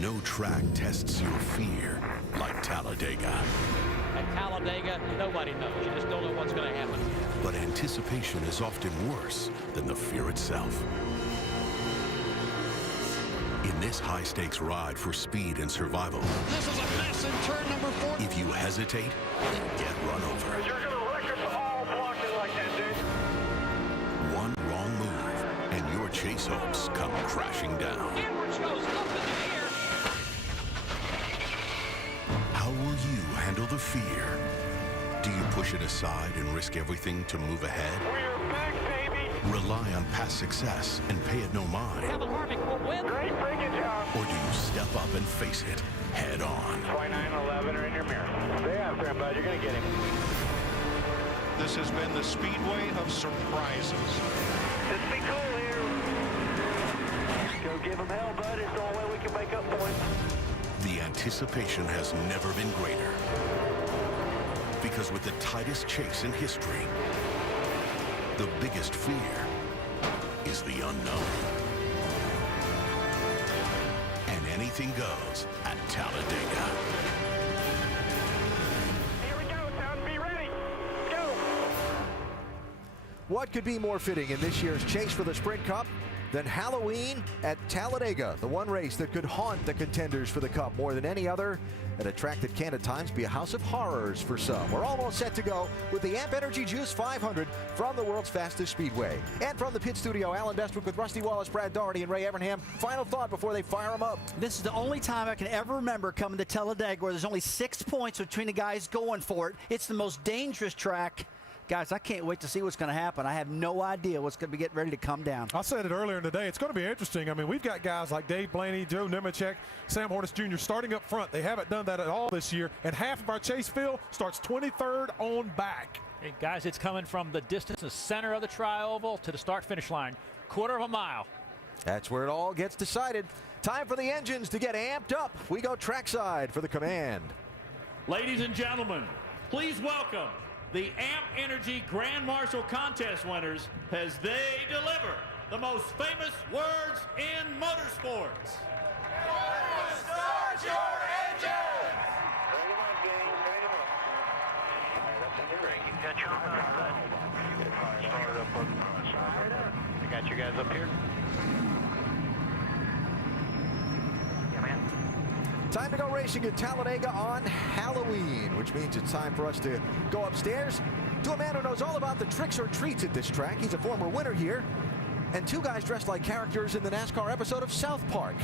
No track tests your fear like Talladega. At Talladega, nobody knows. You just don't know what's going to happen. But anticipation is often worse than the fear itself. In this high-stakes ride for speed and survival, This is a mess in turn number 4. if you hesitate, you get run over. You're going to wreck us all blocking like that, dude. One wrong move, and your chase hopes come crashing down. Edwards goes up in the air. How will you handle the fear? Do you push it aside and risk everything to move ahead? We're back, baby. Rely on past success and pay it no mind? Kevin Harvick will win. Great braking job. Or do you step up and face it head on? 2911 are in your mirror. Stay after him, bud. You're going to get him. This has been the Speedway of surprises. Just be cool here. Go give him hell, bud. It's the only way we can make up points. The anticipation has never been greater. Because with the tightest chase in history, the biggest fear is the unknown. And anything goes at Talladega. Here we go, son. Be ready. Go. What could be more fitting in this year's chase for the Sprint Cup than Halloween at Talladega, the one race that could haunt the contenders for the Cup more than any other, and a track that can at times be a house of horrors for some. We're almost set to go with the Amp Energy Juice 500 from the world's fastest speedway. And from the pit studio, Alan Bestwick with Rusty Wallace, Brad Daugherty, and Ray Evernham. Final thought before they fire them up. This is the only time I can ever remember coming to Talladega where there's only 6 points between the guys going for it. It's the most dangerous track. Guys, I can't wait to see what's going to happen. I have no idea what's going to be getting ready to come down. I said it earlier in the day. It's going to be interesting. I mean, we've got guys like Dave Blaney, Joe Nemechek, Sam Hornish Jr. starting up front. They haven't done that at all this year. And half of our chase field starts 23rd on back. Hey guys, it's coming from the distance, the center of the tri-oval to the start-finish line. Quarter of a mile. That's where it all gets decided. Time for the engines to get amped up. We go trackside for the command. Ladies and gentlemen, please welcome the Amp Energy Grand Marshal Contest winners as they deliver the most famous words in motorsports. Start your engines! Ready, my game. Ready, my. All right, up in the ring. You got your Start up on the front side. I got you guys up here. Yeah, man. Time to go racing at Talladega on Halloween, which means it's time for us to go upstairs to a man who knows all about the tricks or treats at this track. He's a former winner here, and 2 guys dressed like characters in the NASCAR episode of South Park.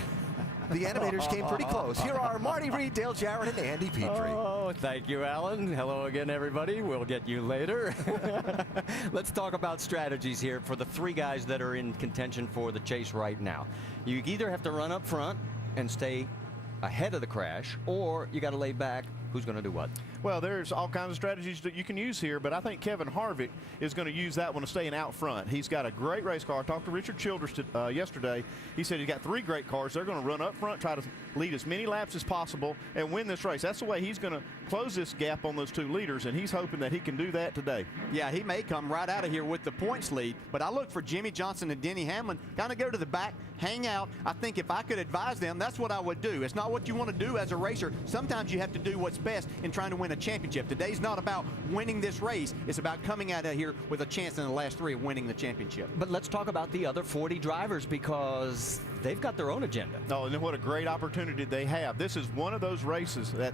The animators came pretty close. Here are Marty Reed, Dale Jarrett, and Andy Petrie. Oh, thank you, Alan. Hello again, everybody. We'll get you later. Let's talk about strategies here for the 3 guys that are in contention for the chase right now. You either have to run up front and stay ahead of the crash, or you got to lay back. Who's going to do what? Well, there's all kinds of strategies that you can use here, but I think Kevin Harvick is going to use that one of staying out front. He's got a great race car. I talked to Richard Childress yesterday. He said he's got 3 great cars. They're going to run up front, try to lead as many laps as possible, and win this race. That's the way he's going to close this gap on those 2 leaders, and he's hoping that he can do that today. Yeah, he may come right out of here with the points lead, but I look for Jimmy Johnson and Denny Hamlin kind of go to the back, hang out. I think if I could advise them, that's what I would do. It's not what you want to do as a racer. Sometimes you have to do what's best in trying to win a championship. Today's not about winning this race. It's about coming out of here with a chance in the last 3 of winning the championship. But let's talk about the other 40 drivers because they've got their own agenda. Oh, and what a great opportunity they have. This is one of those races that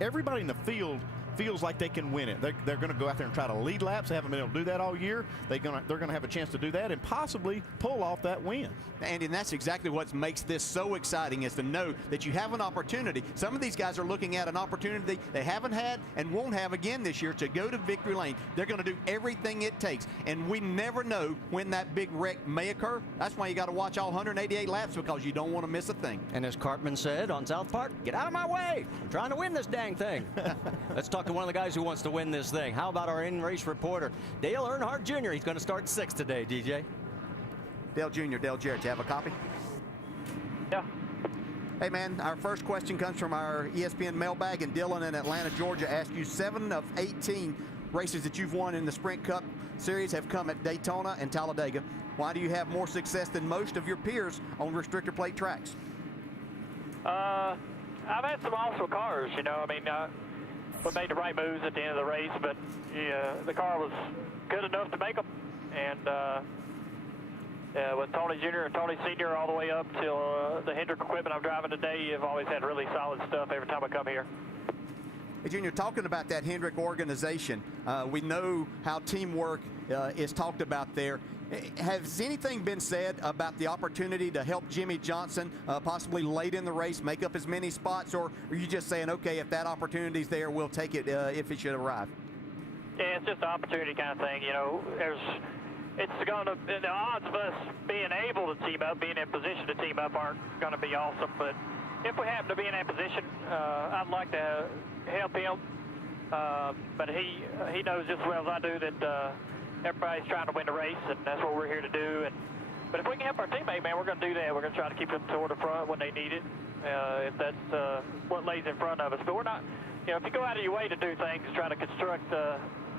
everybody in the field feels like they can win it. They're going to go out there and try to lead laps. They haven't been able to do that all year. They're going to have a chance to do that and possibly pull off that win. And that's exactly what makes this so exciting, is to know that you have an opportunity. Some of these guys are looking at an opportunity they haven't had and won't have again this year to go to victory lane. They're going to do everything it takes, and we never know when that big wreck may occur. That's why you got to watch all 188 laps, because you don't want to miss a thing. And as Cartman said on South Park, get out of my way. I'm trying to win this dang thing. Let's talk to one of the guys who wants to win this thing. How about our in-race reporter, Dale Earnhardt Jr.? He's going to start 6th today, DJ. Dale Jr., Dale Jarrett, do you have a copy? Yeah. Hey, man, our first question comes from our ESPN mailbag, and Dylan in Atlanta, Georgia asked you 7 of 18 races that you've won in the Sprint Cup Series have come at Daytona and Talladega. Why do you have more success than most of your peers on restrictor plate tracks? I've had some awesome cars, you know. I mean, we made the right moves at the end of the race, but the car was good enough to make them. And with Tony Jr. and Tony Sr. all the way up till the Hendrick equipment I'm driving today, you've always had really solid stuff every time I come here. Hey, Junior, talking about that Hendrick organization, we know how teamwork is talked about there. Has anything been said about the opportunity to help Jimmy Johnson possibly late in the race make up as many spots, or are you just saying, okay, if that opportunity's there, we'll take it if it should arrive? Yeah, it's just an opportunity kind of thing. You know, it's going to, the odds of us being able to team up, being in position to team up aren't going to be awesome, but if we happen to be in that position, I'd like to help him. But he knows just as well as I do that everybody's trying to win the race, and that's what we're here to do. But if we can help our teammate, man, we're going to do that. We're going to try to keep them toward the front when they need it, if that's what lays in front of us. But we're not, you know, if you go out of your way to do things, try to construct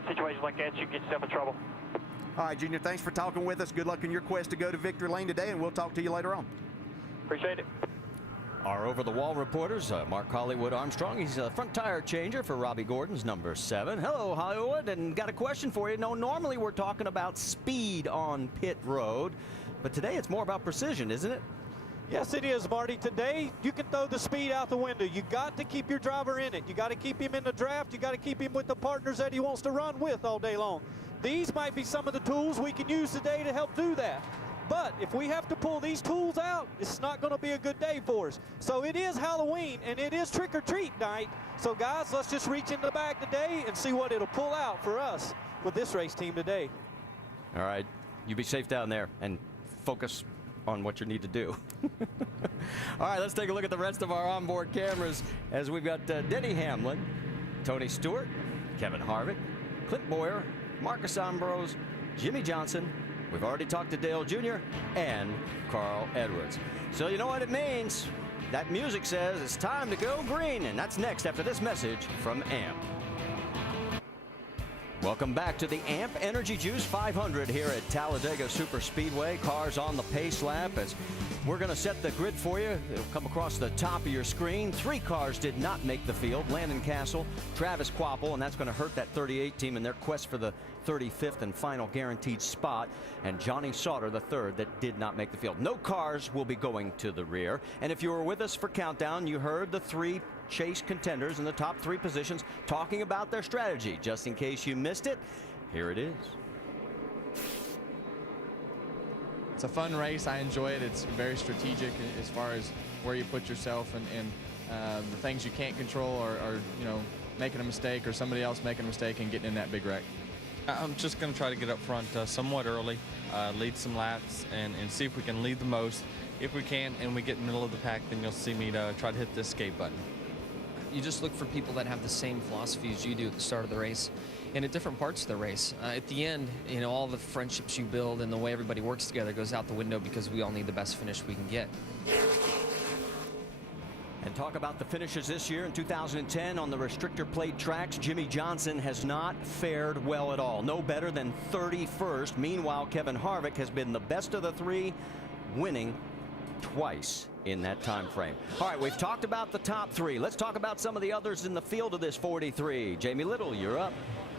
situations like that, you can get yourself in trouble. All right, Junior, thanks for talking with us. Good luck in your quest to go to victory lane today, and we'll talk to you later on. Appreciate it. Our over-the-wall reporters, Mark Hollywood Armstrong. He's a front tire changer for Robbie Gordon's number 7. Hello, Hollywood, and got a question for you. No, normally we're talking about speed on pit road, but today it's more about precision, isn't it? Yes, it is, Marty. Today, you can throw the speed out the window. You got to keep your driver in it. You got to keep him in the draft. You got to keep him with the partners that he wants to run with all day long. These might be some of the tools we can use today to help do that. But if we have to pull these tools out, it's not going to be a good day for us. So it is Halloween, and it is trick-or-treat night. So, guys, let's just reach in the bag today and see what it'll pull out for us with this race team today. All right. You be safe down there and focus on what you need to do. All right, let's take a look at the rest of our onboard cameras as we've got Denny Hamlin, Tony Stewart, Kevin Harvick, Clint Boyer, Marcus Ambrose, Jimmy Johnson. We've already talked to Dale Jr. and Carl Edwards. So you know what it means. That music says it's time to go green, and that's next after this message from AMP. Welcome back to the AMP Energy Juice 500 here at Talladega Super Speedway. Cars on the pace lap as we're going to set the grid for you. It'll come across the top of your screen. 3 cars did not make the field. Landon Castle, Travis Kvapil, and that's going to hurt that 38 team in their quest for the 35th and final guaranteed spot. And Johnny Sauter, the 3rd, that did not make the field. No cars will be going to the rear. And if you were with us for Countdown, you heard the 3 chase contenders in the top 3 positions talking about their strategy. Just in case you missed it, here it is. It's a fun race. I enjoy it. It's very strategic as far as where you put yourself and the things you can't control or you know, making a mistake or somebody else making a mistake and getting in that big wreck. I'm just going to try to get up front somewhat early, lead some laps, and see if we can lead the most. If we can and we get in the middle of the pack, then you'll see me try to hit the escape button. You just look for people that have the same philosophy as you do at the start of the race and at different parts of the race. At the end, you know, all the friendships you build and the way everybody works together goes out the window because we all need the best finish we can get. And talk about the finishes this year in 2010 on the restrictor plate tracks. Jimmy Johnson has not fared well at all. No better than 31st. Meanwhile, Kevin Harvick has been the best of the 3, winning twice in that time frame. All right, we've talked about the top 3. Let's talk about some of the others in the field of this 43. Jamie Little, you're up.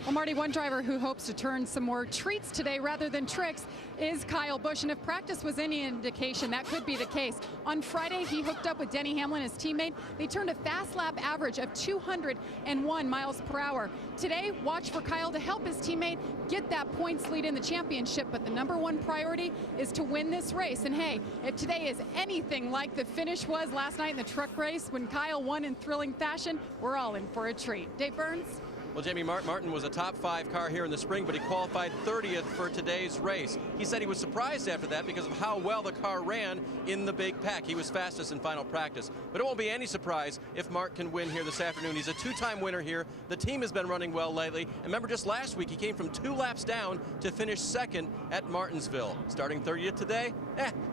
Well, Marty, one driver who hopes to turn some more treats today rather than tricks is Kyle Busch. And if practice was any indication, that could be the case. On Friday, he hooked up with Denny Hamlin, his teammate. They turned a fast lap average of 201 miles per hour. Today, watch for Kyle to help his teammate get that points lead in the championship. But the #1 priority is to win this race. And hey, if today is anything like the finish was last night in the truck race when Kyle won in thrilling fashion, we're all in for a treat. Dave Burns? Well, Jamie Martin was a top 5 car here in the spring, but he qualified 30th for today's race. He said he was surprised after that because of how well the car ran in the big pack. He was fastest in final practice. But it won't be any surprise if Mark can win here this afternoon. He's a 2-time winner here. The team has been running well lately. And remember, just last week, he came from 2 laps down to finish 2nd at Martinsville. Starting 30th today?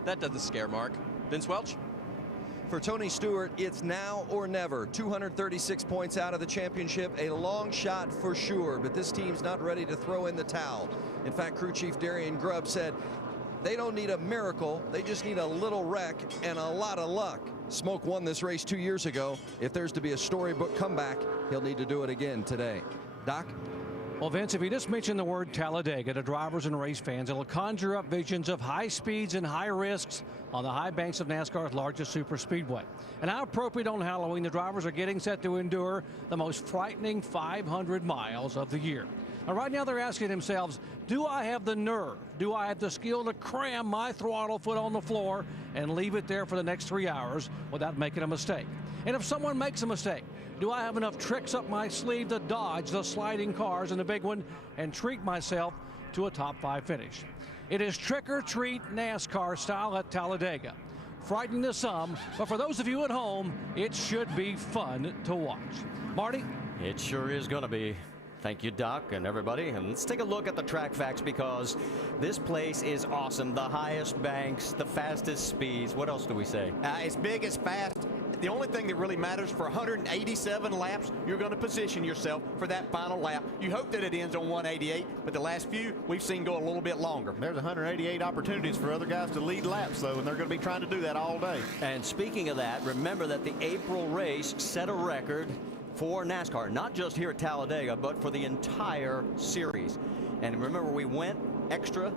That doesn't scare Mark. Vince Welch? For Tony Stewart, it's now or never. 236 points out of the championship, a long shot for sure, but this team's not ready to throw in the towel. In fact, crew chief Darian Grubb said they don't need a miracle, they just need a little wreck and a lot of luck. Smoke won this race 2 years ago. If there's to be a storybook comeback, he'll need to do it again today. Doc? Well, Vince, if you just mention the word Talladega to drivers and race fans, it'll conjure up visions of high speeds and high risks on the high banks of NASCAR's largest super speedway. And how appropriate on Halloween, the drivers are getting set to endure the most frightening 500 miles of the year. Now, right now they're asking themselves, do I have the nerve? Do I have the skill to cram my throttle foot on the floor and leave it there for the next 3 hours without making a mistake? And if someone makes a mistake, do I have enough tricks up my sleeve to dodge the sliding cars and the big one and treat myself to a top 5 finish? It is trick or treat NASCAR style at Talladega. Frightening to some, but for those of you at home, it should be fun to watch. Marty? It sure is going to be. Thank you, Doc, and everybody. And let's take a look at the track facts, because this place is awesome. The highest banks, the fastest speeds. What else do we say? As big as fast. The only thing that really matters, for 187 laps, you're going to position yourself for that final lap. You hope that it ends on 188, but the last few we've seen go a little bit longer. There's 188 opportunities for other guys to lead laps, though, and they're going to be trying to do that all day. And speaking of that, remember that the April race set a record for NASCAR, not just here at Talladega, but for the entire series. And remember, we went extra.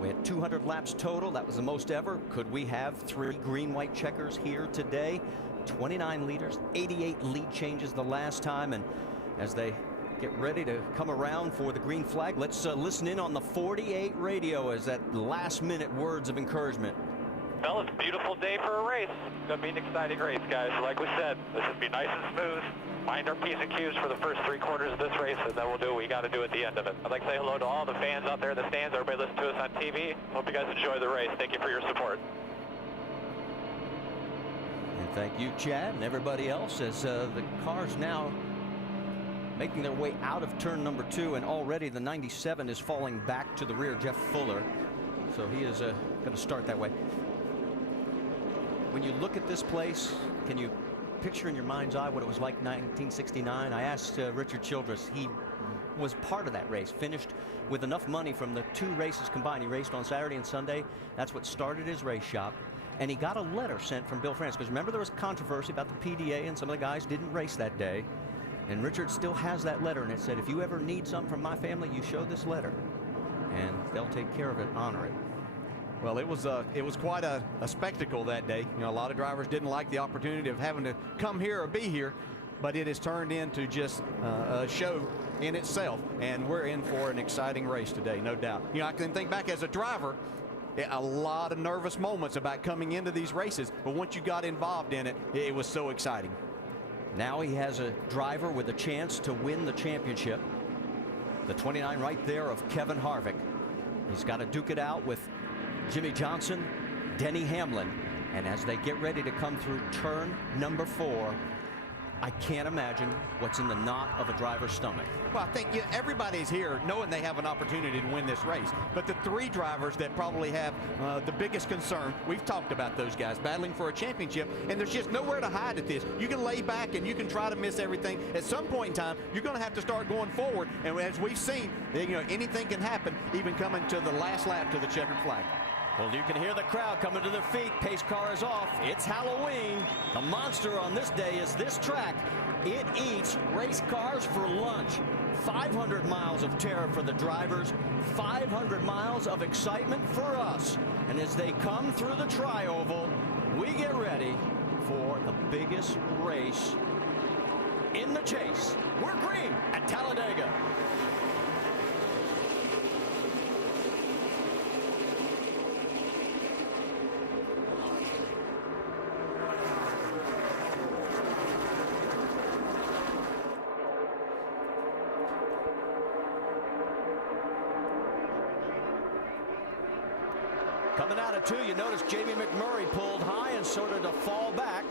We had 200 laps total. That was the most ever. Could we have 3 green-white checkers here today? 29 leaders, 88 lead changes the last time. And as they get ready to come around for the green flag, let's listen in on the 48 radio as that last-minute words of encouragement. Well, it's a beautiful day for a race. It's going to be an exciting race, guys. Like we said, this should be nice and smooth. Mind our P's and Q's for the first 3 quarters of this race, and then we'll do what we got to do at the end of it. I'd like to say hello to all the fans out there in the stands, everybody listening to us on TV. Hope you guys enjoy the race. Thank you for your support. And thank you, Chad, and everybody else, as the cars now making their way out of turn number 2, and already the 97 is falling back to the rear, Jeff Fuller. So he is going to start that way. When you look at this place, can you picture in your mind's eye what it was like 1969? I asked Richard Childress. He was part of that race, finished with enough money from the 2 races combined. He raced on Saturday and Sunday. That's what started his race shop. And he got a letter sent from Bill France, because remember there was controversy about the PDA and some of the guys didn't race that day. And Richard still has that letter, and it said, if you ever need something from my family, you show this letter and they'll take care of it, honor it. Well, it was quite a spectacle that day. You know, a lot of drivers didn't like the opportunity of having to come here or be here, but it has turned into just a show in itself, and we're in for an exciting race today, no doubt. You know, I can think back as a driver, a lot of nervous moments about coming into these races, but once you got involved in it, it was so exciting. Now he has a driver with a chance to win the championship. The 29 right there of Kevin Harvick. He's got to duke it out with Jimmy Johnson, Denny Hamlin, and as they get ready to come through turn number 4, I can't imagine what's in the knot of a driver's stomach. Well, I think everybody's here knowing they have an opportunity to win this race. But the 3 drivers that probably have the biggest concern, we've talked about those guys battling for a championship, and there's just nowhere to hide at this. You can lay back and you can try to miss everything. At some point in time, you're going to have to start going forward. And as we've seen, you know, anything can happen, even coming to the last lap to the checkered flag. Well, you can hear the crowd coming to their feet. Pace car is off. It's Halloween. The monster on this day is this track. It eats race cars for lunch. 500 miles of terror for the drivers. 500 miles of excitement for us. And as they come through the tri-oval, we get ready for the biggest race in the chase. We're green at Talladega. Coming out of 2, you notice Jamie McMurray pulled high and sort of to fall back.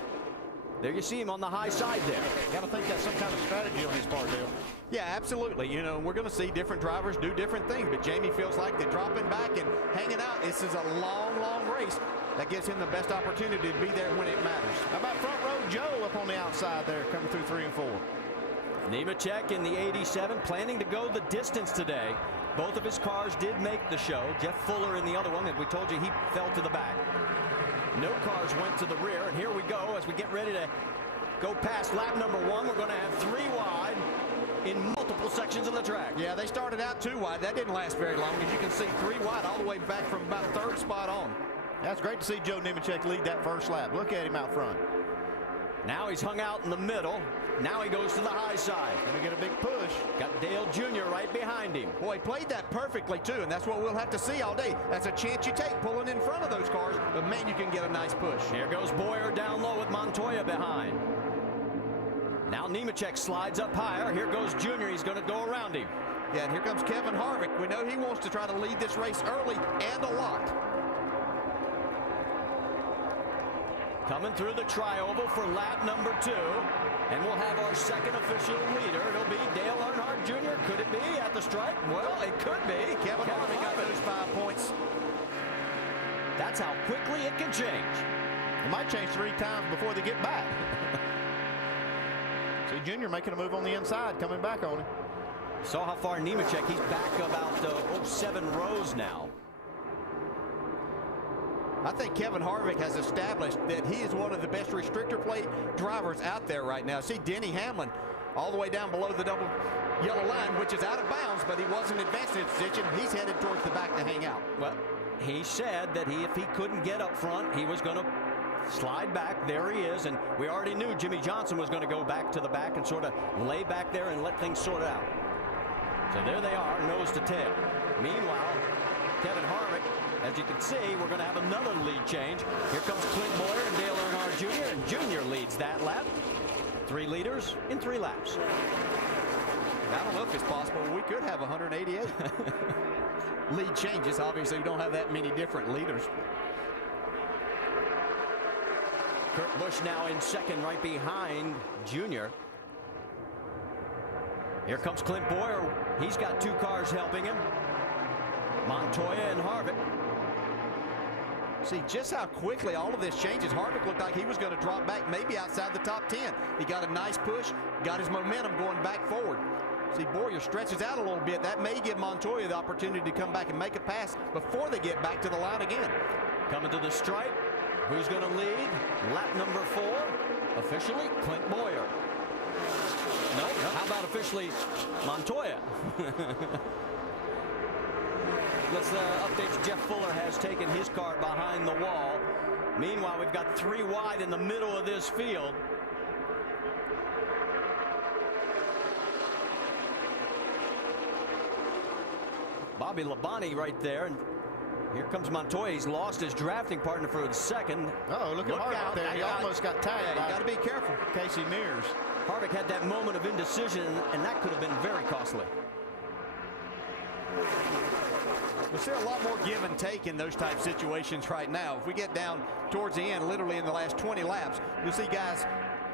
There you see him on the high side there. Got to think that's some kind of strategy on his part, Dale. Yeah, absolutely. You know, we're going to see different drivers do different things, but Jamie feels like they're dropping back and hanging out. This is a long, long race. That gives him the best opportunity to be there when it matters. How about front row Joe up on the outside there, coming through 3 and 4? Nemechek in the 87, planning to go the distance today. Both of his cars did make the show. Jeff Fuller in the other one that we told you he fell to the back. No cars went to the rear, and here we go as we get ready to go past lap number 1. We're going to have 3 wide in multiple sections of the track. Yeah, they started out 2 wide. That didn't last very long. As you can see, 3 wide all the way back from about 3rd spot on. That's great to see Joe Nemechek lead that first lap. Look at him out front. Now he's hung out in the middle. Now he goes to the high side. Gonna get a big push. Got Dale Jr. right behind him. Boy, he played that perfectly, too, and that's what we'll have to see all day. That's a chance you take, pulling in front of those cars, but, man, you can get a nice push. Here goes Boyer down low with Montoya behind. Now Nemechek slides up higher. Here goes Jr. He's going to go around him. Yeah, and here comes Kevin Harvick. We know he wants to try to lead this race early and a lot. Coming through the tri-oval for lap number 2. And we'll have our second official leader. It'll be Dale Earnhardt Jr. Could it be at the stripe? Well, it could be. Kevin Harvick got those 5 points. That's how quickly it can change. It might change 3 times before they get back. See Junior making a move on the inside, coming back on him. Saw how far Nemechek, he's back about 7 rows now. I think Kevin Harvick has established that he is one of the best restrictor plate drivers out there right now. See Denny Hamlin all the way down below the double yellow line, which is out of bounds, but he wasn't advancing his position. He's headed towards the back to hang out. Well, he said that if he couldn't get up front, he was going to slide back. There he is, and we already knew Jimmy Johnson was going to go back to the back and sort of lay back there and let things sort out. So there they are, nose to tail. Meanwhile, Kevin Harvick, as you can see, we're going to have another lead change. Here comes Clint Boyer and Dale Earnhardt Jr., and Jr. leads that lap. 3 leaders in 3 laps. I don't know if it's possible. We could have 188 lead changes. Obviously, we don't have that many different leaders. Kurt Busch now in second, right behind Jr. Here comes Clint Boyer. He's got 2 cars helping him. Montoya and Harvick. See just how quickly all of this changes. Harvick looked like he was going to drop back maybe outside the top 10. He got a nice push, got his momentum going back forward. See, Boyer stretches out a little bit. That may give Montoya the opportunity to come back and make a pass before they get back to the line again. Coming to the stripe. Who's going to lead? Lap number 4. Officially, Clint Boyer. No, how about officially Montoya? Let's update. Jeff Fuller has taken his car behind the wall. Meanwhile, we've got 3 wide in the middle of this field. Bobby Labonte right there. And here comes Montoya. He's lost his drafting partner for the second. Oh, look at Harvick there. He almost got tagged. Yeah, you got to be careful. Casey Mears. Harvick had that moment of indecision, and that could have been very costly. We'll see a lot more give and take in those type situations right now. If we get down towards the end, literally in the last 20 laps, you'll see guys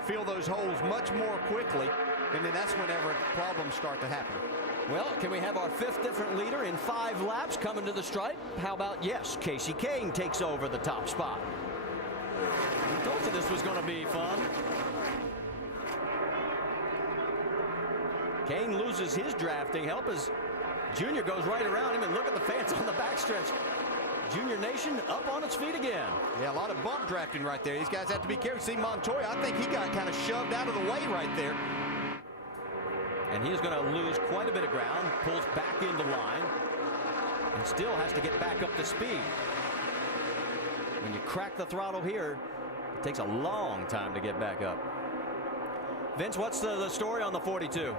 fill those holes much more quickly, and then that's whenever problems start to happen. Well, can we have our 5th different leader in 5 laps coming to the stripe? How about, yes, Casey Kane takes over the top spot. I told you this was going to be fun. Kane loses his drafting help as Junior goes right around him, and look at the fans on the backstretch. Junior Nation up on its feet again. Yeah, a lot of bump drafting right there. These guys have to be careful. See Montoya, I think he got kind of shoved out of the way right there. And he is going to lose quite a bit of ground, pulls back into line, and still has to get back up to speed. When you crack the throttle here, it takes a long time to get back up. Vince, what's the story on the 42?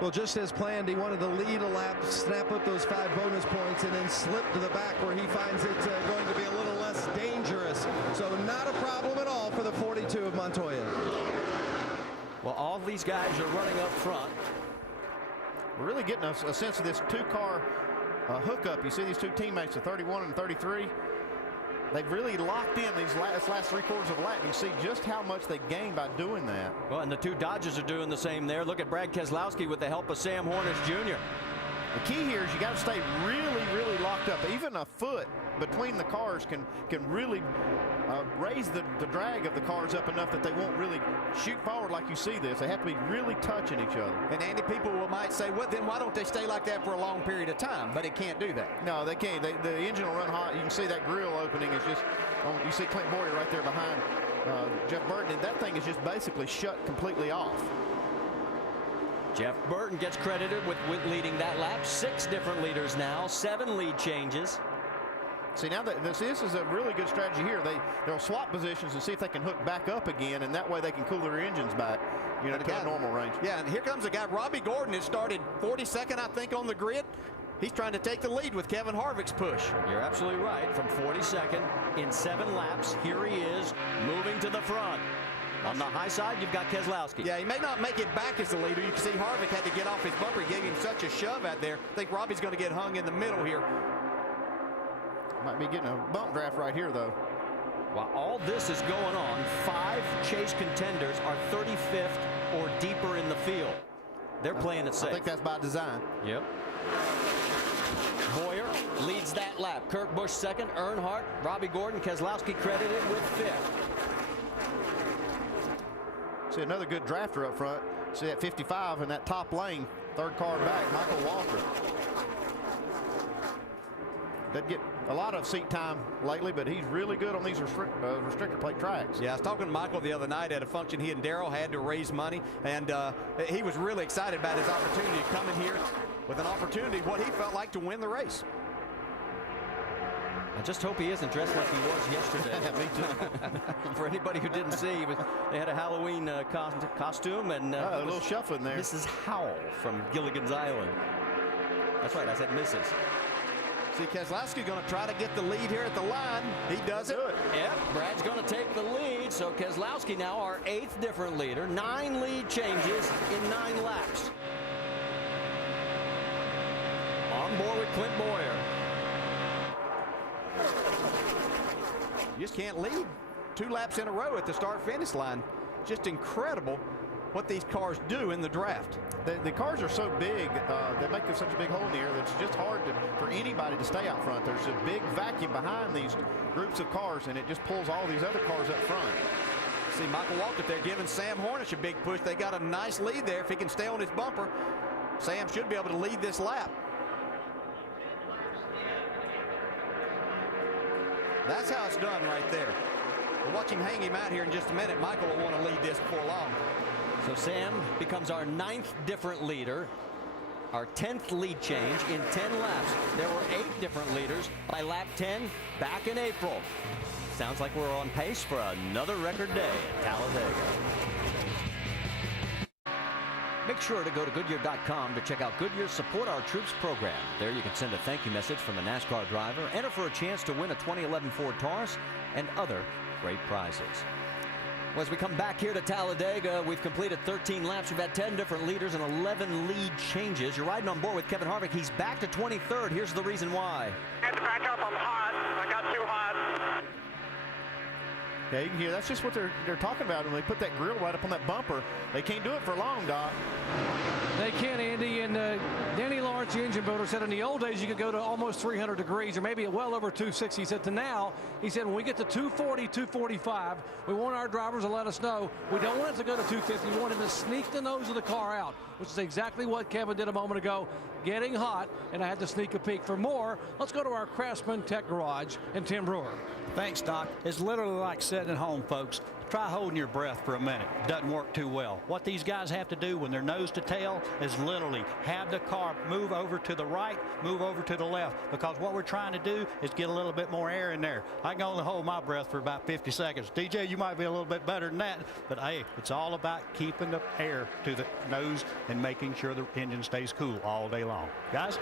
Well, just as planned, he wanted to lead a lap, snap up those 5 bonus points, and then slip to the back where he finds it going to be a little less dangerous. So not a problem at all for the 42 of Montoya. Well, all these guys are running up front. We're really getting a sense of this 2-car hookup. You see these 2 teammates, the 31 and 33. They've really locked in these last 3 quarters of a lap. You see just how much they gain by doing that. Well, and the 2 Dodgers are doing the same there. Look at Brad Keselowski with the help of Sam Hornish Jr. The key here is you got to stay really, really locked up. Even a foot between the cars can really raise the drag of the cars up enough that they won't really shoot forward like you see this. They have to be really touching each other. And Andy, people might say, well, then why don't they stay like that for a long period of time? But it can't do that. No, they can't. The engine will run hot. You can see that grill opening is just, you see Clint Boyer right there behind Jeff Burton, and that thing is just basically shut completely off. Jeff Burton gets credited with leading that lap. 6 different leaders now, 7 lead changes. See, now this is a really good strategy here. They'll swap positions and see if they can hook back up again, and that way they can cool their engines back, you know, to a normal range. Yeah, and here comes a guy, Robbie Gordon, has started 42nd, I think, on the grid. He's trying to take the lead with Kevin Harvick's push. You're absolutely right. From 42nd in 7 laps, here he is moving to the front. On the high side, you've got Keselowski. Yeah, he may not make it back as the leader. You can see Harvick had to get off his bumper. He gave him such a shove out there. I think Robbie's going to get hung in the middle here. Might be getting a bump draft right here, though. While all this is going on, 5 chase contenders are 35th or deeper in the field. They're playing it safe. I think that's by design. Yep. Boyer leads that lap. Kurt Busch second. Earnhardt, Robbie Gordon, Keselowski credited with 5th. See another good drafter up front. See at 55 in that top lane, 3rd car back, Michael Walker. Doesn't get a lot of seat time lately, but he's really good on these restrictor plate tracks. Yeah, I was talking to Michael the other night at a function. He and Darrell had to raise money, and he was really excited about his opportunity to come in here with an opportunity, what he felt like to win the race. I just hope he isn't dressed like he was yesterday. Me too. For anybody who didn't see, they had a Halloween costume and a little shuffling there. Mrs. Howell from Gilligan's Island. That's right, I said Mrs. See, Keselowski going to try to get the lead here at the line. He does it. Yep, Brad's going to take the lead. So Keselowski now our 8th different leader. 9 lead changes in 9 laps. On board with Clint Boyer. You just can't lead 2 laps in a row at the start-finish line. Just incredible what these cars do in the draft. The cars are so big, they make such a big hole in the air that it's just hard for anybody to stay out front. There's a big vacuum behind these groups of cars, and it just pulls all these other cars up front. See Michael Walker there giving Sam Hornish a big push. They got a nice lead there. If he can stay on his bumper, Sam should be able to lead this lap. That's how it's done right there. We'll watch him hang him out here in just a minute. Michael will want to lead this before long. So Sam becomes our 9th different leader, our 10th lead change in 10 laps. There were 8 different leaders by lap 10 back in April. Sounds like we're on pace for another record day at Talladega. Make sure to go to Goodyear.com to check out Goodyear's Support Our Troops program. There you can send a thank you message from a NASCAR driver, enter for a chance to win a 2011 Ford Taurus, and other great prizes. Well, as we come back here to Talladega, we've completed 13 laps. We've had 10 different leaders and 11 lead changes. You're riding on board with Kevin Harvick. He's back to 23rd. Here's the reason why. I had to back up. I'm hot. I got too hot. Yeah, you can hear that's just what they're talking about when they put that grill right up on that bumper. They can't do it for long, Doc. They can, Andy, and Danny Lawrence, the engine builder, said in the old days you could go to almost 300 degrees or maybe well over 260. He said to now, he said when we get to 240, 245, we want our drivers to let us know we don't want it to go to 250. We want it to sneak the nose of the car out, which is exactly what Kevin did a moment ago, getting hot, and I had to sneak a peek. For more, let's go to our Craftsman Tech Garage and Tim Brewer. Thanks, Doc. It's literally like sitting at home, folks. Try holding your breath for a minute. Doesn't work too well. What these guys have to do when they're nose to tail is literally have the car move over to the right, move over to the left, because what we're trying to do is get a little bit more air in there. I can only hold my breath for about 50 seconds. DJ, you might be a little bit better than that, but hey, it's all about keeping the air to the nose and making sure the engine stays cool all day long. Guys?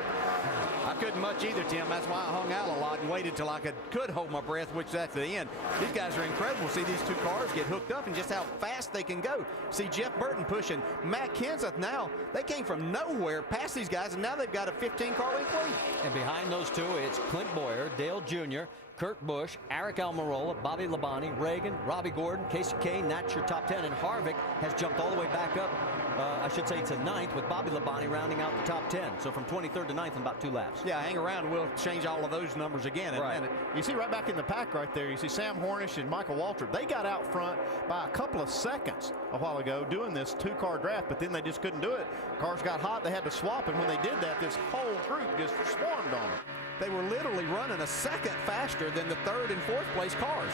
I couldn't much either, Tim. That's why I hung out a lot and waited till I could hold my breath, which that's the end. These guys are incredible. See these 2 cars get hooked up and just how fast they can go. See Jeff Burton pushing Matt Kenseth now. They came from nowhere past these guys, and now they've got a 15-car length lead. And behind those 2, it's Clint Boyer, Dale Jr., Kurt Busch, Eric Almirola, Bobby Labonte, Reagan, Robbie Gordon, Casey Kane. That's your top 10. And Harvick has jumped all the way back up, I should say, to 9th, with Bobby Labonte rounding out the top 10. So from 23rd to 9th in about 2 laps. Yeah, hang around. We'll change all of those numbers again. Right. You see right back in the pack right there, you see Sam Hornish and Michael Waltrip. They got out front by a couple of seconds a while ago doing this 2-car draft, but then they just couldn't do it. Cars got hot. They had to swap, and when they did that, this whole group just swarmed on them. They were literally running a second faster than the 3rd and 4th place cars.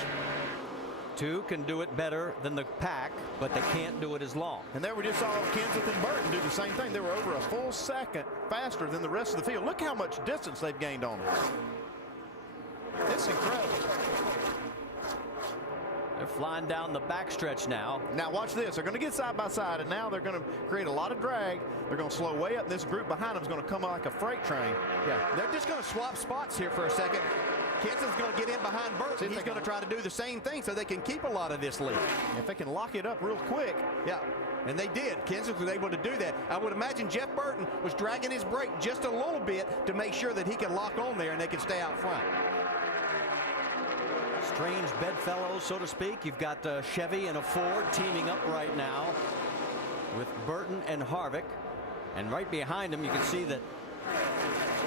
2 can do it better than the pack, but they can't do it as long. And there we just saw Kenseth and Burton do the same thing. They were over a full second faster than the rest of the field. Look how much distance they've gained on them. It's incredible. They're flying down the backstretch now. Now watch this. They're going to get side by side, and now they're going to create a lot of drag. They're going to slow way up, and this group behind them is going to come like a freight train. Yeah, they're just going to swap spots here for a second. Kenseth's going to get in behind Burton. He's going to try to do the same thing so they can keep a lot of this lead. If they can lock it up real quick. Yeah, and they did. Kenseth was able to do that. I would imagine Jeff Burton was dragging his brake just a little bit to make sure that he could lock on there and they could stay out front. Strange bedfellows, so to speak. You've got Chevy and a Ford teaming up right now with Burton and Harvick. And right behind them, you can see that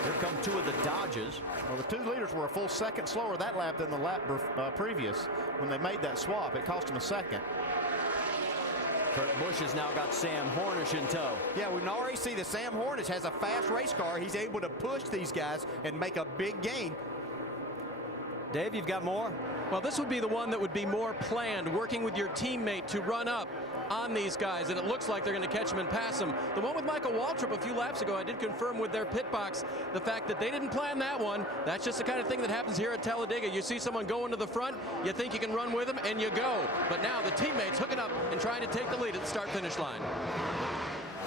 here come 2 of the Dodges. Well, the 2 leaders were a full second slower that lap than the lap previous. When they made that swap, it cost them a second. Kurt Busch has now got Sam Hornish in tow. Yeah, we can already see that Sam Hornish has a fast race car. He's able to push these guys and make a big gain. Dave, you've got more? Well, this would be the one that would be more planned, working with your teammate to run up on these guys, and it looks like they're going to catch them and pass them. The one with Michael Waltrip a few laps ago, I did confirm with their pit box the fact that they didn't plan that one. That's just the kind of thing that happens here at Talladega. You see someone going to the front, you think you can run with them, and you go. But now the teammates hooking up and trying to take the lead at the start-finish line.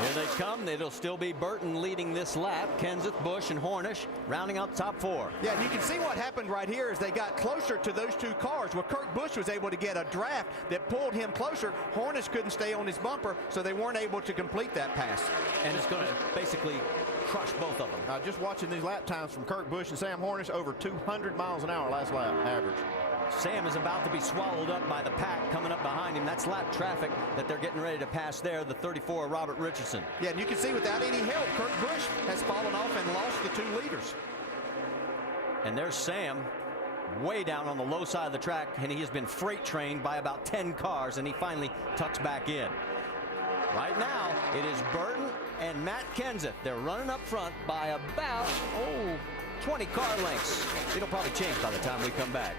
Here they come. It'll still be Burton leading this lap. Kenseth, Busch, and Hornish rounding out the top 4. Yeah, and you can see what happened right here as they got closer to those 2 cars. Well, Kurt Busch was able to get a draft that pulled him closer. Hornish couldn't stay on his bumper, so they weren't able to complete that pass. And it's going to basically crush both of them. Just watching these lap times from Kurt Busch and Sam Hornish, over 200 miles an hour last lap average. Sam is about to be swallowed up by the pack coming up behind him. That's lap traffic that they're getting ready to pass there, the 34 Robert Richardson. Yeah, and you can see without any help, Kurt Busch has fallen off and lost the 2 leaders. And there's Sam way down on the low side of the track, and he has been freight trained by about 10 cars, and he finally tucks back in. Right now, it is Burton and Matt Kenseth. They're running up front by about, 20 car lengths. It'll probably change by the time we come back.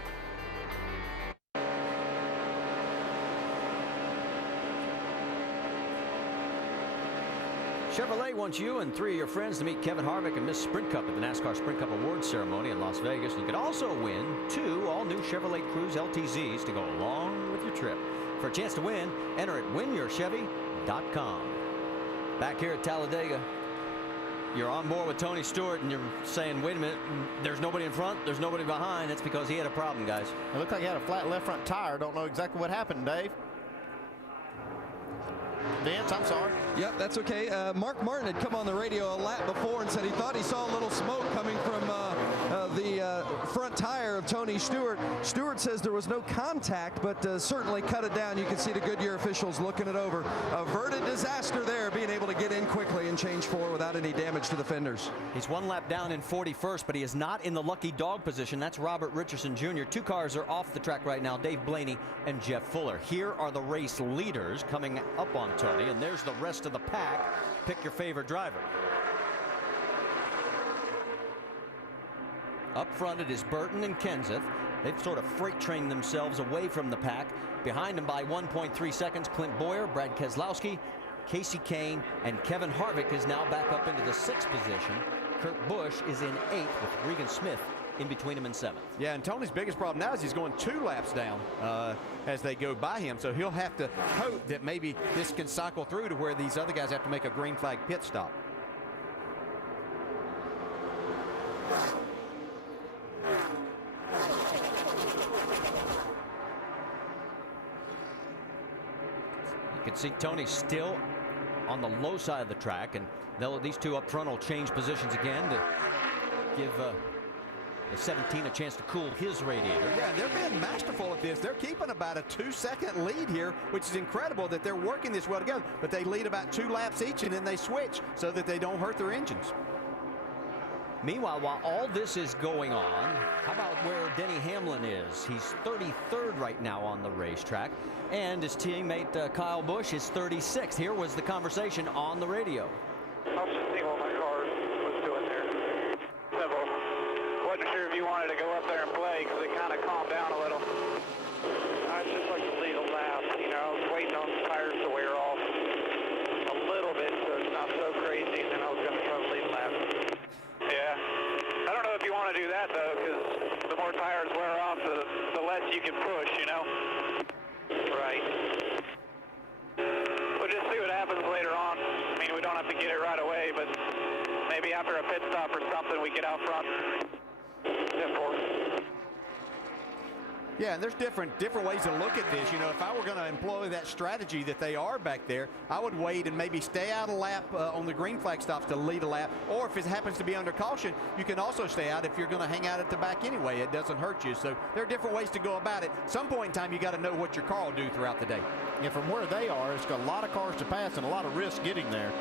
Chevrolet wants you and 3 of your friends to meet Kevin Harvick and Miss Sprint Cup at the NASCAR Sprint Cup Awards ceremony in Las Vegas. You could also win 2 all-new Chevrolet Cruze LTZs to go along with your trip. For a chance to win, enter at winyourchevy.com. Back here at Talladega, you're on board with Tony Stewart, and you're saying, wait a minute, there's nobody in front, there's nobody behind. That's because he had a problem, guys. It looked like he had a flat left front tire. Don't know exactly what happened, Dave. Vince, I'm sorry. Yep, that's okay. Mark Martin had come on the radio a lap before and said he thought he saw a little smoke coming from the front tire of Tony Stewart. Stewart says there was no contact, but certainly cut it down. You can see the Goodyear officials looking it over. Averted disaster there, being able to get in quickly and change 4 without any damage to the fenders. He's 1 lap down in 41st, but he is not in the lucky dog position. That's Robert Richardson Jr. 2 cars are off the track right now, Dave Blaney and Jeff Fuller. Here are the race leaders coming up on Tony, and there's the rest of the pack. Pick your favorite driver. Up front, it is Burton and Kenseth. They've sort of freight trained themselves away from the pack. Behind them by 1.3 seconds, Clint Boyer, Brad Keselowski, Casey Kane, and Kevin Harvick is now back up into the 6th position. Kurt Busch is in 8th with Regan Smith in between him and 7th. Yeah, and Tony's biggest problem now is he's going 2 laps down as they go by him, so he'll have to hope that maybe this can cycle through to where these other guys have to make a green flag pit stop. You can see Tony still on the low side of the track, and these 2 up front will change positions again to give The 17 a chance to cool his radiator. Yeah, they're being masterful at this. They're keeping about a 2-second lead here, which is incredible that they're working this well together. But they lead about 2 laps each, and then they switch so that they don't hurt their engines. Meanwhile, while all this is going on, how about where Denny Hamlin is? He's 33rd right now on the racetrack, and his teammate Kyle Busch is 36th. Here was the conversation on the radio. I was just seeing what my car was doing there. Simple. Wasn't sure if you wanted to go up there and play because it kind of calmed down a little. I'd just like to lead a lap. You know, I was waiting on the tires to wear off a little bit so it's not so crazy, and then I was going to try to lead a lap. Yeah. I don't know if you want to do that, though, because the more tires wear off, the less you can push, you know? Right. We'll just see what happens later on. I mean, we don't have to get it right away, but maybe after a pit stop or something, we get out front. 10-4. Yeah, and there's different ways to look at this. You know, if I were going to employ that strategy that they are back there, I would wait and maybe stay out a lap on the green flag stops to lead a lap. Or if it happens to be under caution, you can also stay out if you're going to hang out at the back anyway. It doesn't hurt you. So there are different ways to go about it. Some point in time, you got to know what your car will do throughout the day. And from where they are, it's got a lot of cars to pass and a lot of risk getting there.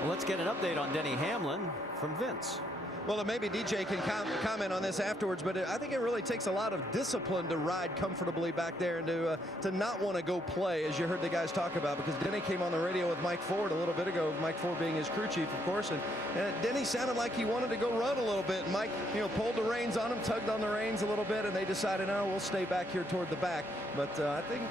Well, let's get an update on Denny Hamlin from Vince. Well, maybe DJ can comment on this afterwards, but I think it really takes a lot of discipline to ride comfortably back there and to not want to go play, as you heard the guys talk about, because Denny came on the radio with Mike Ford a little bit ago, Mike Ford being his crew chief, of course, and Denny sounded like he wanted to go run a little bit. Mike, pulled the reins on him, tugged on the reins a little bit, and they decided, no, we'll stay back here toward the back. But I think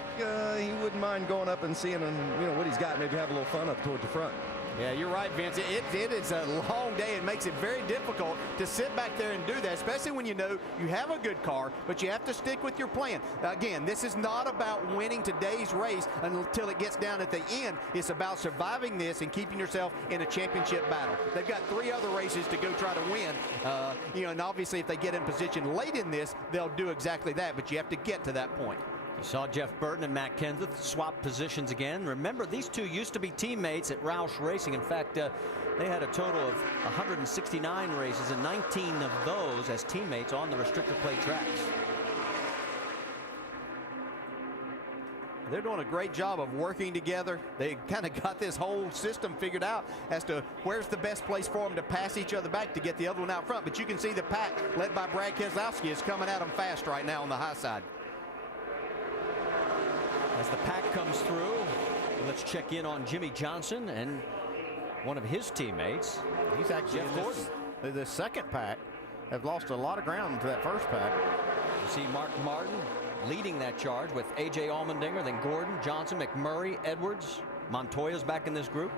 he wouldn't mind going up and seeing what he's got, maybe have a little fun up toward the front. Yeah, you're right, Vince. It is a long day. It makes it very difficult to sit back there and do that, especially when you know you have a good car, but you have to stick with your plan. Again, this is not about winning today's race until it gets down at the end. It's about surviving this and keeping yourself in a championship battle. They've got 3 other races to go try to win. And obviously if they get in position late in this, they'll do exactly that, but you have to get to that point. You saw Jeff Burton and Matt Kenseth swap positions again. Remember, these two used to be teammates at Roush Racing. In fact, they had a total of 169 races, and 19 of those as teammates on the restrictor plate tracks. They're doing a great job of working together. They kind of got this whole system figured out as to where's the best place for them to pass each other back to get the other one out front. But you can see the pack led by Brad Keselowski is coming at them fast right now on the high side. As the pack comes through, let's check in on Jimmy Johnson and one of his teammates. He's actually Jeff Gordon. The second pack have lost a lot of ground to that first pack. You see Mark Martin leading that charge with A.J. Allmendinger, then Gordon, Johnson, McMurray, Edwards. Montoya's back in this group.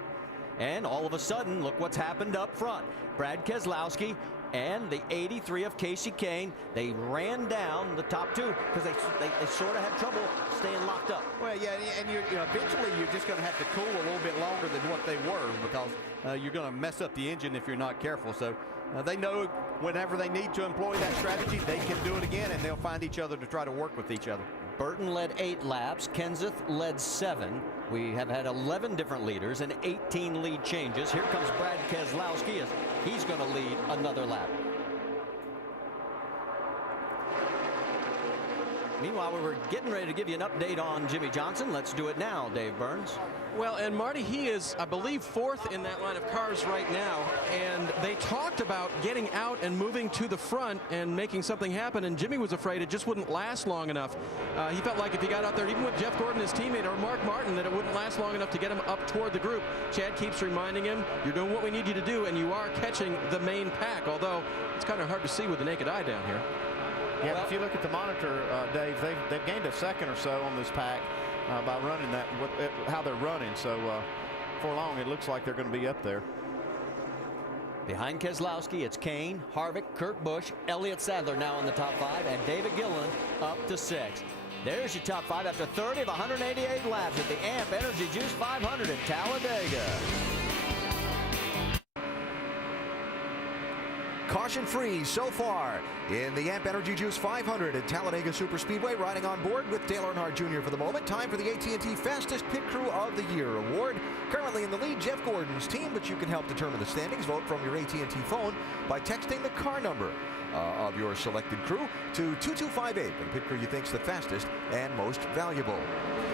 And all of a sudden, look what's happened up front. Brad Keselowski and the 83 of Casey Kane, they ran down the top 2 because they sort of had trouble staying locked up. Well, yeah, and eventually you're just going to have to cool a little bit longer than what they were because you're going to mess up the engine if you're not careful. So they know whenever they need to employ that strategy, they can do it again, and they'll find each other to try to work with each other. Burton led 8 laps. Kenseth led 7. We have had 11 different leaders and 18 lead changes. Here comes Brad Keselowski as he's going to lead another lap. Meanwhile, we were getting ready to give you an update on Jimmy Johnson. Let's do it now, Dave Burns. Well, and Marty, he is, I believe, 4th in that line of cars right now. And they talked about getting out and moving to the front and making something happen. And Jimmy was afraid it just wouldn't last long enough. He felt like if he got out there, even with Jeff Gordon, his teammate, or Mark Martin, that it wouldn't last long enough to get him up toward the group. Chad keeps reminding him, you're doing what we need you to do, and you are catching the main pack. Although it's kind of hard to see with the naked eye down here. Yeah, well, if you look at the monitor, Dave, they've gained a second or so on this pack by running that, how they're running. So for long, it looks like they're going to be up there. Behind Keselowski, it's Kane, Harvick, Kurt Busch, Elliott Sadler now in the top 5, and David Gilliland up to 6. There's your top 5 after 30 of 188 laps at the AMP Energy Juice 500 at Talladega. Caution-free so far in the AMP Energy Juice 500 at Talladega Superspeedway. Riding on board with Dale Earnhardt Jr. for the moment. Time for the AT&T Fastest Pit Crew of the Year award. Currently in the lead, Jeff Gordon's team, but you can help determine the standings. Vote from your AT&T phone by texting the car number of your selected crew to 2258 for the pit crew you think's the fastest and most valuable.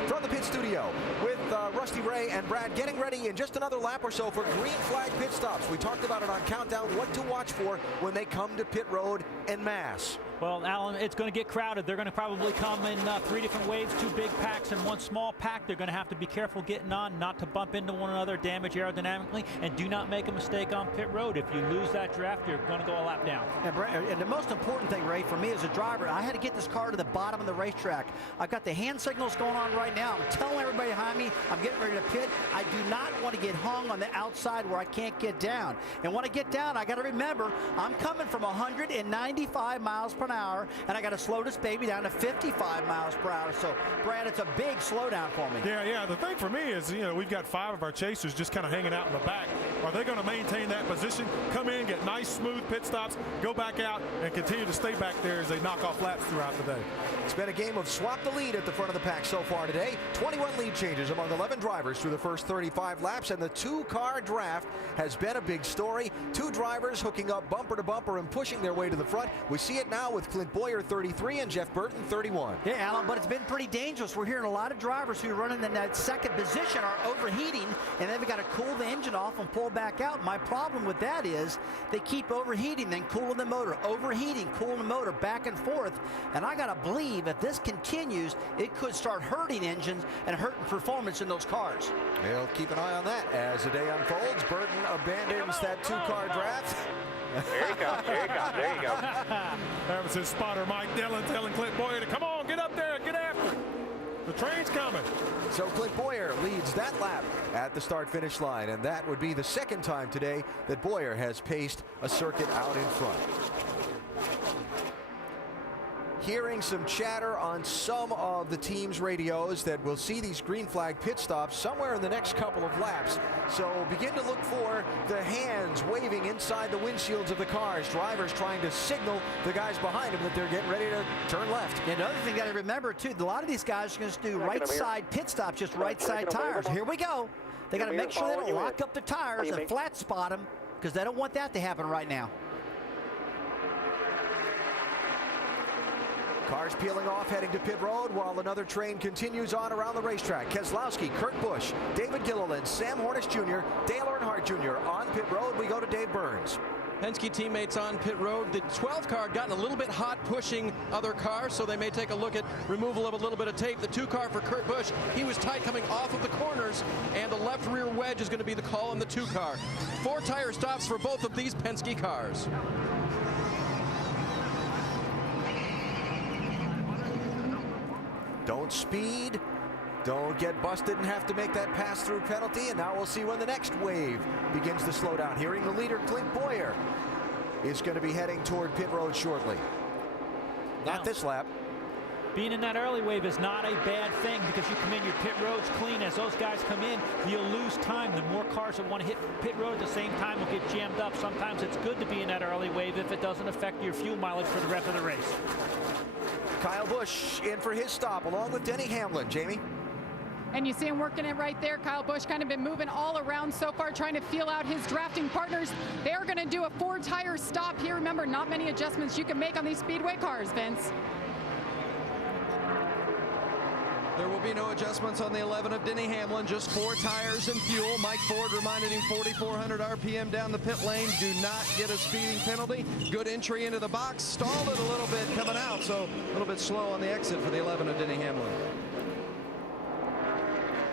From the pit studio with Rusty Ray and Brad getting ready in just another lap or so for green flag pit stops. We talked about it on Countdown, what to watch for when they come to pit road en masse. Well, Alan, it's going to get crowded. They're going to probably come in 3 different waves, 2 big packs and 1 small pack. They're going to have to be careful getting on, not to bump into one another, damage aerodynamically, and do not make a mistake on pit road. If you lose that draft, you're going to go a lap down. And the most important thing, Ray, for me as a driver, I had to get this car to the bottom of the racetrack. I've got the hand signals going on right now. I'm telling everybody behind me, I'm getting ready to pit. I do not want to get hung on the outside where I can't get down. And when I get down, I got to remember, I'm coming from 195 miles per hour, and I got to slow this baby down to 55 miles per hour. So, Brad, it's a big slowdown for me. Yeah. The thing for me is, we've got 5 of our chasers just kind of hanging out in the back. Are they going to maintain that position, come in, get nice, smooth pit stops, go back out, and continue to stay back there as they knock off laps throughout the day? It's been a game of swap the lead at the front of the pack so far today. 21 lead changes among 11 drivers through the first 35 laps, and the 2-car draft has been a big story. 2 drivers hooking up bumper to bumper and pushing their way to the front. We see it now with Clint Boyer, 33, and Jeff Burton, 31. Yeah, Alan, but it's been pretty dangerous. We're hearing a lot of drivers who are running in that second position are overheating, and then we got to cool the engine off and pull back out. My problem with that is they keep overheating, then cooling the motor, overheating, cooling the motor, back and forth. And I got to believe if this continues, it could start hurting engines and hurting performance in those cars. We'll keep an eye on that as the day unfolds. Burton abandons that 2-car draft. There he comes. There you go. That was his spotter, Mike Dillon, telling Clint Boyer to come on, get up there and get after it. The train's coming. So Clint Boyer leads that lap at the start-finish line, and that would be the second time today that Boyer has paced a circuit out in front. Hearing some chatter on some of the team's radios that we'll see these green flag pit stops somewhere in the next couple of laps. So begin to look for the hands waving inside the windshields of the cars. Drivers trying to signal the guys behind them that they're getting ready to turn left. And another thing you got to remember, too, a lot of these guys are going to do right side pit stops, just right side tires. Here we go. They got to make sure they don't lock up the tires and flat spot them, because they don't want that to happen right now. Cars peeling off, heading to pit road, while another train continues on around the racetrack. Keselowski, Kurt Busch, David Gilliland, Sam Hornish Jr., Dale Earnhardt Jr. on pit road. We go to Dave Burns. Penske teammates on pit road. The 12 car gotten a little bit hot pushing other cars, so they may take a look at removal of a little bit of tape. The 2 car for Kurt Busch, he was tight coming off of the corners, and the left rear wedge is going to be the call on the 2 car. 4 tire stops for both of these Penske cars. Don't speed, don't get busted and have to make that pass-through penalty, and now we'll see when the next wave begins to slow down. Hearing the leader, Clint Boyer, is going to be heading toward pit road shortly. Not this lap. Being in that early wave is not a bad thing, because you come in, your pit road's clean. As those guys come in, you'll lose time. The more cars that want to hit pit road at the same time will get jammed up. Sometimes it's good to be in that early wave if it doesn't affect your fuel mileage for the rest of the race. Kyle Busch in for his stop along with Denny Hamlin. Jamie? And you see him working it right there. Kyle Busch kind of been moving all around so far, trying to feel out his drafting partners. They are going to do a 4-tire stop here. Remember, not many adjustments you can make on these speedway cars, Vince. There will be no adjustments on the 11 of Denny Hamlin, just 4 tires and fuel. Mike Ford reminded him 4,400 RPM down the pit lane. Do not get a speeding penalty. Good entry into the box. Stalled it a little bit coming out, so a little bit slow on the exit for the 11 of Denny Hamlin.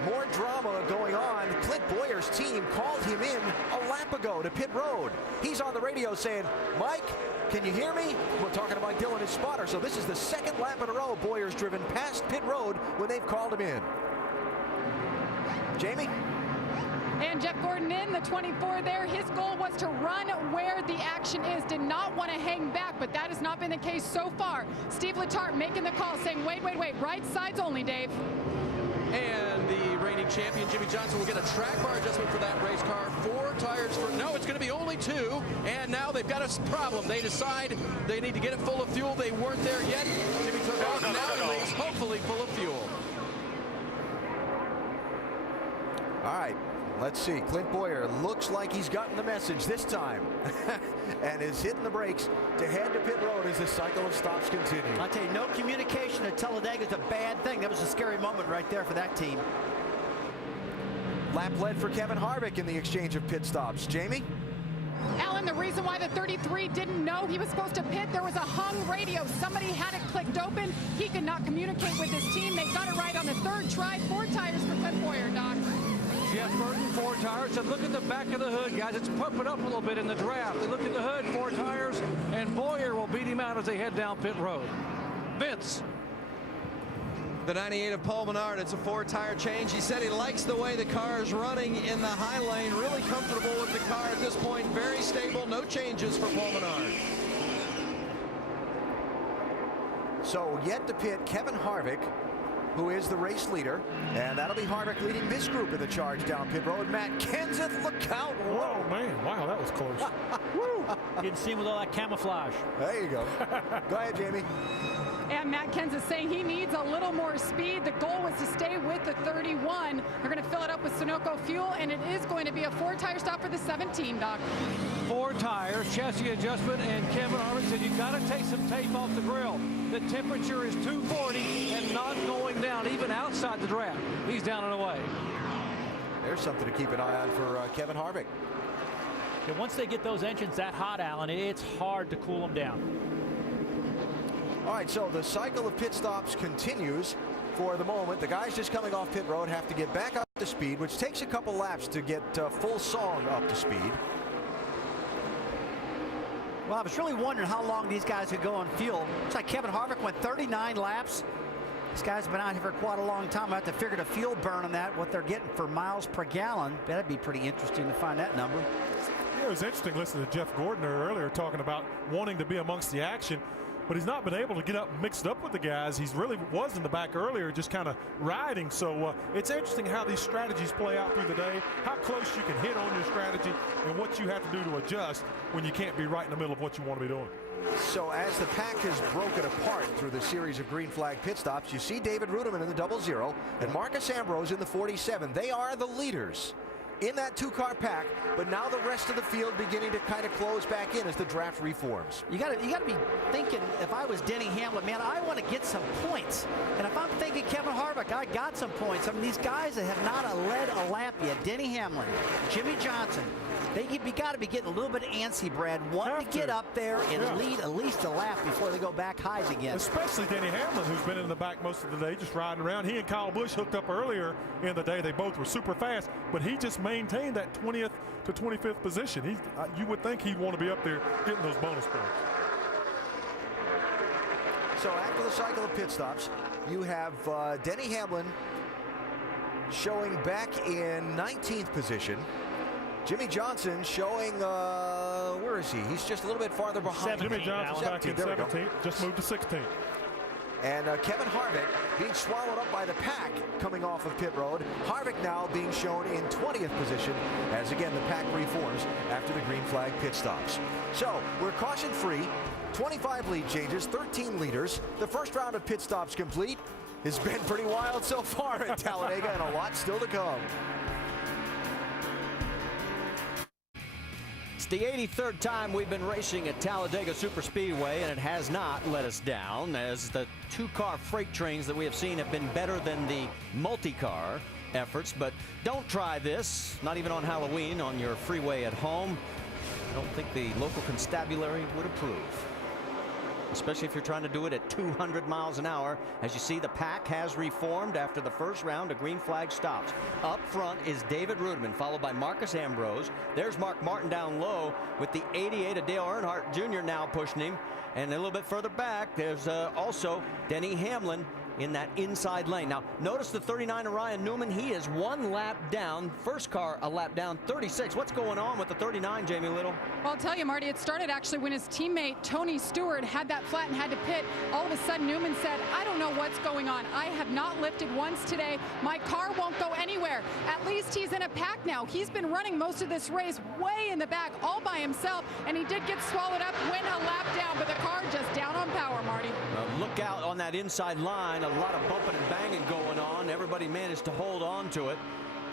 More drama going on. Clint Boyer's team called him in a lap ago to pit road. He's on the radio saying, Mike, can you hear me? We're talking to Mike Dillon, his spotter. So this is the second lap in a row Boyer's driven past pit road when they've called him in. Jamie? And Jeff Gordon in the 24 there. His goal was to run where the action is. Did not want to hang back, but that has not been the case so far. Steve Letarte making the call saying, wait. Right sides only, Dave. And the reigning champion. Jimmy Johnson will get a track bar adjustment for that race car. 4 tires for, no, it's going to be only 2. And now they've got a problem. They decide they need to get it full of fuel. They weren't there yet. Jimmy took off, and now he leaves hopefully full of fuel. All right. Let's see. Clint Boyer looks like he's gotten the message this time and is hitting the brakes to head to pit road as the cycle of stops continue. I'll tell you, no communication at Talladega is a bad thing. That was a scary moment right there for that team. Lap led for Kevin Harvick in the exchange of pit stops. Jamie? Alan, the reason why the 33 didn't know he was supposed to pit, there was a hung radio. Somebody had it clicked open. He could not communicate with his team. They got it right on the 3rd try. 4 tires for Clint Boyer, Doc. Jeff Burton, 4 tires. Said, look at the back of the hood, guys. It's pumping up a little bit in the draft. They look at the hood, 4 tires, and Boyer will beat him out as they head down pit road. Vince. The 98 of Paul Menard, it's a 4-tire change. He said he likes the way the car is running in the high lane. Really comfortable with the car at this point. Very stable. No changes for Paul Menard. So yet to pit Kevin Harvick, who is the race leader, and that'll be Harvick leading this group in the charge down pit road. Matt Kenseth, look out. Whoa, man. Wow, that was close. Woo. Didn't see him with all that camouflage. There you go. Go ahead, Jamie. And Matt Kenseth saying he needs a little more speed. The goal was to stay with the 31. They're going to fill it up with Sunoco fuel, and it is going to be a 4-tire stop for the 17, Doc. 4 tires, chassis adjustment, and Kevin Harvick said you've got to take some tape off the grill. The temperature is 240 and not going down even outside the draft. He's down and away. There's something to keep an eye on for Kevin Harvick. Yeah, once they get those engines that hot, Alan, it's hard to cool them down. All right, so the cycle of pit stops continues for the moment. The guys just coming off pit road have to get back up to speed, which takes a couple laps to get full song up to speed. Well, I was really wondering how long these guys could go on fuel. Looks like Kevin Harvick went 39 laps. This guy's been out here for quite a long time. I have to figure the fuel burn on that, what they're getting for miles per gallon. That'd be pretty interesting to find that number. Yeah, it was interesting listening to Jeff Gordon earlier talking about wanting to be amongst the action, but he's not been able to get up and mixed up with the guys. He's really was in the back earlier, just kind of riding. So it's interesting how these strategies play out through the day, how close you can hit on your strategy, and what you have to do to adjust when you can't be right in the middle of what you want to be doing. So as the pack has broken apart through the series of green flag pit stops, you see David Rudiman in the 00 and Marcus Ambrose in the 47. They are the leaders in that 2-car pack, but now the rest of the field beginning to kind of close back in as the draft reforms. You got to be thinking, if I was Denny Hamlin, man, I want to get some points. And if I'm thinking Kevin Harvick, I got some points. I mean, these guys that have not led a lap yet, Denny Hamlin, Jimmy Johnson, you got to be getting a little bit antsy, Brad. Want to get up there and lead at least a lap before they go back highs again. Especially Denny Hamlin, who's been in the back most of the day, just riding around. He and Kyle Busch hooked up earlier in the day. They both were super fast, but he just maintained that 20th to 25th position. You would think he'd want to be up there getting those bonus points. So after the cycle of pit stops, you have Denny Hamlin showing back in 19th position. Jimmy Johnson showing, where is he? He's just a little bit farther behind. Jimmy Johnson back in 17th, just moved to 16th. And Kevin Harvick being swallowed up by the pack coming off of pit road. Harvick now being shown in 20th position as, again, the pack reforms after the green flag pit stops. So we're caution-free, 25 lead changes, 13 leaders. The first round of pit stops complete. It's been pretty wild so far at Talladega, and a lot still to come. It's the 83rd time we've been racing at Talladega Superspeedway, and it has not let us down, as the 2-car freight trains that we have seen have been better than the multi-car efforts. But don't try this, not even on Halloween, on your freeway at home. I don't think the local constabulary would approve, especially if you're trying to do it at 200 miles an hour. As you see, the pack has reformed after the first round of green flag stops. Up front is David Rudiman, followed by Marcus Ambrose. There's Mark Martin down low with the 88 of Dale Earnhardt Jr. now pushing him. And a little bit further back, there's also Denny Hamlin in that inside lane. Now, notice the 39 Ryan Newman. He is 1 lap down. First car a lap down, 36. What's going on with the 39, Jamie Little? Well, I'll tell you, Marty, it started actually when his teammate Tony Stewart had that flat and had to pit. All of a sudden, Newman said, I don't know what's going on. I have not lifted once today. My car won't go anywhere. At least he's in a pack now. He's been running most of this race way in the back all by himself, and he did get swallowed up, went a lap down, but the car just down on power, Marty. Well, look out on that inside line. A lot of bumping and banging going on. Everybody managed to hold on to it.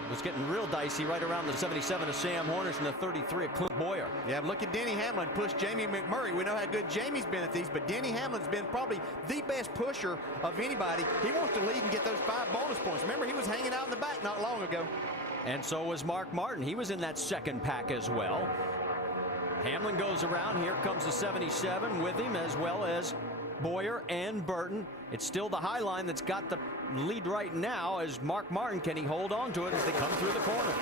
It was getting real dicey right around the 77 of Sam Hornish and the 33 of Clint Boyer. Yeah, look at Denny Hamlin push Jamie McMurray. We know how good Jamie's been at these, but Denny Hamlin's been probably the best pusher of anybody. He wants to lead and get those 5 bonus points. Remember, he was hanging out in the back not long ago. And so was Mark Martin. He was in that second pack as well. Hamlin goes around. Here comes the 77 with him, as well as Boyer and Burton. It's still the high line that's got the lead right now as Mark Martin. Can he hold on to it as they come through the corner?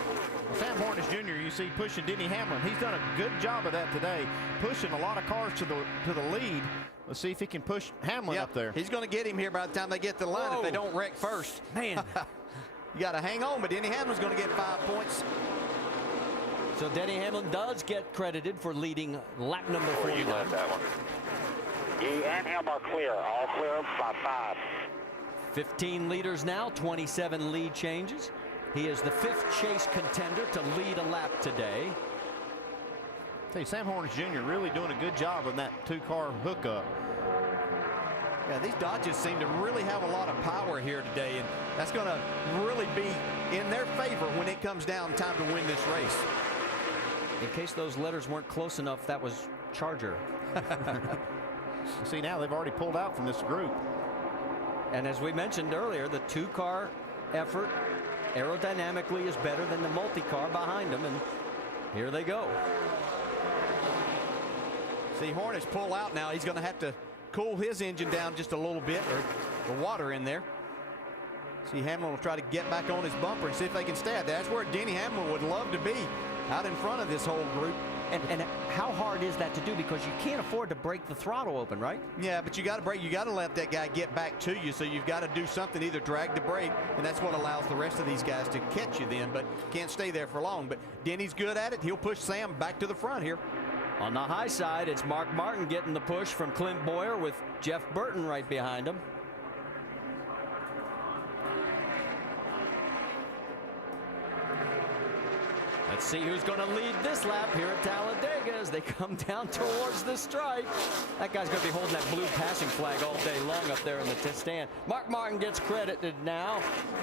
Sam Hornish Jr., you see pushing Denny Hamlin. He's done a good job of that today, pushing a lot of cars to the lead. Let's see if he can push Hamlin up there. He's going to get him here by the time they get to the line if they don't wreck first. Man. You got to hang on, but Denny Hamlin's going to get 5 points. So Denny Hamlin does get credited for leading lap number 49. That one. You and him are clear. All clear by 5. 15 leaders now, 27 lead changes. He is the 5th chase contender to lead a lap today. Hey, Sam Hornish Jr. really doing a good job on that 2-car hookup. Yeah, these Dodges seem to really have a lot of power here today, and that's going to really be in their favor when it comes down time to win this race. In case those letters weren't close enough, that was Charger. See, now they've already pulled out from this group. And as we mentioned earlier, the 2-car effort aerodynamically is better than the multi-car behind them, and here they go. See Hornish pull out now. He's going to have to cool his engine down just a little bit, or the water in there. See, Hamlin will try to get back on his bumper and see if they can stay out there. That's where Denny Hamlin would love to be, out in front of this whole group. And how hard is that to do? Because you can't afford to break the throttle open, right? Yeah, but you got to break. You got to let that guy get back to you. So you've got to do something, either drag the brake, and that's what allows the rest of these guys to catch you then. But can't stay there for long. But Denny's good at it. He'll push Sam back to the front here. On the high side, it's Mark Martin getting the push from Clint Boyer with Jeff Burton right behind him. Let's see who's going to lead this lap here at Talladega as they come down towards the stripe. That guy's going to be holding that blue passing flag all day long up there in the stand. Mark Martin gets credited now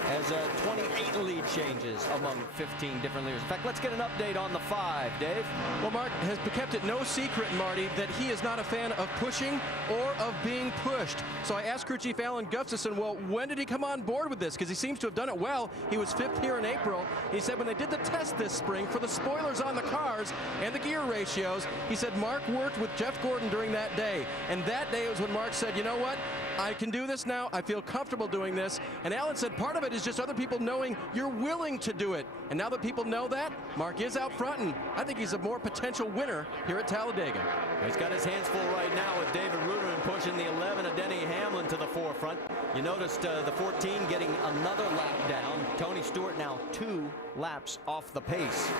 as 28 lead changes among 15 different leaders. In fact, let's get an update on the 5, Dave. Well, Mark has kept it no secret, Marty, that he is not a fan of pushing or of being pushed. So I asked crew chief Alan Gustafson, well, when did he come on board with this? Because he seems to have done it well. He was 5th here in April. He said when they did the test this spring for the spoilers on the cars and the gear ratios, he said Mark worked with Jeff Gordon during that day. And that day was when Mark said, you know what? I can do this now. I feel comfortable doing this. And Alan said part of it is just other people knowing you're willing to do it. And now that people know that, Mark is out front, and I think he's a more potential winner here at Talladega. He's got his hands full right now with David Ruderman pushing the 11 of Denny Hamlin to the forefront. You noticed the 14 getting another lap down. Tony Stewart now 2 laps off the pace.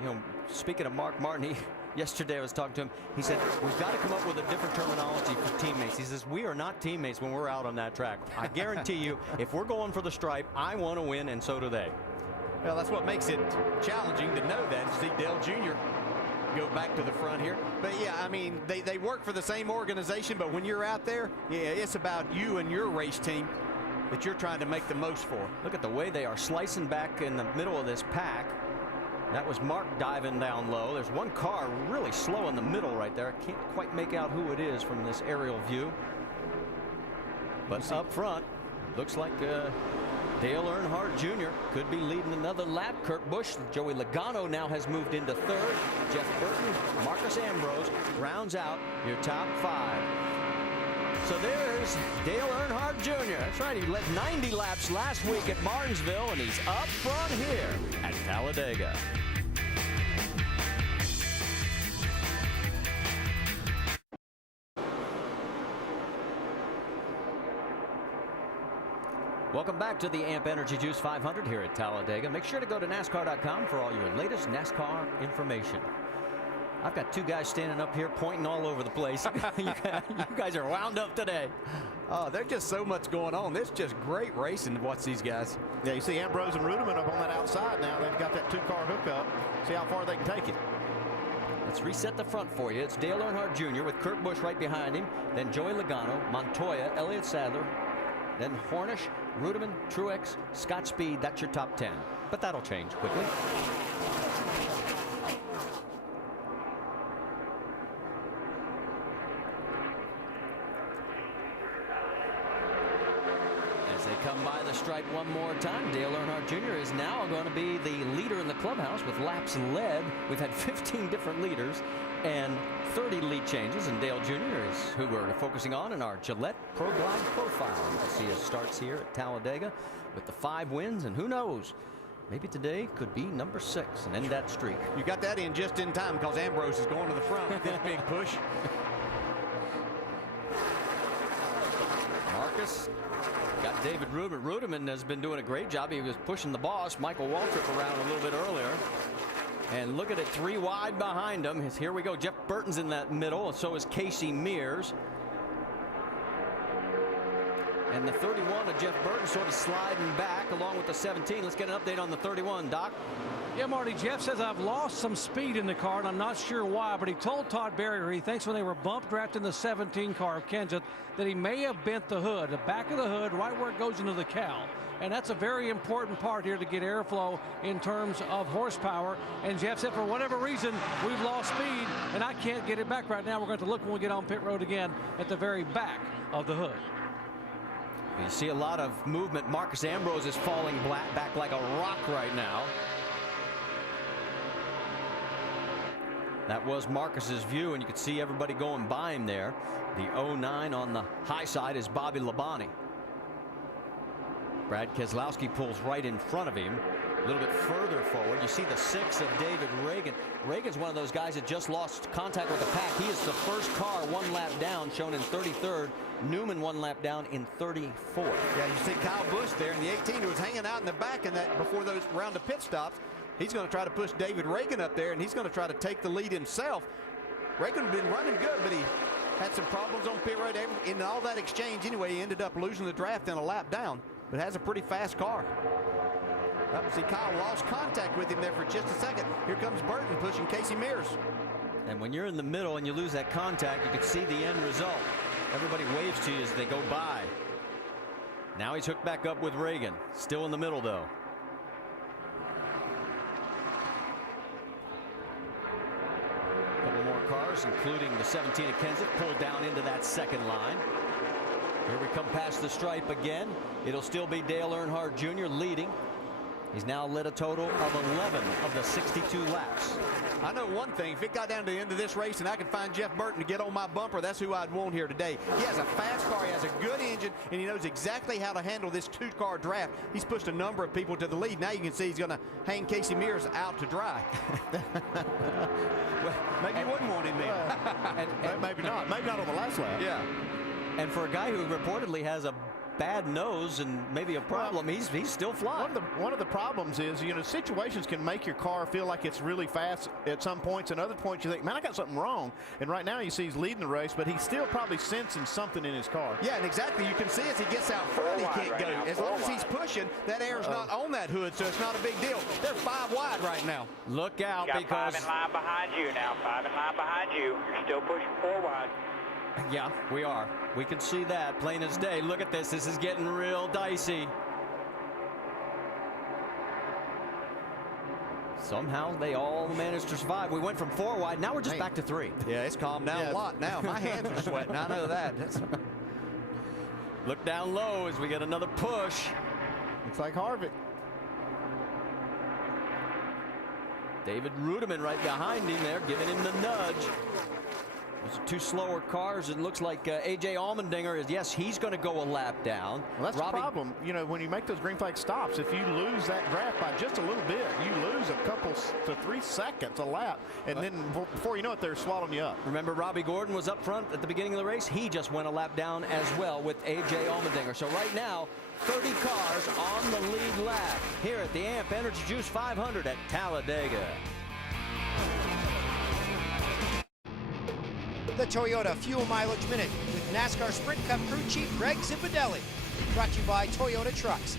You know, speaking of Mark Martin, yesterday I was talking to him. He said, we've got to come up with a different terminology for teammates. He says, we are not teammates when we're out on that track. I guarantee you, if we're going for the stripe, I want to win, and so do they. Well, that's what makes it challenging to know that. See Dale Jr. go back to the front here. But yeah, I mean, they work for the same organization, but when you're out there, yeah, it's about you and your race team that you're trying to make the most for. Look at the way they are slicing back in the middle of this pack. That was Mark diving down low. There's one car really slow in the middle right there. I can't quite make out who it is from this aerial view. But up front, looks like Dale Earnhardt Jr. could be leading another lap. Kurt Busch, Joey Logano now has moved into 3rd. Jeff Burton, Marcus Ambrose rounds out your top 5. So there's Dale Earnhardt Jr. That's right, he led 90 laps last week at Martinsville, and he's up front here at Talladega. Welcome back to the AMP Energy Juice 500 here at Talladega. Make sure to go to NASCAR.com for all your latest NASCAR information. I've got two guys standing up here pointing all over the place. You guys are wound up today. Oh, there's just so much going on. It's just great racing to watch these guys. Yeah, you see Ambrose and Ruderman up on that outside now. They've got that two-car hookup. See how far they can take it. Let's reset the front for you. It's Dale Earnhardt Jr. with Kurt Busch right behind him. Then Joey Logano, Montoya, Elliott Sadler. Then Hornish, Ruderman, Truex, Scott Speed. That's your top 10. But that'll change quickly. As they come by the stripe one more time, Dale Earnhardt Jr. is now going to be the leader in the clubhouse with laps led. We've had 15 different leaders and 30 lead changes, and Dale Jr. is who we're focusing on in our Gillette Pro Glide profile. You can see his starts here at Talladega with the 5 wins, and who knows, maybe today could be number 6 and end that streak. You got that in just in time because Ambrose is going to the front with this big push. Marcus got David Ruderman. Ruderman has been doing a great job. He was pushing the boss, Michael Waltrip, around a little bit earlier. And look at it, 3 wide behind him. Here we go. Jeff Burton's in that middle, and so is Casey Mears. And the 31 of Jeff Burton sort of sliding back along with the 17. Let's get an update on the 31, Doc. Yeah, Marty, Jeff says I've lost some speed in the car, and I'm not sure why, but he told Todd Berrier he thinks when they were bump drafting the 17 car of Kenseth that he may have bent the hood, the back of the hood, right where it goes into the cowl. And that's a very important part here to get airflow in terms of horsepower. And Jeff said for whatever reason, we've lost speed, and I can't get it back right now. We're going to look when we get on pit road again at the very back of the hood. You see a lot of movement. Marcus Ambrose is falling back like a rock right now. That was Marcus's view, and you could see everybody going by him there. The 09 on the high side is Bobby Labonte. Brad Keselowski pulls right in front of him. A little bit further forward, you see the 6 of David Ragan. Ragan's one of those guys that just lost contact with the pack. He is the first car 1 lap down, shown in 33rd. Newman 1 lap down in 34th. Yeah, you see Kyle Busch there in the 18 who was hanging out in the back in that before those round of pit stops. He's going to try to push David Ragan up there, and he's going to try to take the lead himself. Ragan been running good, but he had some problems on pit road. In all that exchange, anyway, he ended up losing the draft in a lap down, but has a pretty fast car. See, Kyle lost contact with him there for just a second. Here comes Burton pushing Casey Mears. And when you're in the middle and you lose that contact, you can see the end result. Everybody waves to you as they go by. Now he's hooked back up with Ragan. Still in the middle, though. A couple more cars, including the 17 of Kenseth, pulled down into that second line. Here we come past the stripe again. It'll still be Dale Earnhardt Jr. leading. He's now led a total of 11 of the 62 laps. I know one thing. If it got down to the end of this race and I could find Jeff Burton to get on my bumper, that's who I'd want here today. He has a fast car, he has a good engine, and he knows exactly how to handle this 2-car draft. He's pushed a number of people to the lead. Now you can see he's going to hang Casey Mears out to dry. Well, maybe you wouldn't want him there. Maybe not. Maybe not on the last lap. Yeah. And for a guy who reportedly has a bad nose and maybe a problem, he's still flying. One of the problems is, you know, situations can make your car feel like it's really fast at some points, and other points you think, man, I got something wrong. And right now you see he's leading the race, but he's still probably sensing something in his car. Yeah, and exactly. You can see as he gets out front, he can't go. As long as he's pushing, that air's not on that hood, so it's not a big deal. They're 5 wide right now. Look out, you got because 5 in line behind you now. 5 in line behind you. You're still pushing 4 wide. Yeah, we are. We can see that plain as day. Look at this. This is getting real dicey. Somehow they all managed to survive. We went from 4 wide. Now we're just back to 3. Yeah, it's calmed down a lot now. My hands are sweating. I know that. Look down low as we get another push. Looks like Harvick. David Ruderman right behind him there, giving him the nudge. There's two slower cars. It looks like A.J. Allmendinger is, yes, he's going to go a lap down. Well, that's the problem. You know, when you make those green flag stops, if you lose that draft by just a little bit, you lose a couple to 3 seconds a lap, and then before you know it, they're swallowing you up. Remember, Robbie Gordon was up front at the beginning of the race. He just went a lap down as well with A.J. Allmendinger. So right now, 30 cars on the lead lap here at the AMP Energy Juice 500 at Talladega. The Toyota Fuel Mileage Minute with NASCAR Sprint Cup crew chief Greg Zipadelli. Brought to you by Toyota Trucks.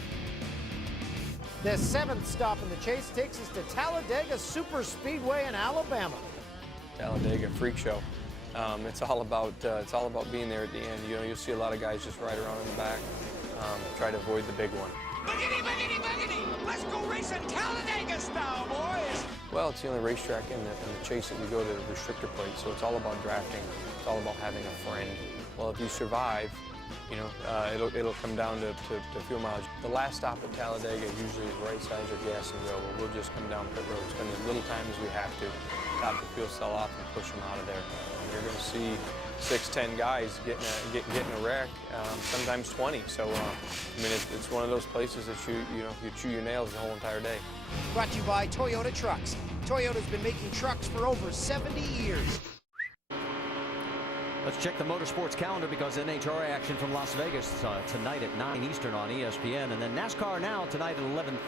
The 7th stop in the chase takes us to Talladega Super Speedway in Alabama. Talladega freak show. It's all about being there at the end. You know, you'll see a lot of guys just ride around in the back, try to avoid the big one. Boogity, boogity, boogity! Let's go racing Talladega style, boys! Well, it's the only racetrack in the chase that we go to the restrictor plate, so it's all about drafting. It's all about having a friend. Well, if you survive, you know, it'll come down to fuel mileage. The last stop at Talladega usually is right sides or gas and go. We'll just come down pit road, spend as little time as we have to, top the fuel cell off and push them out of there. You're going to see 6, 10 guys getting a wreck, sometimes 20. So, I mean, it's one of those places that you chew your nails the whole entire day. Brought to you by Toyota Trucks. Toyota's been making trucks for over 70 years. Let's check the motorsports calendar because NHRA action from Las Vegas tonight at 9 Eastern on ESPN. And then NASCAR Now tonight at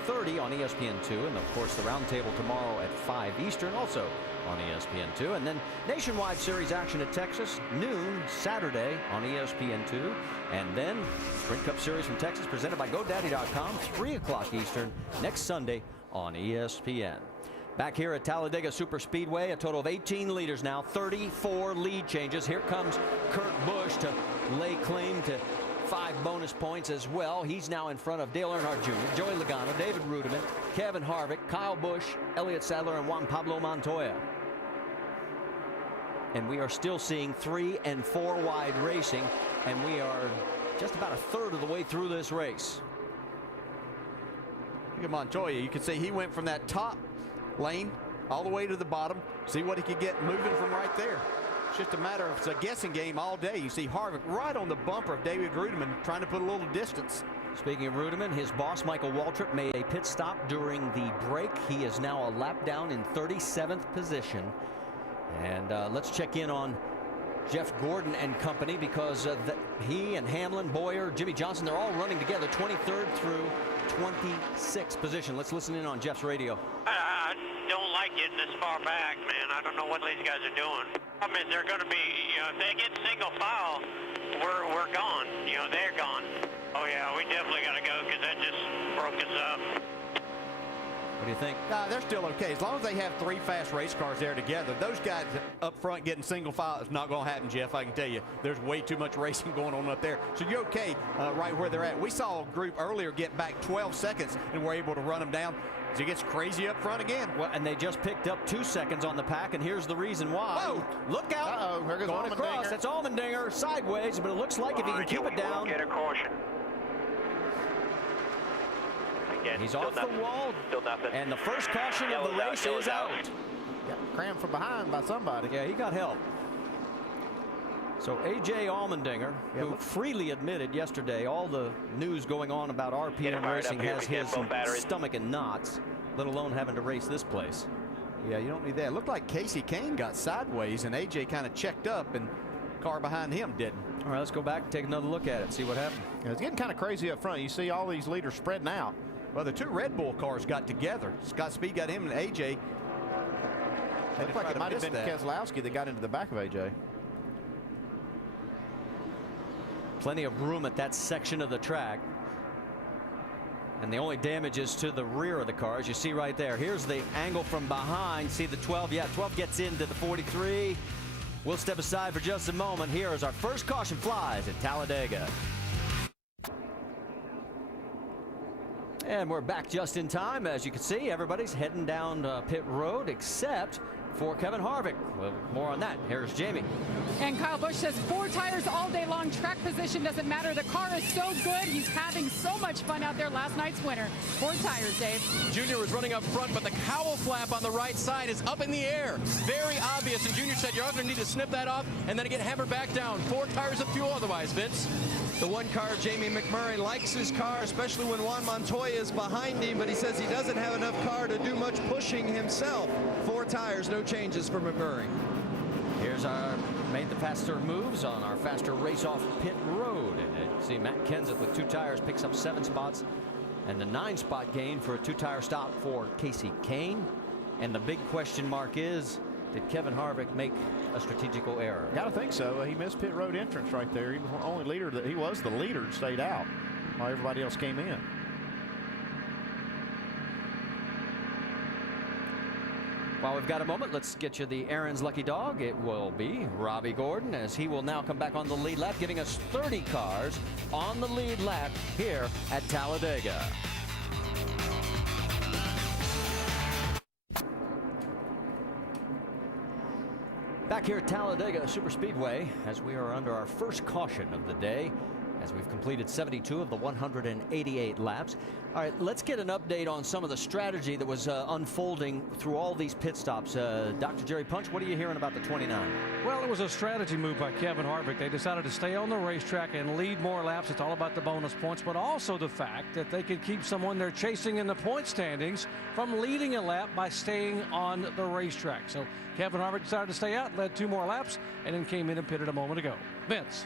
11:30 on ESPN2. And, of course, the roundtable tomorrow at 5 Eastern also on ESPN2. And then Nationwide Series action at Texas, noon Saturday on ESPN2. And then Sprint Cup Series from Texas presented by GoDaddy.com, 3 o'clock Eastern next Sunday on ESPN. Back here at Talladega Superspeedway, a total of 18 leaders now, 34 lead changes. Here comes Kurt Busch to lay claim to 5 bonus points as well. He's now in front of Dale Earnhardt Jr., Joey Logano, David Rudiman, Kevin Harvick, Kyle Busch, Elliott Sadler, and Juan Pablo Montoya. And we are still seeing 3 and 4 wide racing, and we are just about a third of the way through this race. Look at Montoya. You can see he went from that top lane all the way to the bottom. See what he could get moving from right there. It's just a matter of, it's a guessing game all day. You see Harvick right on the bumper of David Rudiman trying to put a little distance. Speaking of Rudiman, his boss Michael Waltrip made a pit stop during the break. He is now a lap down in 37th position. And let's check in on Jeff Gordon and company because he and Hamlin, Boyer, Jimmy Johnson, they're all running together 23rd through 26th position. Let's listen in on Jeff's radio. I don't like getting this far back, man. I don't know what these guys are doing. I mean, they're going to be, you know, if they get single file, we're gone. You know, they're gone. Oh, yeah, we definitely got to go because that just broke us up. What do you think? Nah, they're still okay. As long as they have 3 fast race cars there together, those guys up front getting single file is not going to happen, Jeff. I can tell you. There's way too much racing going on up there. So you're okay right where they're at. We saw a group earlier get back 12 seconds and were able to run them down. It gets crazy up front again. Well, and they just picked up 2 seconds on the pack, and here's the reason why. Whoa! Look out! Uh-oh, here goes going across. That's Allmendinger sideways, but it looks like if he can keep it down. Get a caution. Again, he's off the wall. Still nothing. And the first caution of the race is out. Got crammed from behind by somebody. Yeah, he got help. So A.J. Allmendinger, who freely admitted yesterday all the news going on about RPM racing has his stomach in knots, let alone having to race this place. Yeah, you don't need that. It looked like Casey Kane got sideways, and A.J. kind of checked up, and car behind him didn't. All right, let's go back and take another look at it, see what happened. Yeah, it's getting kind of crazy up front. You see all these leaders spreading out. Well, the 2 Red Bull cars got together. Scott Speed got him and A.J. Looked like it might have been Keselowski that got into the back of A.J. Plenty of room at that section of the track. And the only damage is to the rear of the car, as you see right there. Here's the angle from behind. See the 12? Yeah, 12 gets into the 43. We'll step aside for just a moment. Here is our first caution flies at Talladega. And we're back just in time. As you can see, everybody's heading down pit road except for Kevin Harvick. Well, more on that. Here's Jamie. And Kyle Busch says 4 tires all day long. Track position doesn't matter. The car is so good. He's having so much fun out there. Last night's winner. 4 tires, Dave. Junior was running up front, but the cowl flap on the right side is up in the air. Very obvious. And Junior said, you're going to need to snip that off and then get hammered back down. 4 tires of fuel otherwise, Vince. The one car, Jamie McMurray likes his car, especially when Juan Montoya is behind him, but he says he doesn't have enough car to do much pushing himself. 4 tires, no changes for McMurray. Here's our made the faster moves on our faster race off pit road. And see Matt Kenseth with 2 tires picks up 7 spots and the 9-spot gain for a 2-tire stop for Casey Kane. And the big question mark is, did Kevin Harvick make a strategical error? Got to think so. He missed pit road entrance right there. He was the only leader that he was the leader and stayed out while everybody else came in. While we've got a moment, let's get you the Aaron's lucky dog. It will be Robbie Gordon, as he will now come back on the lead lap, giving us 30 cars on the lead lap here at Talladega. Back here at Talladega Superspeedway, as we are under our first caution of the day, as we've completed 72 of the 188 laps. All right, let's get an update on some of the strategy that was unfolding through all these pit stops. Dr. Jerry Punch, what are you hearing about the 29? Well, it was a strategy move by Kevin Harvick. They decided to stay on the racetrack and lead more laps. It's all about the bonus points, but also the fact that they could keep someone they're chasing in the point standings from leading a lap by staying on the racetrack. So Kevin Harvick decided to stay out, led 2 more laps, and then came in and pitted a moment ago. Vince.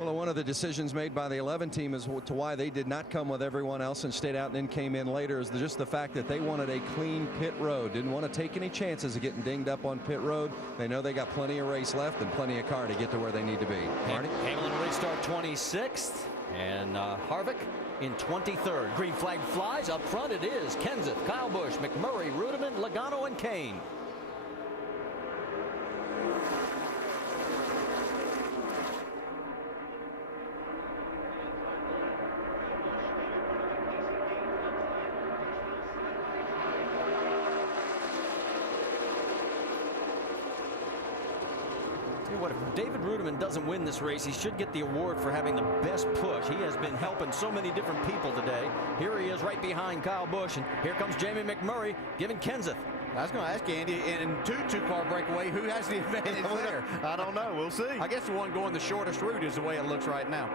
Well, one of the decisions made by the 11 team as to why they did not come with everyone else and stayed out and then came in later is just the fact that they wanted a clean pit road. Didn't want to take any chances of getting dinged up on pit road. They know they got plenty of race left and plenty of car to get to where they need to be. Marty? Hamlin restart 26th, and Harvick in 23rd. Green flag flies. Up front it is Kenseth, Kyle Busch, McMurray, Rudiman, Logano, and Kane. What if David Rudiman doesn't win this race, he should get the award for having the best push. He has been helping so many different people today. Here he is right behind Kyle Busch, and here comes Jamie McMurray giving Kenseth. I was going to ask you, Andy, in two-car breakaway, who has the advantage there? I don't know. We'll see. I guess the one going the shortest route is the way it looks right now.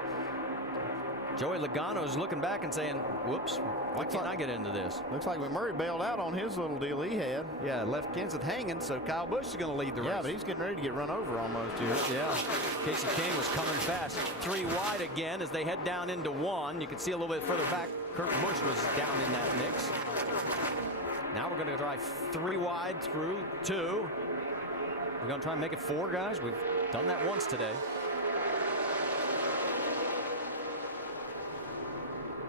Joey Logano is looking back and saying, whoops, why can't I get into this? Looks like McMurray bailed out on his little deal he had. Yeah, left Kenseth hanging, so Kyle Busch is going to lead the race. Yeah, but he's getting ready to get run over almost here. Yeah, Casey Kane was coming fast. 3 wide again as they head down into 1. You can see a little bit further back, Kurt Busch was down in that mix. Now we're going to drive 3 wide through 2. We're going to try and make it 4, guys. We've done that once today.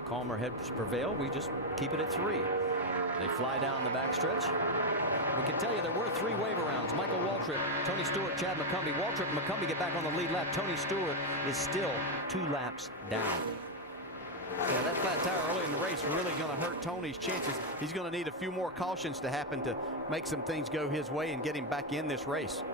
Calmer heads prevail. We just keep it at 3. They fly down the backstretch. We can tell you there were 3 wave arounds. Michael Waltrip, Tony Stewart, Chad McCumbee. Waltrip and McCumbee get back on the lead lap. Tony Stewart is still 2 laps down. Yeah, that flat tire early in the race really going to hurt Tony's chances. He's going to need a few more cautions to happen to make some things go his way and get him back in this race.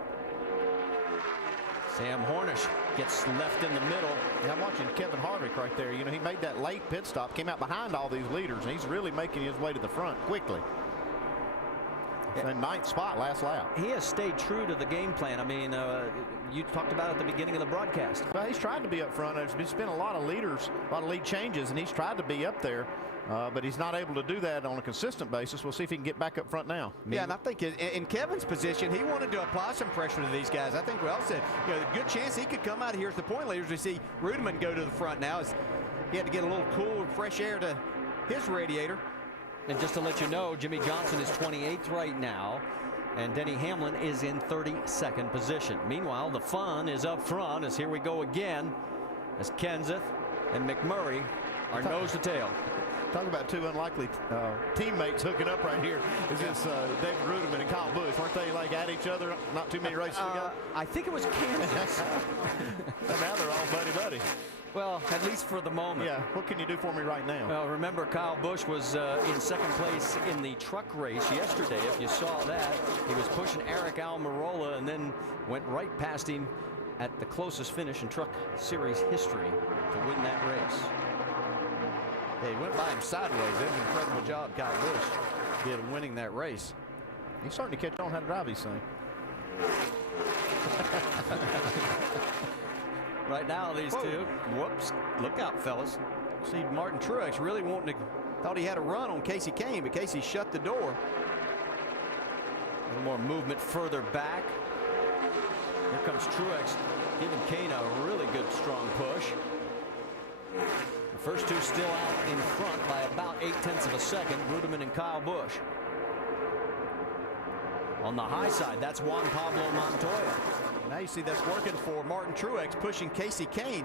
Sam Hornish gets left in the middle. Yeah, I'm watching Kevin Harvick right there. You know, he made that late pit stop, came out behind all these leaders, and he's really making his way to the front quickly. Yeah. 9th spot last lap. He has stayed true to the game plan. I mean, you talked about it at the beginning of the broadcast. Well, he's tried to be up front. There's been a lot of leaders, a lot of lead changes, and he's tried to be up there. But he's not able to do that on a consistent basis. We'll see if he can get back up front now. Yeah, and I think in Kevin's position, he wanted to apply some pressure to these guys. I think we all said, you know, a good chance he could come out of here as the point leaders. We see Rudiman go to the front now. He had to get a little cool and fresh air to his radiator. And just to let you know, Jimmy Johnson is 28th right now, and Denny Hamlin is in 32nd position. Meanwhile, the fun is up front as here we go again as Kenseth and McMurray are nose to tail. Talk about 2 unlikely teammates hooking up right here. Is this David Rudiman and Kyle Busch? Weren't they like at each other not too many races ago? I think it was Kansas. And now they're all buddy-buddy. Well, at least for the moment. Yeah, what can you do for me right now? Well, remember Kyle Busch was in second place in the truck race yesterday. If you saw that, he was pushing Eric Almirola and then went right past him at the closest finish in Truck Series history to win that race. Yeah, he went by him sideways. Did an incredible job, Kyle Busch, did winning that race. He's starting to catch on how to drive these things. Right now, these two. Whoops. Look out, fellas. See Martin Truex really wanting to, thought he had a run on Casey Kane, but Casey shut the door. A little more movement further back. Here comes Truex, giving Kane a really good strong push. The first two still out in front by about 0.8 of a second, Ruderman and Kyle Busch. On the high side, that's Juan Pablo Montoya. Now you see that's working for Martin Truex, pushing Casey Kane.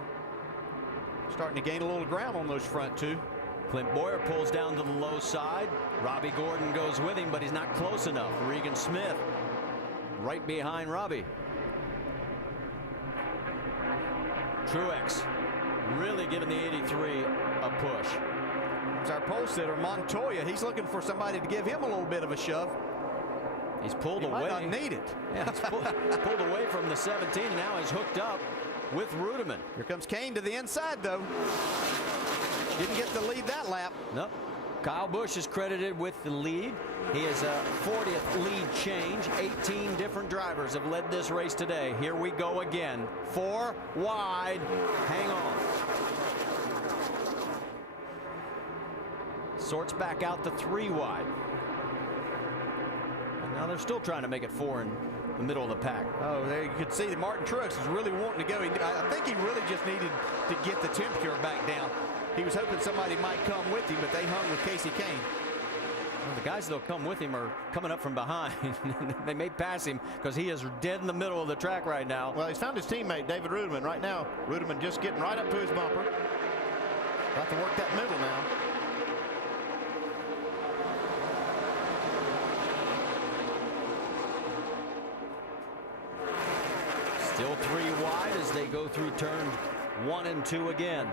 Starting to gain a little ground on those front two. Clint Boyer pulls down to the low side. Robbie Gordon goes with him, but he's not close enough. Regan Smith right behind Robbie. Truex really giving the 83 a push. There's our pole sitter, Montoya. He's looking for somebody to give him a little bit of a shove. He's pulled away. Might not need it. Yeah, he's pulled away from the 17, and now he's hooked up with Ruderman. Here comes Kane to the inside, though. Didn't get the lead that lap. No. Kyle Busch is credited with the lead. He is a 40th lead change. 18 different drivers have led this race today. Here we go again. 4 wide. Hang on. Sorts back out to 3 wide. And now they're still trying to make it 4 in the middle of the pack. Oh, there you could see that Martin Truex is really wanting to go. I think he really just needed to get the temperature back down. He was hoping somebody might come with him, but they hung with Casey Kane. Well, the guys that'll come with him are coming up from behind. They may pass him because he is dead in the middle of the track right now. Well, he's found his teammate, David Ruderman, right now. Ruderman just getting right up to his bumper. Got to work that middle now. Still 3 wide as they go through turn 1 and 2 again.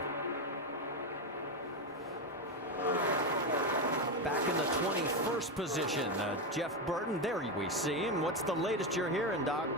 Back in the 21st position, Jeff Burton. There we see him. What's the latest you're hearing, Doc?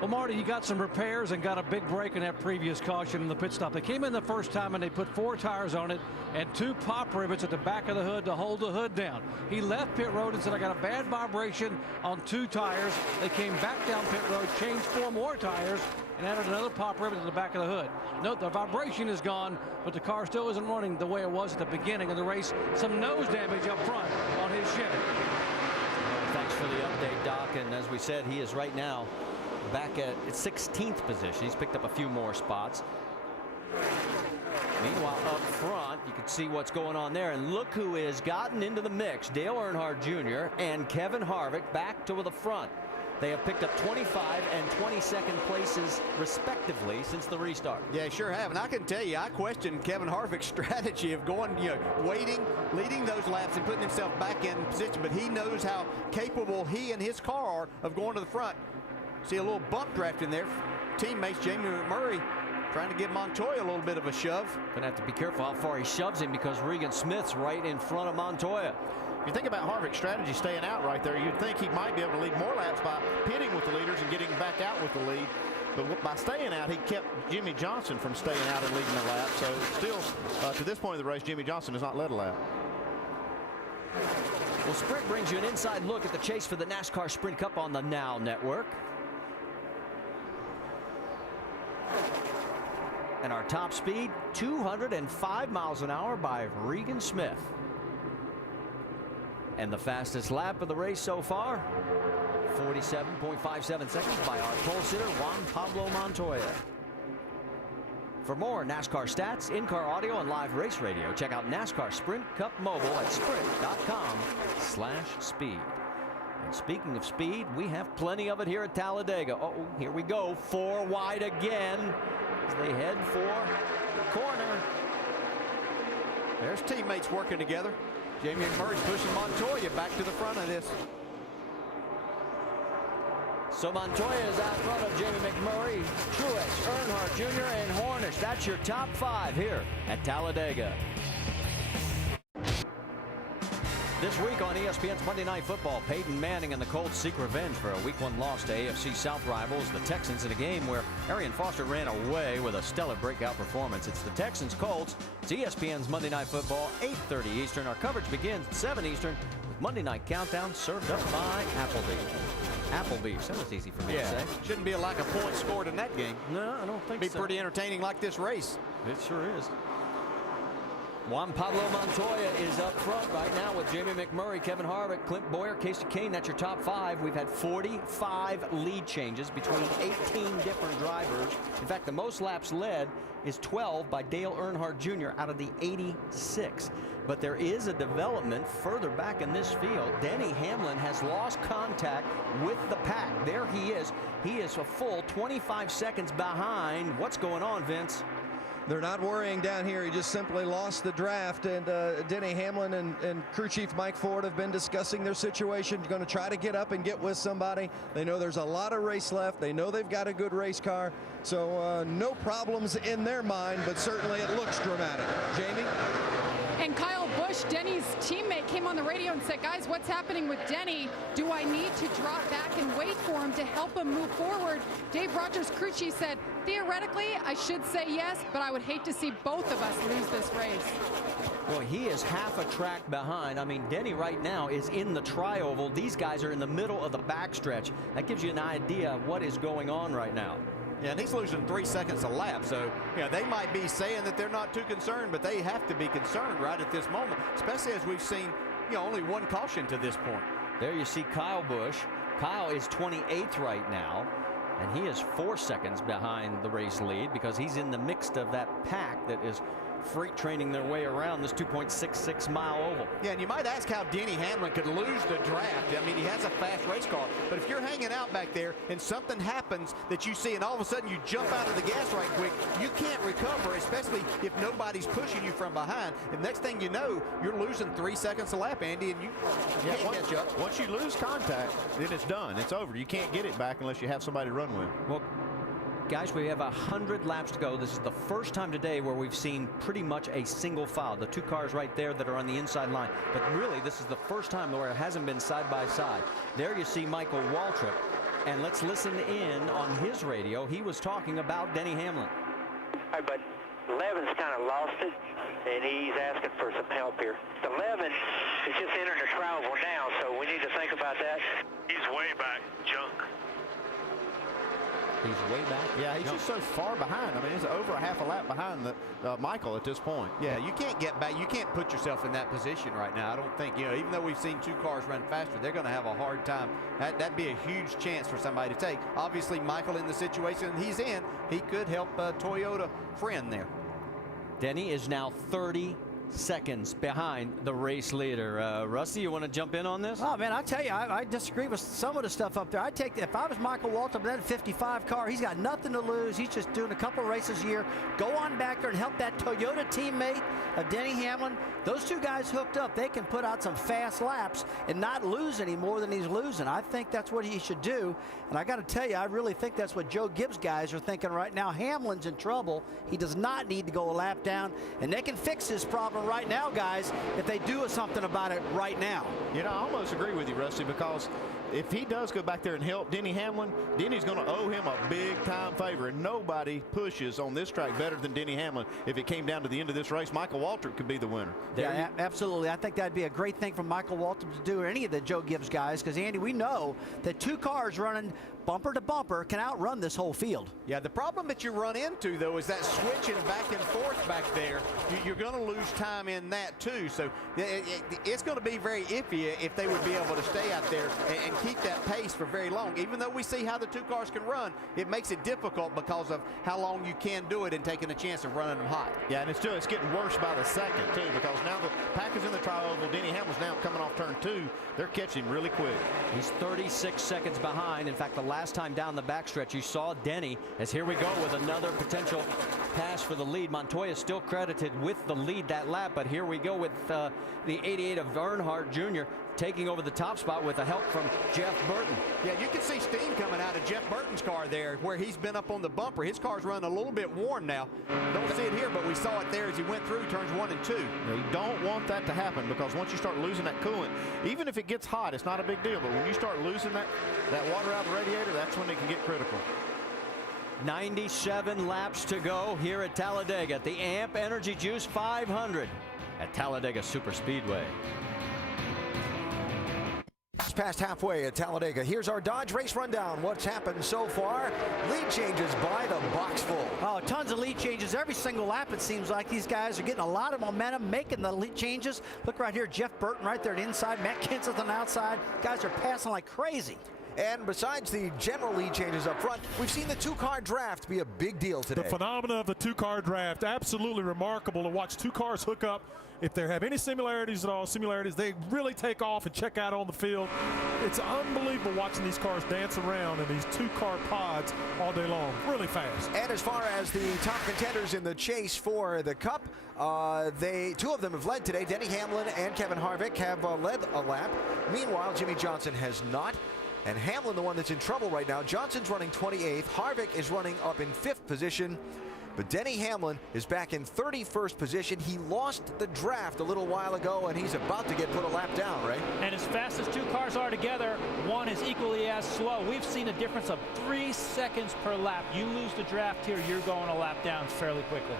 Well, Marty, he got some repairs and got a big break in that previous caution in the pit stop. They came in the first time and they put 4 tires on it and 2 pop rivets at the back of the hood to hold the hood down. He left pit road and said, I got a bad vibration on 2 tires. They came back down pit road, changed 4 more tires, and added another pop rivet to the back of the hood. Note the vibration is gone, but the car still isn't running the way it was at the beginning of the race. Some nose damage up front on his Chevy. Well, thanks for the update, Doc. And as we said, he is right now back at 16th position. He's picked up a few more spots. Meanwhile, up front, you can see what's going on there. And look who has gotten into the mix. Dale Earnhardt Jr. and Kevin Harvick back to the front. They have picked up 25 and 22nd places, respectively, since the restart. Yeah, sure have. And I can tell you, I questioned Kevin Harvick's strategy of going, waiting, leading those laps and putting himself back in position. But he knows how capable he and his car are of going to the front. See a little bump draft in there. Teammates Jamie McMurray trying to give Montoya a little bit of a shove. Gonna have to be careful how far he shoves him because Regan Smith's right in front of Montoya. If you think about Harvick's strategy staying out right there, you'd think he might be able to lead more laps by pitting with the leaders and getting back out with the lead. But by staying out, he kept Jimmy Johnson from staying out and leading the lap. So still, to this point of the race, Jimmy Johnson has not led a lap. Well, Sprint brings you an inside look at the chase for the NASCAR Sprint Cup on the Now Network. And our top speed, 205 miles an hour by Regan Smith. And the fastest lap of the race so far, 47.57 seconds by our pole sitter, Juan Pablo Montoya. For more NASCAR stats, in-car audio, and live race radio, check out NASCAR Sprint Cup Mobile at sprint.com/speed. And speaking of speed, we have plenty of it here at Talladega. Oh, here we go. 4 wide again as they head for the corner. There's teammates working together. Jamie McMurray's pushing Montoya back to the front of this. So Montoya is out front of Jamie McMurray, Truex, Earnhardt Jr., and Hornish. That's your top 5 here at Talladega. This week on ESPN's Monday Night Football, Peyton Manning and the Colts seek revenge for a Week 1 loss to AFC South rivals, the Texans, in a game where Arian Foster ran away with a stellar breakout performance. It's the Texans-Colts. It's ESPN's Monday Night Football, 8:30 Eastern. Our coverage begins at 7 Eastern with Monday Night Countdown served up by Applebee's. That was easy for me to say. Shouldn't be a lack of points scored in that game. No, I don't think be so. Pretty entertaining like this race. It sure is. Juan Pablo Montoya is up front right now with Jamie McMurray, Kevin Harvick, Clint Boyer, Casey Kane. That's your top 5. We've had 45 lead changes between 18 different drivers. In fact, the most laps led is 12 by Dale Earnhardt Jr. out of the 86. But there is a development further back in this field. Denny Hamlin has lost contact with the pack. There he is. He is a full 25 seconds behind. What's going on, Vince? They're not worrying down here. He just simply lost the draft, and Denny Hamlin and crew chief Mike Ford have been discussing their situation. Going to try to get up and get with somebody. They know there's a lot of race left. They know they've got a good race car, so no problems in their mind, but certainly it looks dramatic. Jamie? And Kyle Busch, Denny's teammate, came on the radio and said, guys, what's happening with Denny? Do I need to drop back and wait for him to help him move forward? Dave Rogers' crew chief said, theoretically, I should say yes, but I would hate to see both of us lose this race. Well, he is half a track behind. I mean, Denny right now is in the tri-oval. These guys are in the middle of the backstretch. That gives you an idea of what is going on right now. Yeah, and he's losing 3 seconds a lap, so they might be saying that they're not too concerned, but they have to be concerned right at this moment, especially as we've seen only 1 caution to this point. There you see Kyle Busch. Kyle is 28th right now, and he is 4 seconds behind the race lead because he's in the midst of that pack that is freight training their way around this 2.66 mile oval. Yeah, and you might ask how Denny Hamlin could lose the draft. I mean, he has a fast race car, but if you're hanging out back there and something happens that you see and all of a sudden you jump out of the gas right quick, you can't recover, especially if nobody's pushing you from behind. And next thing you know, you're losing 3 seconds a lap, Andy, and you can't catch up. Once you lose contact, then it's done. It's over. You can't get it back unless you have somebody to run with. Well, guys, we have 100 laps to go. This is the first time today where we've seen pretty much a single file. The 2 cars right there that are on the inside line. But really, this is the first time where it hasn't been side by side. There you see Michael Waltrip. And let's listen in on his radio. He was talking about Denny Hamlin. All right, but 11's kind of lost it, and he's asking for some help here. 11 is just entering the tri-oval now, so we need to think about that. He's way back, junk. He's way back. Yeah, he's just so far behind. I mean, he's over a half a lap behind Michael at this point. Yeah, you can't get back. You can't put yourself in that position right now. I don't think, even though we've seen 2 cars run faster, they're going to have a hard time. That'd be a huge chance for somebody to take. Obviously, Michael in the situation he's in, he could help a Toyota friend there. Denny is now 30 seconds behind the race leader. Rusty, you want to jump in on this? Oh, man, I tell you, I disagree with some of the stuff up there. If I was Michael Waltrip, that 55 car, he's got nothing to lose. He's just doing a couple races a year. Go on back there and help that Toyota teammate of Denny Hamlin. Those 2 guys hooked up. They can put out some fast laps and not lose any more than he's losing. I think that's what he should do. And I got to tell you, I really think that's what Joe Gibbs guys are thinking right now. Hamlin's in trouble. He does not need to go a lap down, and they can fix his problem right now, guys, if they do something about it right now. I almost agree with you, Rusty, because if he does go back there and help Denny Hamlin, Denny's going to owe him a big-time favor, and nobody pushes on this track better than Denny Hamlin. If it came down to the end of this race, Michael Waltrip could be the winner. Yeah, absolutely. I think that'd be a great thing for Michael Waltrip to do, or any of the Joe Gibbs guys, because, Andy, we know that 2 cars running bumper to bumper can outrun this whole field. Yeah, the problem that you run into, though, is that switching back and forth back there. You're going to lose time in that, too. So it's going to be very iffy if they would be able to stay out there and keep that pace for very long. Even though we see how the 2 cars can run, it makes it difficult because of how long you can do it and taking a chance of running them hot. Yeah, and it's getting worse by the second, too, because now the pack is in the tri-oval. Denny Hamlin's now coming off turn 2. They're catching him really quick. He's 36 seconds behind. In fact, the last time down the backstretch, you saw Denny, as here we go with another potential pass for the lead. Montoya still credited with the lead that lap, but here we go with the 88 of Earnhardt Jr. taking over the top spot with the help from Jeff Burton. Yeah, you can see steam coming out of Jeff Burton's car there where he's been up on the bumper. His car's running a little bit warm now. Don't see it here, but we saw it there as he went through turns 1 and 2. Now, you don't want that to happen, because once you start losing that coolant, even if it gets hot, it's not a big deal. But when you start losing that water out of the radiator, that's when it can get critical. 97 laps to go here at Talladega at the AMP Energy Juice 500 at Talladega Superspeedway. It's past halfway at Talladega. Here's our Dodge race rundown. What's happened so far? Lead changes by the box full. Oh, tons of lead changes every single lap. It seems like these guys are getting a lot of momentum, making the lead changes. Look right here, Jeff Burton right there at the inside, Matt Kenseth on the outside. Guys are passing like crazy. And besides the general lead changes up front, we've seen the two-car draft be a big deal today. The phenomena of the two-car draft, absolutely remarkable to watch two cars hook up. If there have any similarities at all, they really take off and check out on the field. It's unbelievable watching these cars dance around in these two-car pods all day long, really fast. And as far as the top contenders in the chase for the Cup, two of them have led today. Denny Hamlin and Kevin Harvick have led a lap. Meanwhile, Jimmy Johnson has not. And Hamlin, the one that's in trouble right now. Johnson's running 28th. Harvick is running up in 5th position. But Denny Hamlin is back in 31st position. He lost the draft a little while ago, and he's about to get put a lap down, right? And as fast as two cars are together, one is equally as slow. We've seen a difference of 3 seconds per lap. You lose the draft here, you're going a lap down fairly quickly.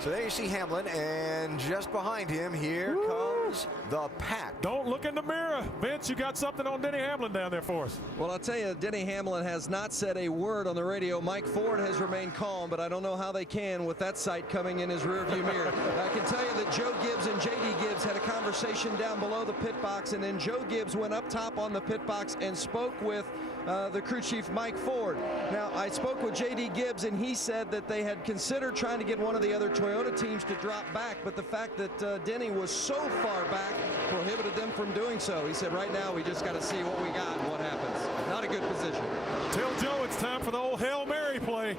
So there you see Hamlin, and just behind him, here comes the pack. Don't look in the mirror. Vince, you got something on Denny Hamlin down there for us. Well, I'll tell you, Denny Hamlin has not said a word on the radio. Mike Ford has remained calm, but I don't know how they can with that sight coming in his rearview mirror. I can tell you that Joe Gibbs and J.D. Gibbs had a conversation down below the pit box, and then Joe Gibbs went up top on the pit box and spoke with the crew chief, Mike Ford. Now, I spoke with J.D. Gibbs, and he said that they had considered trying to get one of the other Toyota teams to drop back, but the fact that Denny was so far back prohibited them from doing so. He said, right now, we just got to see what we got and what happens. Not a good position. Tell Joe it's time for the old Hail Mary play.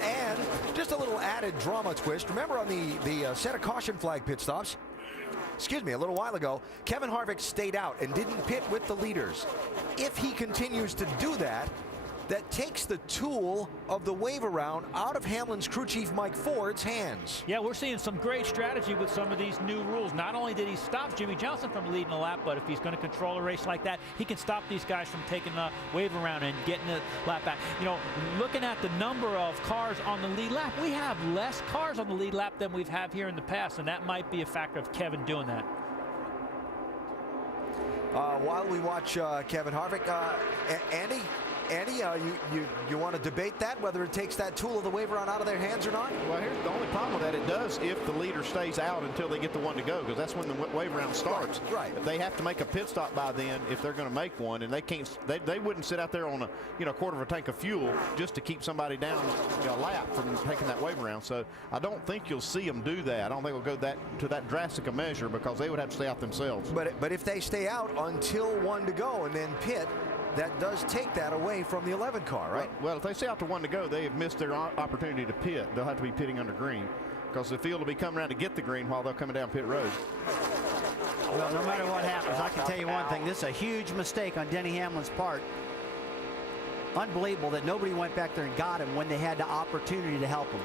And just a little added drama twist. Remember on the set of caution flag pit stops, a little while ago, Kevin Harvick stayed out and didn't pit with the leaders. If he continues to do that, that takes the tool of the wave around out of Hamlin's crew chief Mike Ford's hands. Yeah, we're seeing some great strategy with some of these new rules. Not only did he stop Jimmy Johnson from leading a lap, but if he's going to control a race like that, he can stop these guys from taking the wave around and getting the lap back. You know, looking at the number of cars on the lead lap, we have less cars on the lead lap than we've had here in the past, and that might be a factor of Kevin doing that. While we watch Kevin Harvick, Andy, you want to debate that, whether it takes that tool of the wave around out of their hands or not? Well, here's the only problem with that. It does if the leader stays out until they get the one to go, because that's when the wave round starts. Right. They have to make a pit stop by then if they're going to make one, and they can't. They wouldn't sit out there on a quarter of a tank of fuel just to keep somebody down a lap from taking that wave around. So I don't think you'll see them do that. I don't think we'll go to that drastic a measure, because they would have to stay out themselves. But if they stay out until one to go and then pit, that does take that away from the 11 car, right? Well, if they stay out to one to go, they have missed their opportunity to pit. They'll have to be pitting under green, because the field will be coming around to get the green while they're coming down pit road. Well, no matter what happens, I can tell you one thing. This is a huge mistake on Denny Hamlin's part. Unbelievable that nobody went back there and got him when they had the opportunity to help him.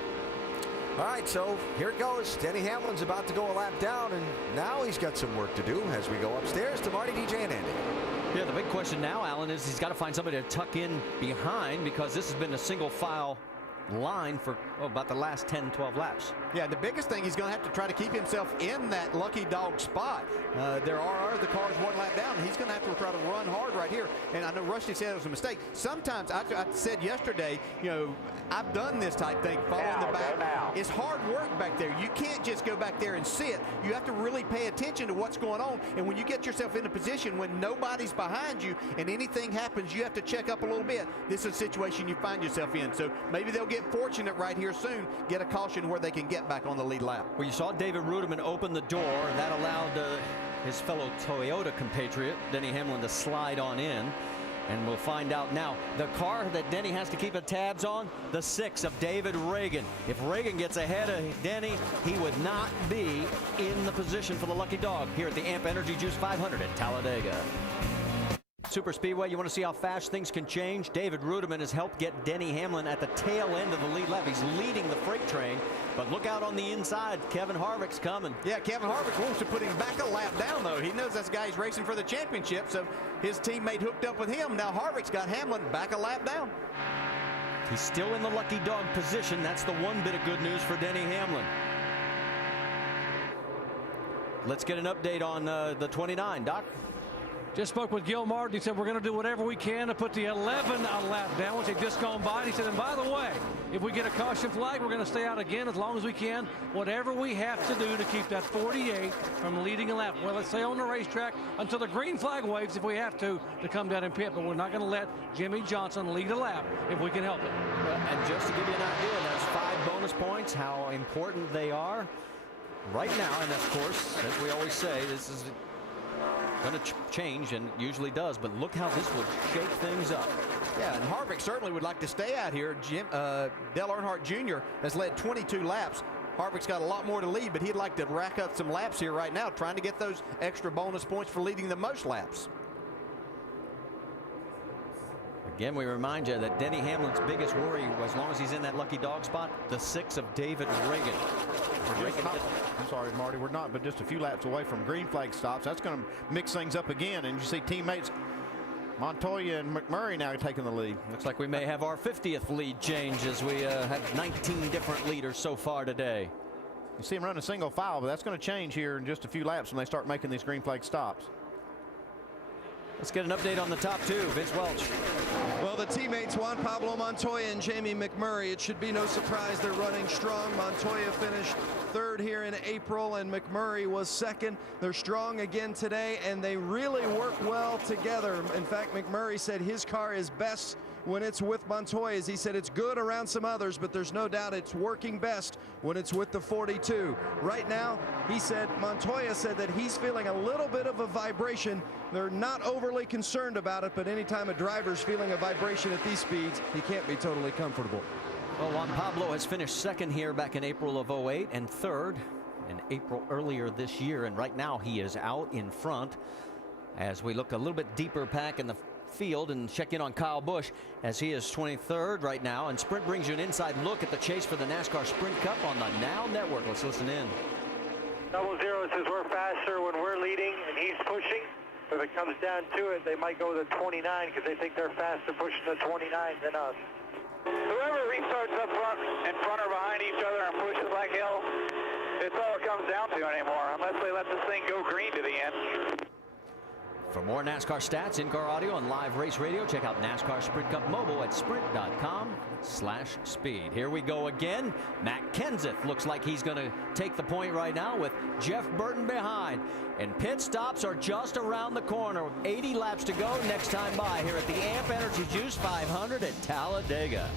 All right, so here it goes. Denny Hamlin's about to go a lap down, and now he's got some work to do as we go upstairs to Marty, DJ, and Andy. Yeah, the big question now, Alan, is he's got to find somebody to tuck in behind, because this has been a single file line for about the last 10, 12 laps. Yeah, the biggest thing, he's going to have to try to keep himself in that lucky dog spot. There are other cars one lap down, and he's going to have to try to run hard right here. And I know Rusty said it was a mistake. Sometimes, I said yesterday, I've done this type thing, following the back. It's hard work back there. You can't just go back there and sit. You have to really pay attention to what's going on. And when you get yourself in a position when nobody's behind you and anything happens, you have to check up a little bit. This is a situation you find yourself in. So maybe they'll get fortunate right here soon, get a caution where they can get back on the lead lap. Well, you saw David Ruderman open the door, and that allowed his fellow Toyota compatriot, Denny Hamlin, to slide on in. And we'll find out now. The car that Denny has to keep tabs on, the 6 of David Reagan. If Reagan gets ahead of Denny, he would not be in the position for the lucky dog here at the AMP Energy Juice 500 at Talladega. Super Speedway, you want to see how fast things can change? David Ruderman has helped get Denny Hamlin at the tail end of the lead lap. He's leading the freight train, but look out on the inside. Kevin Harvick's coming. Yeah, Kevin Harvick wants to put him back a lap down, though. He knows that's the guy he's racing for the championship, so his teammate hooked up with him. Now Harvick's got Hamlin back a lap down. He's still in the lucky dog position. That's the one bit of good news for Denny Hamlin. Let's get an update on the 29, Doc. Just spoke with Gil Martin. He said we're going to do whatever we can to put the 11 a lap down, which had just gone by. And he said, and by the way, if we get a caution flag, we're going to stay out again as long as we can. Whatever we have to do to keep that 48 from leading a lap. Well, let's stay on the racetrack until the green flag waves if we have to come down and pit. But we're not going to let Jimmy Johnson lead a lap if we can help it. And just to give you an idea, there's 5 bonus points, how important they are right now. And of course, as we always say, this is going to change, and usually does, but look how this will shake things up. Yeah, and Harvick certainly would like to stay out here. Dale Earnhardt Jr. has led 22 laps. Harvick's got a lot more to lead, but he'd like to rack up some laps here right now, trying to get those extra bonus points for leading the most laps. Again, we remind you that Denny Hamlin's biggest worry, as long as he's in that lucky dog spot, the 6 of David Reagan. I'm sorry, Marty, we're not, but just a few laps away from green flag stops. That's going to mix things up again, and you see teammates Montoya and McMurray now taking the lead. Looks like we may have our 50th lead change as we have 19 different leaders so far today. You see him running single file, but that's going to change here in just a few laps when they start making these green flag stops. Let's get an update on the top 2. Vince Welch. Well, the teammates Juan Pablo Montoya and Jamie McMurray, it should be no surprise they're running strong. Montoya finished 3rd here in April, and McMurray was 2nd. They're strong again today, and they really work well together. In fact, McMurray said his car is best when it's with Montoya's. He said it's good around some others, but there's no doubt it's working best when it's with the 42. Right now, he said, Montoya said that he's feeling a little bit of a vibration. They're not overly concerned about it, but anytime a driver's feeling a vibration at these speeds, he can't be totally comfortable. Well, Juan Pablo has finished 2nd here back in April of '08 and 3rd in April earlier this year, and right now he is out in front as we look a little bit deeper back in the field and check in on Kyle Busch as he is 23rd right now. And Sprint brings you an inside look at the chase for the NASCAR Sprint Cup on the Now Network. Let's listen in. 00 says we're faster when we're leading and he's pushing. If it comes down to it, they might go to 29 because they think they're faster pushing the 29 than us. Whoever restarts up front, in front or behind each other and pushes like hell, it's all it comes down to anymore, unless they let this thing go green to the end. For more NASCAR stats, in-car audio, and live race radio, check out NASCAR Sprint Cup Mobile at sprint.com/speed. Here we go again. Matt Kenseth looks like he's going to take the point right now with Jeff Burton behind. And pit stops are just around the corner. 80 laps to go next time by here at the AMP Energy Juice 500 at Talladega.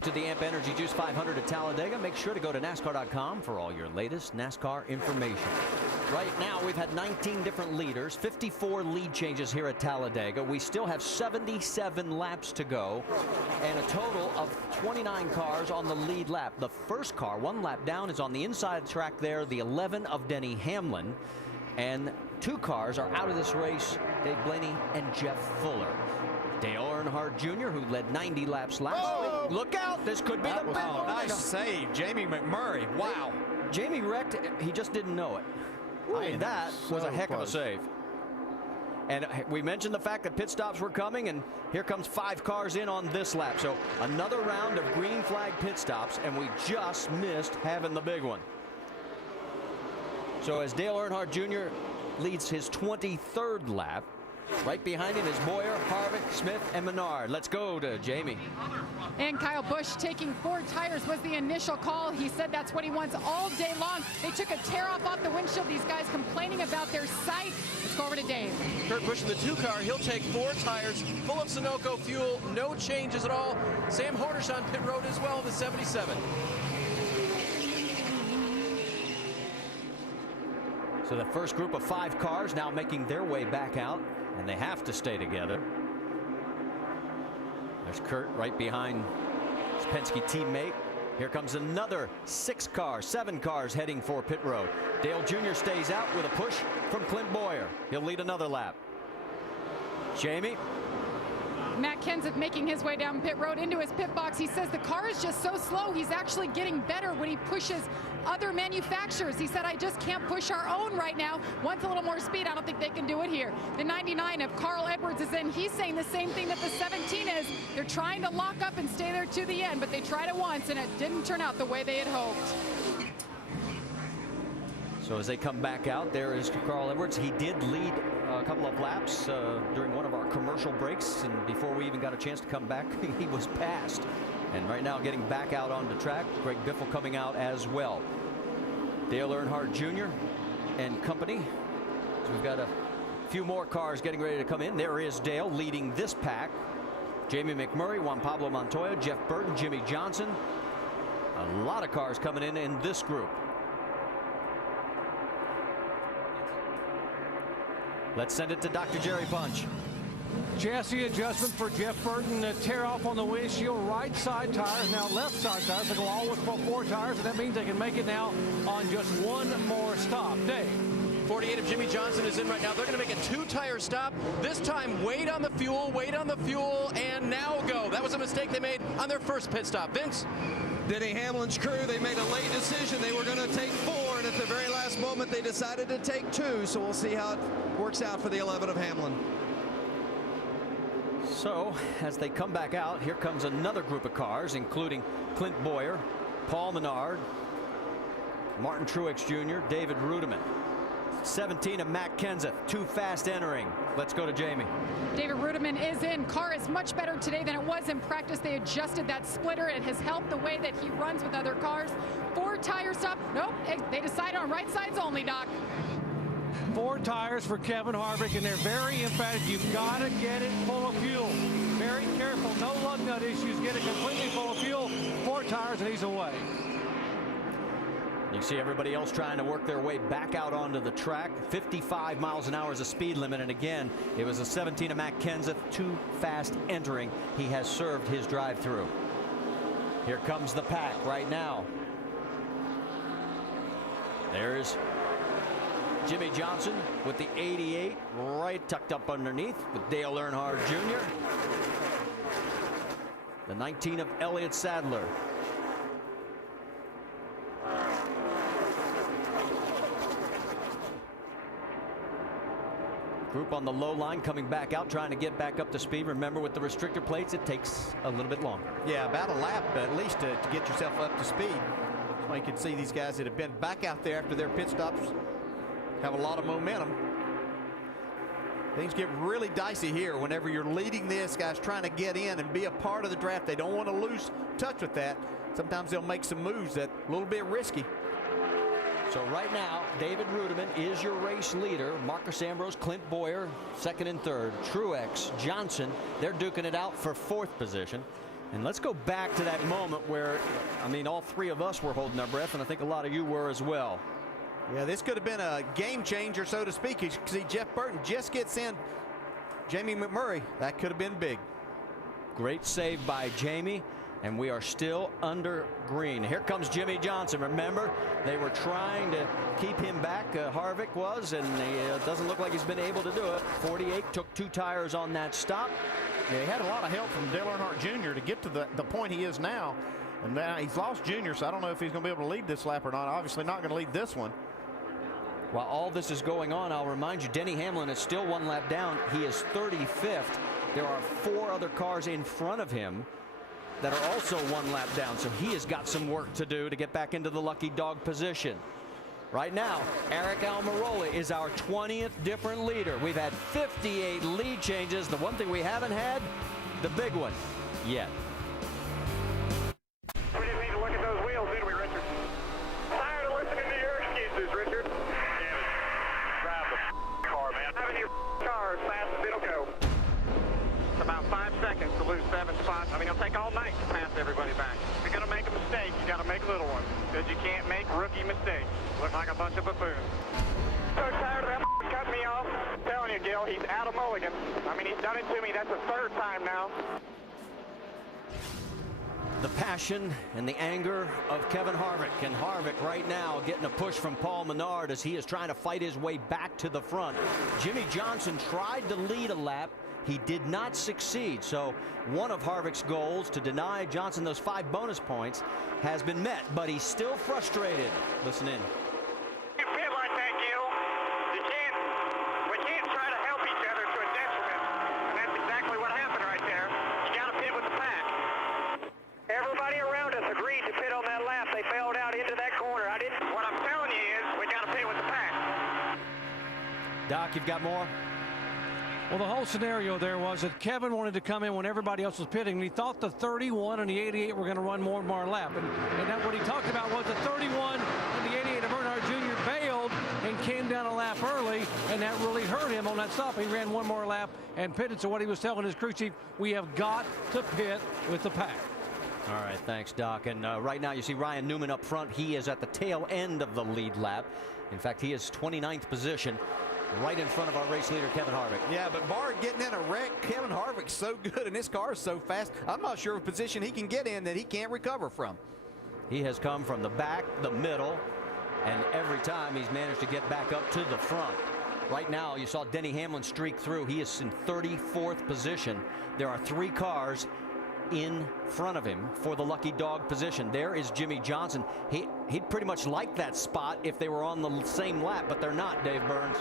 To the AMP Energy Juice 500 at Talladega. Make sure to go to NASCAR.com for all your latest NASCAR information. Right now, we've had 19 different leaders, 54 lead changes here at Talladega. We still have 77 laps to go, and a total of 29 cars on the lead lap. The first car, 1 lap down, is on the inside track there, the 11 of Denny Hamlin. And 2 cars are out of this race, Dave Blaney and Jeff Fuller. Dale Earnhardt Jr., who led 90 laps last week. Look out, this could be the big one. Nice save, Jamie McMurray. Wow. Jamie wrecked, he just didn't know it. I mean, that was a heck of a save. And we mentioned the fact that pit stops were coming, and here comes 5 cars in on this lap. So another round of green flag pit stops, and we just missed having the big one. So as Dale Earnhardt Jr. leads his 23rd lap, Right behind him is Boyer, Harvick, Smith, and Menard. Let's go to Jamie. And Kyle Busch taking 4 tires was the initial call. He said that's what he wants all day long. They took a tear off the windshield. These guys complaining about their sight. Let's go over to Dave. Kurt Busch in the 2 car. He'll take 4 tires, full of Sunoco fuel, no changes at all. Sam Hornish on pit road as well, the 77. So the first group of 5 cars now making their way back out, and they have to stay together. There's Kurt right behind his Penske teammate. Here comes another 7 cars heading for pit road. Dale Jr. stays out with a push from Clint Boyer. He'll lead another lap. Jamie. Matt Kenseth making his way down pit road into his pit box. He says the car is just so slow. He's actually getting better when he pushes other manufacturers. He said, I just can't push our own right now. Wants a little more speed. I don't think they can do it here. The 99 of Carl Edwards is in. He's saying the same thing that the 17 is. They're trying to lock up and stay there to the end, but they tried it once and it didn't turn out the way they had hoped. So as they come back out, there is Carl Edwards. He did lead a couple of laps during one of our commercial breaks, and before we even got a chance to come back, he was passed. And right now getting back out on the track, Greg Biffle coming out as well. Dale Earnhardt Jr. and company. So we've got a few more cars getting ready to come in. There is Dale leading this pack. Jamie McMurray, Juan Pablo Montoya, Jeff Burton, Jimmy Johnson. A lot of cars coming in this group. Let's send it to Dr. Jerry Punch. Chassis adjustment for Jeff Burton. Tear off on the windshield. Right side tires, now left side tires. They go all with 4 tires, and that means they can make it now on just 1 more stop. Dave. 48 of Jimmy Johnson is in right now. They're going to make a 2-tire stop. This time, wait on the fuel, and now go. That was a mistake they made on their first pit stop. Vince? Denny Hamlin's crew, they made a late decision. They were going to take 4, and at the very last moment, they decided to take 2. So we'll see how it works out for the 11 of Hamlin. So as they come back out, here comes another group of cars, including Clint Boyer, Paul Menard, Martin Truex Jr., David Rudiman. 17 of Matt Kenseth, 2 fast entering. Let's go to Jamie. David Rudiman is in. Car is much better today than it was in practice. They adjusted that splitter. It has helped the way that he runs with other cars. 4 tire stop. Nope, they decided on right sides only, Doc. 4 tires for Kevin Harvick, and they're very emphatic. You've got to get it full of fuel. Very careful. No lug nut issues. Get it completely full of fuel. 4 tires, and he's away. You see everybody else trying to work their way back out onto the track. 55 miles an hour is the speed limit, and again, it was a 17 of Matt Kenseth, 2 fast entering. He has served his drive-through. Here comes the pack right now. There's Jimmy Johnson with the 88 right tucked up underneath with Dale Earnhardt Jr. The 19 of Elliott Sadler. Group on the low line coming back out, trying to get back up to speed. Remember, with the restrictor plates, it takes a little bit longer. Yeah, about a lap at least to get yourself up to speed. So you can see these guys that have been back out there after their pit stops have a lot of momentum. Things get really dicey here whenever you're leading this. Guys trying to get in and be a part of the draft. They don't want to lose touch with that. Sometimes they'll make some moves that a little bit risky. So right now, David Rudiman is your race leader. Marcus Ambrose, Clint Boyer, 2nd and 3rd. Truex, Johnson, they're duking it out for 4th position. And let's go back to that moment where, I mean, all 3 of us were holding our breath, and I think a lot of you were as well. Yeah, this could have been a game changer, so to speak. You see Jeff Burton just gets in. Jamie McMurray, that could have been big. Great save by Jamie. And we are still under green. Here comes Jimmy Johnson. Remember, they were trying to keep him back. Harvick was, and it doesn't look like he's been able to do it. 48 took 2 tires on that stop. Yeah, he had a lot of help from Dale Earnhardt Jr. to get to the point he is now. And now he's lost Junior, so I don't know if he's going to be able to lead this lap or not. Obviously not going to lead this one. While all this is going on, I'll remind you, Denny Hamlin is still 1 lap down. He is 35th. There are 4 other cars in front of him that are also 1 lap down, so he has got some work to do to get back into the lucky dog position. Right now, Eric Almirola is our 20th different leader. We've had 58 lead changes. The one thing we haven't had, the big one, yet. We just need to look at those wheels, didn't we, Richard? Tired of listening to your excuses, Richard. Damn it. Drive the car, man. Having your car as fast as it'll go. It's about 5 seconds to lose 7 spots. I mean, it'll take all night to pass everybody back. If you're going to make a mistake, you got to make little ones. Because you can't make rookie mistakes. Look like a bunch of buffoons. So tired of that cutting me off. I'm telling you, Gil, he's out of mulligan. I mean, he's done it to me. That's the 3rd time now. The passion and the anger of Kevin Harvick. And Harvick right now getting a push from Paul Menard as he is trying to fight his way back to the front. Jimmie Johnson tried to lead a lap. He did not succeed. So one of Harvick's goals to deny Johnson those 5 bonus points has been met, but he's still frustrated. Listen in. You feel like that, Gil. We can't try to help each other to a detriment. And that's exactly what happened right there. You got to pit with the pack. Everybody around us agreed to pit on that lap. They bailed out into that corner. What I'm telling you is we got to pit with the pack. Doc, you've got more? Well, the whole scenario there was that Kevin wanted to come in when everybody else was pitting, and he thought the 31 and the 88 were going to run more and more lap. And that what he talked about was the 31 and the 88 of Earnhardt Jr. bailed and came down a lap early, and that really hurt him on that stop. He ran one more lap and pitted. So what he was telling his crew chief, we have got to pit with the pack. All right, thanks, Doc. And right now you see Ryan Newman up front. He is at the tail end of the lead lap. In fact, he is 29th position, right in front of our race leader, Kevin Harvick. Yeah, but bar getting in a wreck, Kevin Harvick's so good and his car is so fast. I'm not sure of a position he can get in that he can't recover from. He has come from the back, the middle, and every time he's managed to get back up to the front. Right now, you saw Denny Hamlin streak through. He is in 34th position. There are 3 cars in front of him for the lucky dog position. There is Jimmie Johnson. He'd pretty much like that spot if they were on the same lap, but they're not, Dave Burns.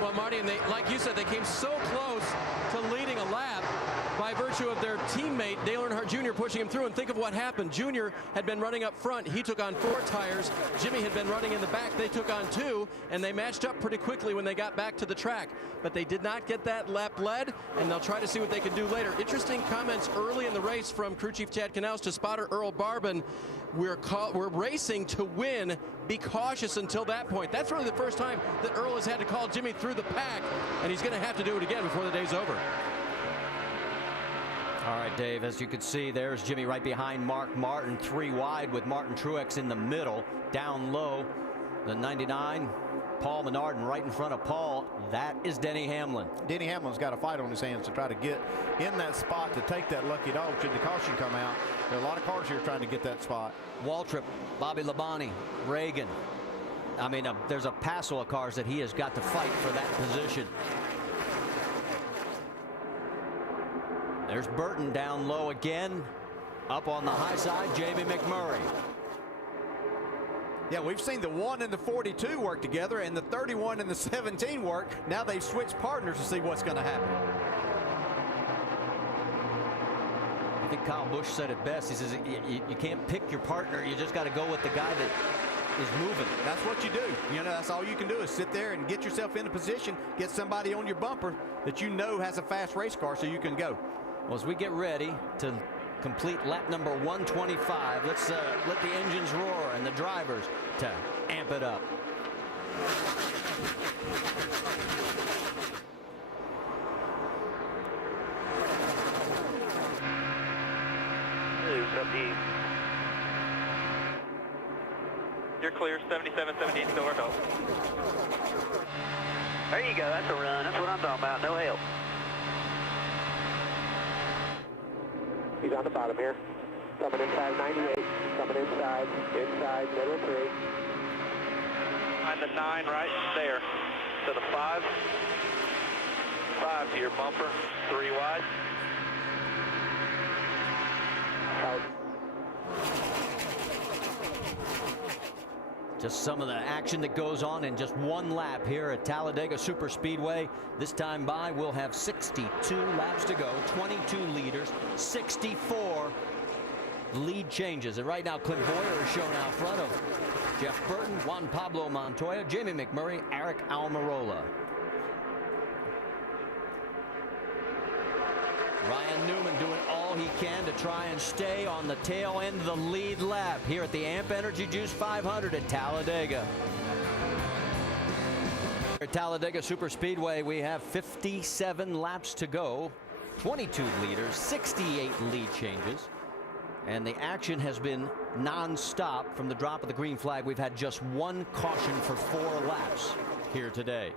Well, Marty, and like you said, they came so close to leading a lap by virtue of their teammate, Dale Earnhardt Jr., pushing him through. And think of what happened. Jr. had been running up front. He took on 4 tires. Jimmy had been running in the back. They took on 2, and they matched up pretty quickly when they got back to the track. But they did not get that lap led, and they'll try to see what they can do later. Interesting comments early in the race from crew chief Chad Knaus to spotter Earl Barbin. We're racing to win. Be cautious until that point. That's really the first time that Earl has had to call Jimmy through the pack, and he's going to have to do it again before the day's over. All right, Dave, as you can see, there's Jimmy right behind Mark Martin, 3 wide with Martin Truex in the middle. Down low, the 99, Paul Menard, and right in front of Paul, that is Denny Hamlin. Denny Hamlin's got a fight on his hands to try to get in that spot to take that lucky dog should the caution come out. There are a lot of cars here trying to get that spot. Waltrip, Bobby Labonte, Reagan. I mean, there's a passel of cars that he has got to fight for that position. There's Burton down low again. Up on the high side, Jamie McMurray. Yeah, we've seen the 1 and the 42 work together and the 31 and the 17 work. Now they've switched partners to see what's going to happen. I think Kyle Busch said it best. He says you can't pick your partner. You just got to go with the guy that is moving. That's what you do. You know, that's all you can do is sit there and get yourself in a position, get somebody on your bumper that you know has a fast race car so you can go. Well, as we get ready to complete lap number 125, let's let the engines roar and the drivers to amp it up. You're clear, 77, 78, still work off. There you go, that's a run. That's what I'm talking about, no help. He's on the bottom here. Coming inside 98, coming inside, middle 3. Behind the 9 right there. To the 5. 5 to your bumper, 3 wide. Out. Just some of the action that goes on in just one lap here at Talladega Superspeedway. This time by, we'll have 62 laps to go, 22 leaders, 64 lead changes. And right now, Clint Boyer is shown out front of Jeff Burton, Juan Pablo Montoya, Jamie McMurray, Eric Almirola. Ryan Newman doing all he can to try and stay on the tail end of the lead lap here at the AMP Energy Juice 500 at Talladega. At Talladega Superspeedway, we have 57 laps to go, 22 leaders, 68 lead changes, and the action has been non-stop from the drop of the green flag. We've had just one caution for 4 laps here today.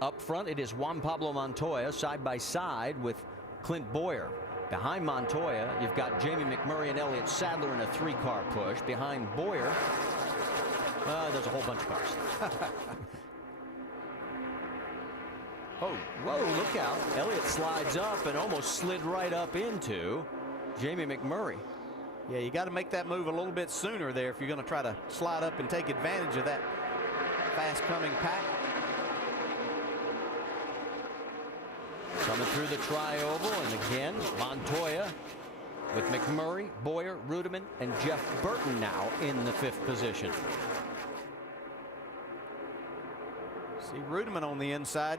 Up front, it is Juan Pablo Montoya side by side with Clint Boyer. Behind Montoya, you've got Jamie McMurray and Elliott Sadler in a 3-car push. Behind Boyer, there's a whole bunch of cars. Oh, whoa, look out. Elliott slides up and almost slid right up into Jamie McMurray. Yeah, you got to make that move a little bit sooner there if you're going to try to slide up and take advantage of that fast-coming pack. Coming through the tri-oval, and again, Montoya with McMurray, Boyer, Rudiman, and Jeff Burton now in the 5th position. See Rudiman on the inside.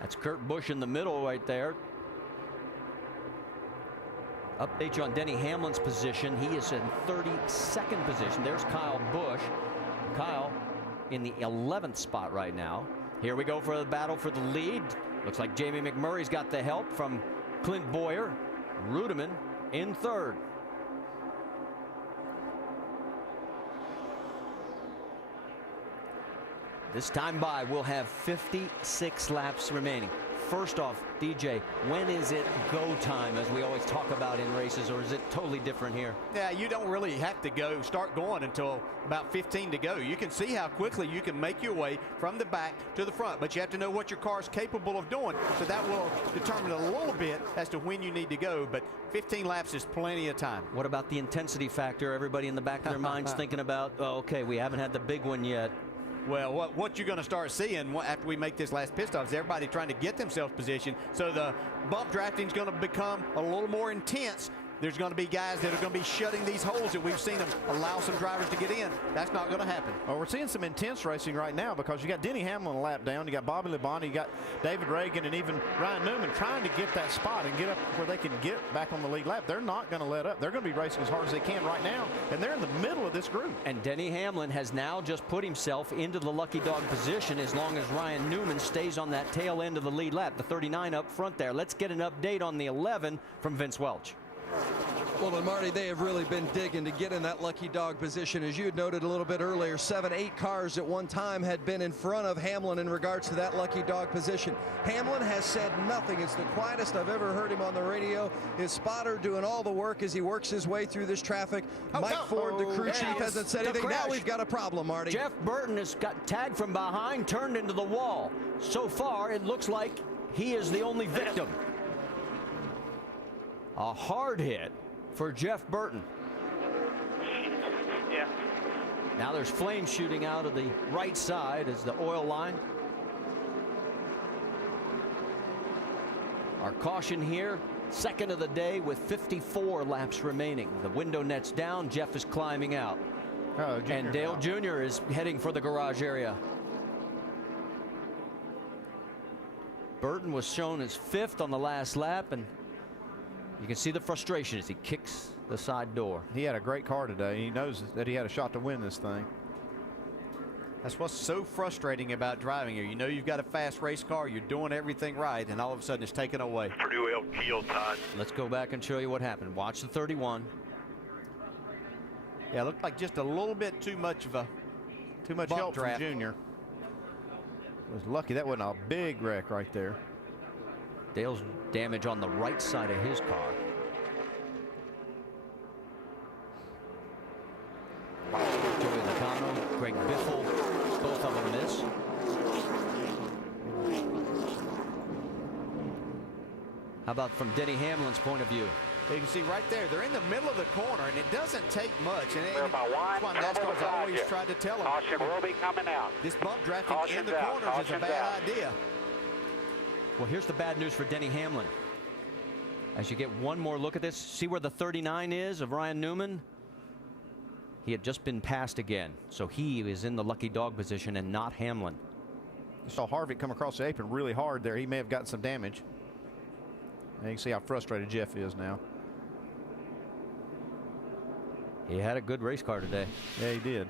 That's Kurt Busch in the middle right there. Update you on Denny Hamlin's position. He is in 32nd position. There's Kyle Busch. Kyle in the 11th spot right now. Here we go for the battle for the lead. Looks like Jamie McMurray's got the help from Clint Boyer. Rudiman in 3rd. This time by, we'll have 56 laps remaining. First off, DJ, when is it go time, as we always talk about in races, or is it totally different here? Yeah, you don't really have to start going until about 15 to go. You can see how quickly you can make your way from the back to the front, but you have to know what your car is capable of doing, so that will determine a little bit as to when you need to go, but 15 laps is plenty of time. What about the intensity factor? Everybody in the back of their minds thinking about, oh, okay, we haven't had the big one yet. Well, what you're going to start seeing after we make this last pit stop is everybody trying to get themselves positioned. So the bump drafting is going to become a little more intense. There's going to be guys that are going to be shutting these holes that we've seen them allow some drivers to get in. That's not going to happen. Well, we're seeing some intense racing right now because you got Denny Hamlin a lap down. You got Bobby Labonte. You got David Reagan and even Ryan Newman trying to get that spot and get up where they can get back on the lead lap. They're not going to let up. They're going to be racing as hard as they can right now, and they're in the middle of this group. And Denny Hamlin has now just put himself into the lucky dog position as long as Ryan Newman stays on that tail end of the lead lap, the 39 up front there. Let's get an update on the 11 from Vince Welch. Well, and Marty, they have really been digging to get in that lucky dog position. As you had noted a little bit earlier, 7-8 cars at one time had been in front of Hamlin in regards to that lucky dog position. Hamlin has said nothing. It's the quietest I've ever heard him on the radio. His spotter doing all the work as he works his way through this traffic. Mike Ford, the crew chief, hasn't said anything. Now we've got a problem, Marty. Jeff Burton has got tagged from behind, turned into the wall. So far, it looks like he is the only victim. A hard hit for Jeff Burton. Yeah. Now there's flames shooting out of the right side as the oil line. Our caution here, second of the day with 54 laps remaining. The window net's down. Jeff is climbing out. And Dale Jr. is heading for the garage area. Burton was shown as 5th on the last lap, and you can see the frustration as he kicks the side door. He had a great car today. He knows that he had a shot to win this thing. That's what's so frustrating about driving here. You know you've got a fast race car, you're doing everything right, and all of a sudden it's taken away. Pretty well killed, Todd. Let's go back and show you what happened. Watch the 31. Yeah, it looked like just a little bit too much of a help from Junior. Was lucky that wasn't a big wreck right there. Dale's damage on the right side of his car. Joey Logano, Greg Biffle, both of them miss. How about from Denny Hamlin's point of view? You can see right there, they're in the middle of the corner, and it doesn't take much. And We're about that's why NASCAR's always tried to tell them. Caution will be coming out. This bump drafting in the corners is a bad idea. Well, here's the bad news for Denny Hamlin. As you get one more look at this, see where the 39 is of Ryan Newman? He had just been passed again, so he is in the lucky dog position and not Hamlin. You saw Harvick come across the apron really hard there. He may have gotten some damage. And you can see how frustrated Jeff is now. He had a good race car today. Yeah, he did.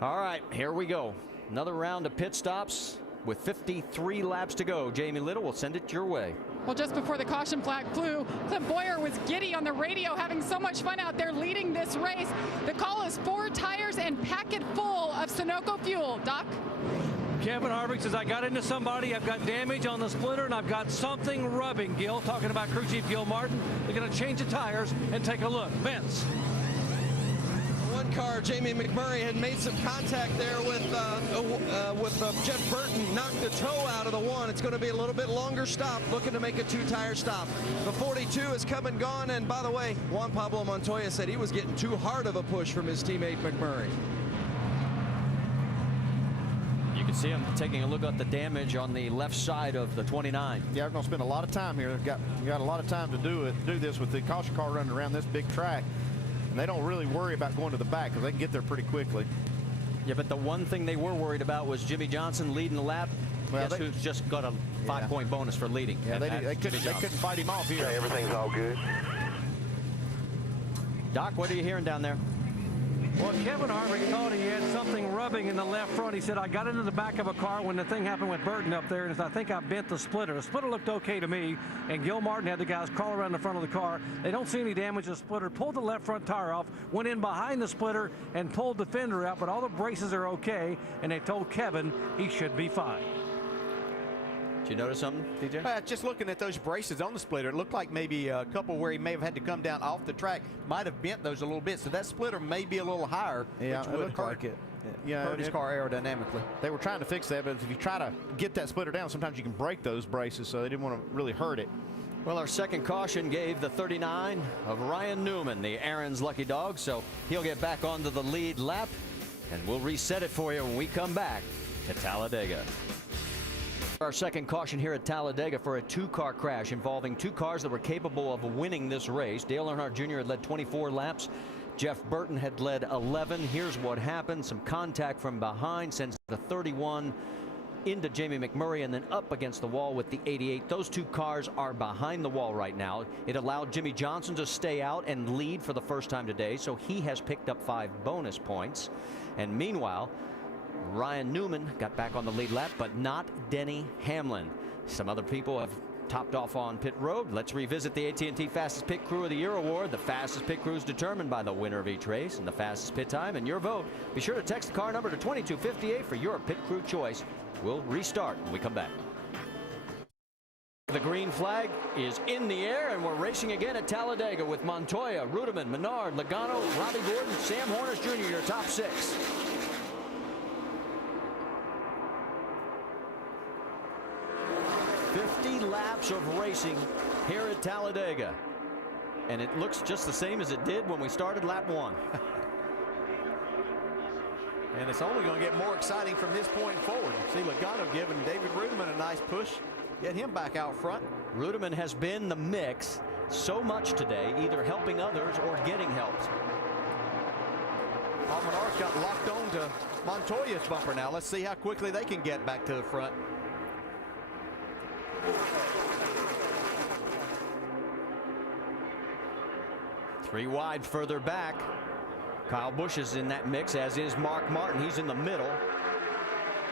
All right, here we go. Another round of pit stops with 53 laps to go. Jamie Little will send it your way. Well, just before the caution flag flew, Clint Boyer was giddy on the radio, having so much fun out there leading this race. The call is 4 tires and pack it full of Sunoco fuel. Doc? Kevin Harvick says, I got into somebody, I've got damage on the splitter, and I've got something rubbing. Gil, talking about crew chief Gil Martin. They're going to change the tires and take a look. Vince. One car, Jamie McMurray, had made some contact there with Jeff Burton, knocked the toe out of the one. It's going to be a little bit longer stop, looking to make a 2-tire stop. The 42 has come and gone, and by the way, Juan Pablo Montoya said he was getting too hard of a push from his teammate McMurray. You can see him taking a look at the damage on the left side of the 29. Yeah, we're going to spend a lot of time here. They've got a lot of time to do this with the caution car running around this big track. And they don't really worry about going to the back because they can get there pretty quickly. Yeah, but the one thing they were worried about was Jimmy Johnson leading the lap. Well, Guess who's just got a 5-point bonus for leading? Yeah, they couldn't fight him off here. Okay, everything's all good. Doc, what are you hearing down there? Well, Kevin Harvick thought he had something rubbing in the left front. He said, I got into the back of a car when the thing happened with Burton up there, and I think I bent the splitter. The splitter looked okay to me, and Gil Martin had the guys crawl around the front of the car. They don't see any damage to the splitter. Pulled the left front tire off, went in behind the splitter, and pulled the fender out, but all the braces are okay, and they told Kevin he should be fine. Did you notice something, DJ? Just looking at those braces on the splitter, it looked like maybe a couple where he may have had to come down off the track, might have bent those a little bit. So that splitter may be a little higher, yeah, which would hurt, hurt his car aerodynamically. They were trying to fix that, but if you try to get that splitter down, sometimes you can break those braces, so they didn't want to really hurt it. Well, our second caution gave the 39 of Ryan Newman, the Aaron's lucky dog, so he'll get back onto the lead lap, and we'll reset it for you when we come back to Talladega. Our second caution here at Talladega for a 2-car crash involving 2 cars that were capable of winning this race. Dale Earnhardt Jr. had led 24 laps. Jeff Burton had led 11. Here's what happened. Some contact from behind sends the 31 into Jamie McMurray and then up against the wall with the 88. Those 2 cars are behind the wall right now. It allowed Jimmy Johnson to stay out and lead for the first time today, so he has picked up 5 bonus points. And meanwhile, Ryan Newman got back on the lead lap, but not Denny Hamlin. Some other people have topped off on pit road. Let's revisit the AT&T Fastest Pit Crew of the Year award. The fastest pit crew is determined by the winner of each race and the fastest pit time and your vote. Be sure to text the car number to 2258 for your pit crew choice. We'll restart when we come back. The green flag is in the air, and we're racing again at Talladega with Montoya, Rudiman, Menard, Logano, Robbie Gordon, Sam Hornish Jr., your top 6. Laps of racing here at Talladega, and it looks just the same as it did when we started lap 1. And it's only going to get more exciting from this point forward. See Logano giving David Rudiman a nice push, get him back out front. Rudiman has been the mix so much today, either helping others or getting helped. Menard's got locked on to Montoya's bumper now. Let's see how quickly they can get back to the front. 3 wide further back. Kyle Busch is in that mix, as is Mark Martin. He's in the middle.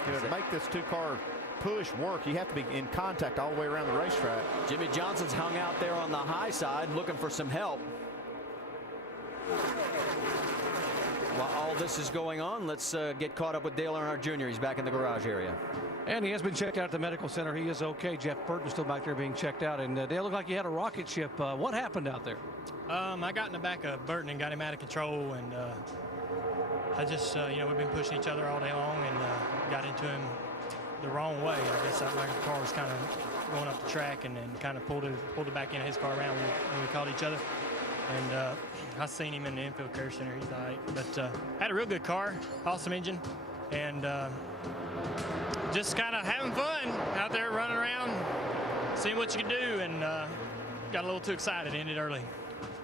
To make this 2-car push work, you have to be in contact all the way around the racetrack. Jimmy Johnson's hung out there on the high side looking for some help. While all this is going on, let's get caught up with Dale Earnhardt Jr. He's back in the garage area. And he has been checked out at the medical center. He is okay. Jeff Burton's still back there being checked out. And Dale looked like he had a rocket ship. What happened out there? I got in the back of Burton and got him out of control. And I just, we've been pushing each other all day long and got into him the wrong way. I guess my car was kind of going up the track and then kind of pulled it back in his car around when we caught each other. And I seen him in the infield care center. He's all right. But had a real good car, awesome engine, and just kind of having fun out there running around, seeing what you can do. And got a little too excited, ended early.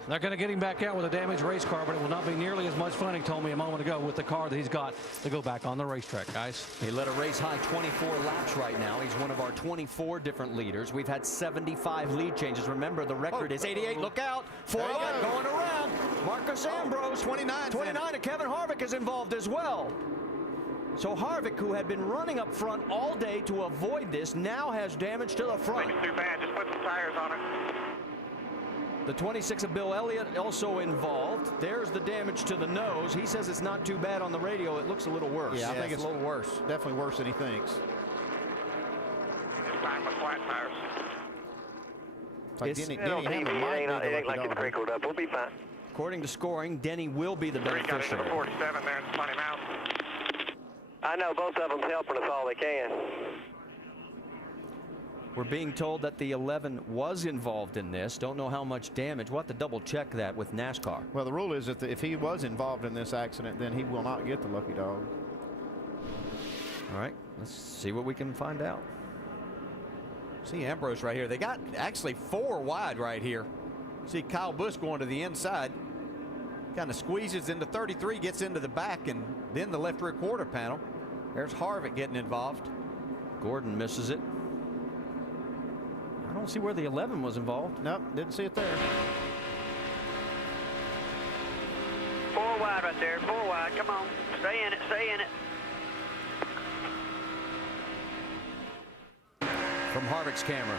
They're going to get him back out with a damaged race car, but it will not be nearly as much fun, he told me a moment ago, with the car that he's got to go back on the racetrack, guys. He led a race high 24 laps right now. He's one of our 24 different leaders. We've had 75 lead changes. Remember, the record is 88. Look out. 4 going around. Marcus Ambrose. 29 and Kevin Harvick is involved as well. So Harvick, who had been running up front all day to avoid this, now has damage to the front. Too bad. Just put some tires on it. The 26 of Bill Elliott also involved. There's the damage to the nose. He says it's not too bad on the radio. It looks a little worse. Yeah, I think it's a little worse. Definitely worse than he thinks. It's time with flat tires. Like Denny ain't like it's crinkled up. We'll be fine. According to scoring, Denny will be the Got into beneficiary. the 47 there and spun him out. I know both of them helping us all they can. We're being told that the 11 was involved in this. Don't know how much damage. We'll have to double check that with NASCAR. Well, the rule is that if he was involved in this accident, then he will not get the lucky dog. All right, let's see what we can find out. See Ambrose right here. They got actually 4 wide right here. See Kyle Busch going to the inside. Kind of squeezes into 33, gets into the back, and then the left rear quarter panel. There's Harvick getting involved. Gordon misses it. I don't see where the 11 was involved. Nope, didn't see it there. 4 wide right there. 4 wide. Come on. Stay in it. Stay in it. From Harvick's camera.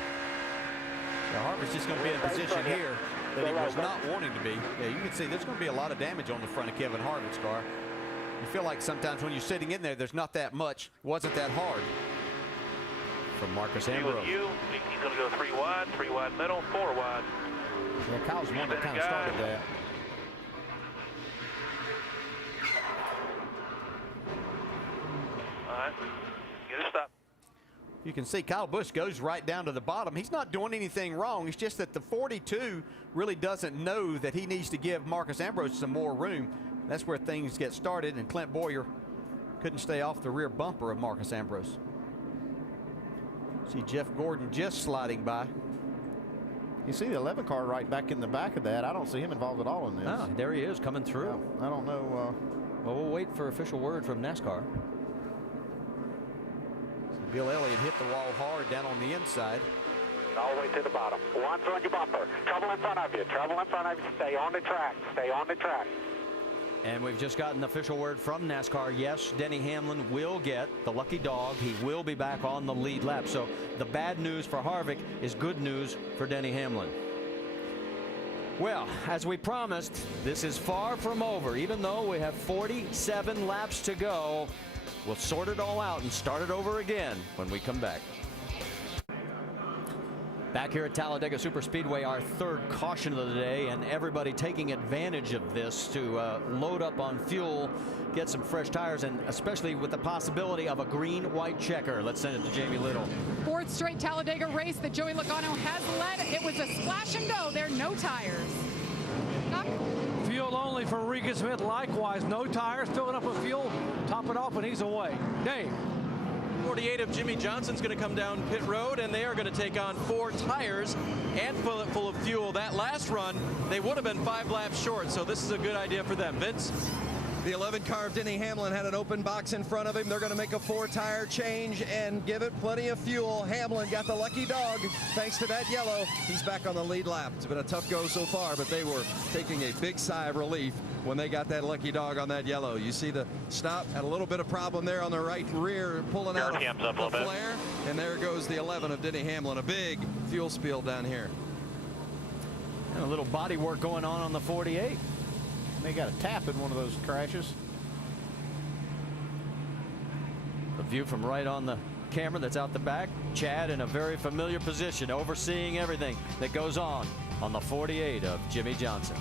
Now Harvick's just going to be in a position here that he was not wanting to be. Yeah, you can see there's going to be a lot of damage on the front of Kevin Harvick's car. You feel like sometimes when you're sitting in there, there's not that much. It wasn't that hard. From Marcus Ambrose. He's going to go 3 wide middle, 4 wide. Yeah, Kyle's one that kind of started that. All right. Get a stop. You can see Kyle Busch goes right down to the bottom. He's not doing anything wrong. It's just that the 42 really doesn't know that he needs to give Marcus Ambrose some more room. That's where things get started, and Clint Boyer couldn't stay off the rear bumper of Marcus Ambrose. See Jeff Gordon just sliding by. You see the 11 car right back in the back of that. I don't see him involved at all in this. Ah, there he is coming through. Yeah, I don't know. Well, we'll wait for official word from NASCAR. Bill Elliott hit the wall hard down on the inside. All the way to the bottom. One's on your bumper. Trouble in front of you. Trouble in front of you. Stay on the track. Stay on the track. And we've just gotten official word from NASCAR. Yes, Denny Hamlin will get the lucky dog. He will be back on the lead lap. So the bad news for Harvick is good news for Denny Hamlin. Well, as we promised, this is far from over. Even though we have 47 laps to go, we'll sort it all out and start it over again when we come back. Back here at Talladega Superspeedway, our third caution of the day, and everybody taking advantage of this to load up on fuel, get some fresh tires, and especially with the possibility of a green-white checker. Let's send it to Jamie Little. 4th straight Talladega race that Joey Logano has led. It was a splash and go. There are no tires. Fuel only for Regan Smith. Likewise, no tires, filling up with fuel, top it off, and he's away. Dave. 48 of Jimmy Johnson's going to come down pit road, and they are going to take on 4 tires and fill it full of fuel. That last run, they would have been 5 laps short, so this is a good idea for them. Vince? The 11 car of Denny Hamlin had an open box in front of him. They're going to make a 4-tire change and give it plenty of fuel. Hamlin got the lucky dog thanks to that yellow. He's back on the lead lap. It's been a tough go so far, but they were taking a big sigh of relief when they got that lucky dog on that yellow. You see the stop, had a little bit of problem there on the right rear, pulling out the flare. And there goes the 11 of Denny Hamlin. A big fuel spill down here. And a little body work going on the 48. They got a tap in one of those crashes. A view from right on the camera that's out the back. Chad in a very familiar position, overseeing everything that goes on the 48 of Jimmy Johnson.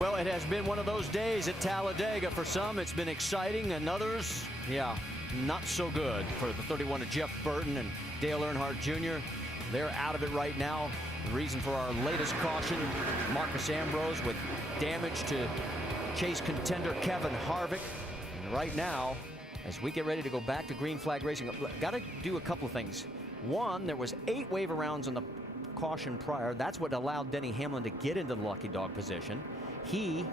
Well, it has been one of those days at Talladega. For some, it's been exciting, and others, yeah, not so good. For the 31 of Jeff Burton and Dale Earnhardt Jr., they're out of it right now. The reason for our latest caution, Marcus Ambrose with damage to chase contender Kevin Harvick. And right now, as we get ready to go back to green flag racing, got to do a couple of things. One, there was 8 wave arounds on the caution prior. That's what allowed Denny Hamlin to get into the lucky dog position. He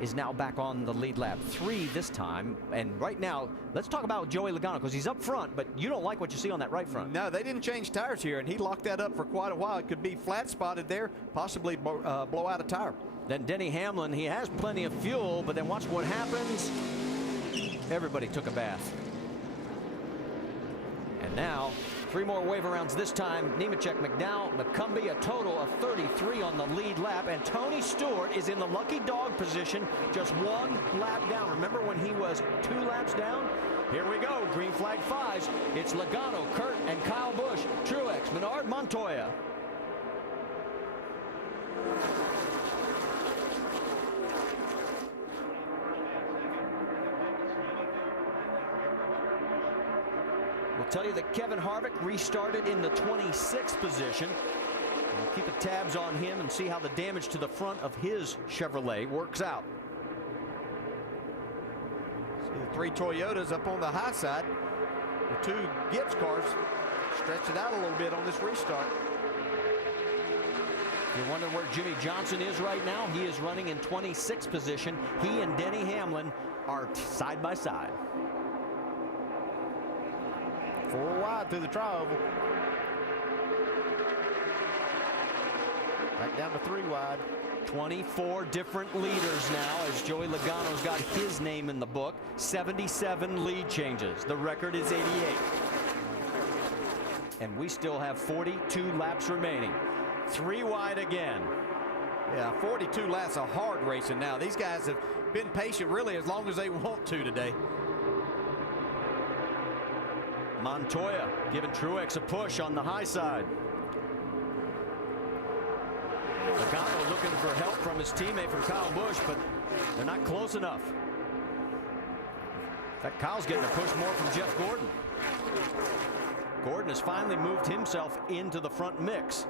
is now back on the lead lap 3 this time. And right now, let's talk about Joey Logano, because he's up front, but you don't like what you see on that right front. No, they didn't change tires here, and he locked that up for quite a while. It could be flat spotted there, possibly blow out a tire. Then Denny Hamlin, he has plenty of fuel, but then watch what happens. Everybody took a bath. And now, 3 more wave rounds this time. Nemechek, McDowell, McCumbee, a total of 33 on the lead lap. And Tony Stewart is in the lucky dog position, just 1 lap down. Remember when he was 2 laps down? Here we go, green flag 5s. It's Logano, Kurt, and Kyle Busch, Truex, Menard, Montoya. We'll tell you that Kevin Harvick restarted in the 26th position. We'll keep tabs on him and see how the damage to the front of his Chevrolet works out. See the 3 Toyotas up on the high side. The 2 Gibbs cars stretched it out a little bit on this restart. If you're wondering where Jimmy Johnson is right now, he is running in 26th position. He and Denny Hamlin are side by side. 4 wide through the tri-oval. Back down to 3 wide. 24 different leaders now as Joey Logano's got his name in the book. 77 lead changes. The record is 88. And we still have 42 laps remaining. 3 wide again. Yeah, 42 laps of hard racing now. These guys have been patient really as long as they want to today. Montoya giving Truex a push on the high side. Logano looking for help from his teammate from Kyle Busch, but they're not close enough. In fact, Kyle's getting a push more from Jeff Gordon. Gordon has finally moved himself into the front mix.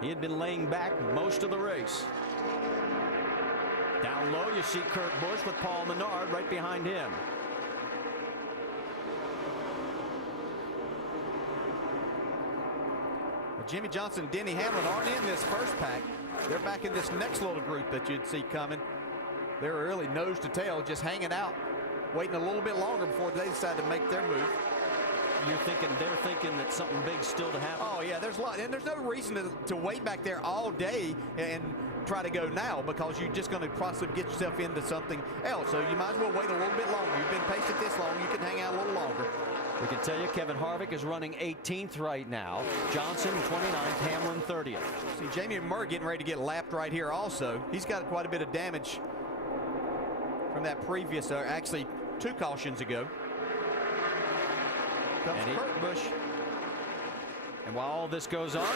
He had been laying back most of the race. Down low, you see Kurt Busch with Paul Menard right behind him. Jimmy Johnson, Denny Hamlin aren't in this first pack. They're back in this next little group that you'd see coming. They're really nose to tail, just hanging out, waiting a little bit longer before they decide to make their move. They're thinking that something big's still to happen. Oh yeah, there's a lot, and there's no reason to wait back there all day and try to go now, because you're just going to possibly get yourself into something else. So you might as well wait a little bit longer. You've been patient this long, you can hang out a little longer. We can tell you Kevin Harvick is running 18th right now. Johnson 29th, Hamlin 30th. See Jamie Murray getting ready to get lapped right here also. He's got quite a bit of damage from that previous, actually 2 cautions ago. Comes Kurt Busch. And while all this goes on,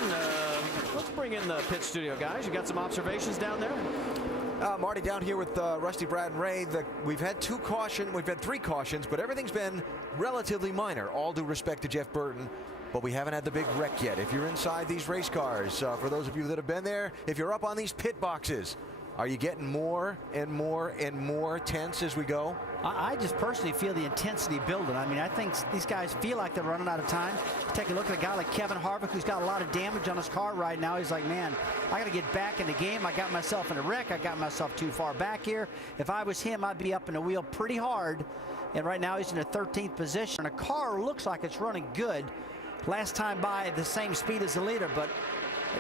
let's bring in the pit studio guys. You got some observations down there? Marty, down here with Rusty, Brad, and Ray. We've had 3 cautions, but everything's been relatively minor. All due respect to Jeff Burton, but we haven't had the big wreck yet. If you're inside these race cars, for those of you that have been there, if you're up on these pit boxes, are you getting more and more and more tense as we go? I just personally feel the intensity building. I mean, I think these guys feel like they're running out of time. Take a look at a guy like Kevin Harvick, who's got a lot of damage on his car right now. He's like, man, I got to get back in the game. I got myself in a wreck. I got myself too far back here. If I was him, I'd be up in the wheel pretty hard. And right now he's in the 13th position. And the car looks like it's running good. Last time by the same speed as the leader, but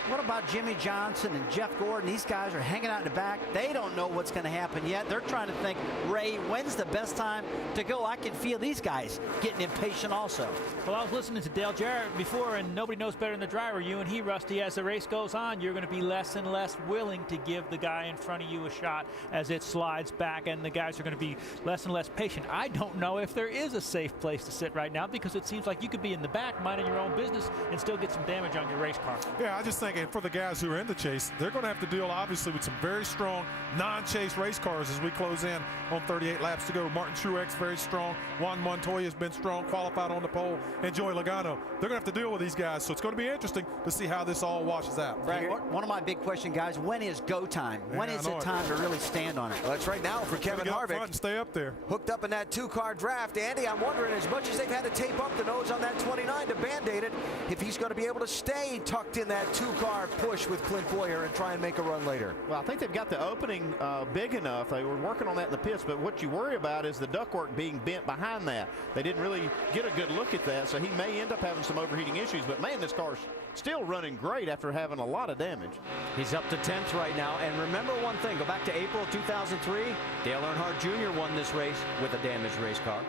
what about Jimmy Johnson and Jeff Gordon? These guys are hanging out in the back. They don't know what's going to happen yet. They're trying to think, Ray, when's the best time to go? I can feel these guys getting impatient also. Well, I was listening to Dale Jarrett before, and nobody knows better than the driver. You and he, Rusty, as the race goes on, you're going to be less and less willing to give the guy in front of you a shot as it slides back, and the guys are going to be less and less patient. I don't know if there is a safe place to sit right now, because it seems like you could be in the back minding your own business and still get some damage on your race car. Yeah, I just think for the guys who are in the chase, they're going to have to deal obviously with some very strong non-chase race cars as we close in on 38 laps to go. Martin Truex very strong. Juan Montoya has been strong, qualified on the pole, and Joey Logano. They're going to have to deal with these guys, so it's going to be interesting to see how this all washes out. Right. One of my big questions, guys, when is go time? When is it time to really stand on it? Well, that's right now for Kevin Harvick. And stay up there. Hooked up in that 2-car draft. Andy, I'm wondering, as much as they've had to tape up the nose on that 29 to Band-Aid it, if he's going to be able to stay tucked in that 2 car push with Clint Boyer and try and make a run later. Well, I think they've got the opening big enough. They were working on that in the pits, but what you worry about is the ductwork being bent behind that. They didn't really get a good look at that, so he may end up having some overheating issues. But, man, this car's still running great after having a lot of damage. He's up to 10th right now. And remember one thing, go back to April 2003. Dale Earnhardt Jr. won this race with a damaged race car.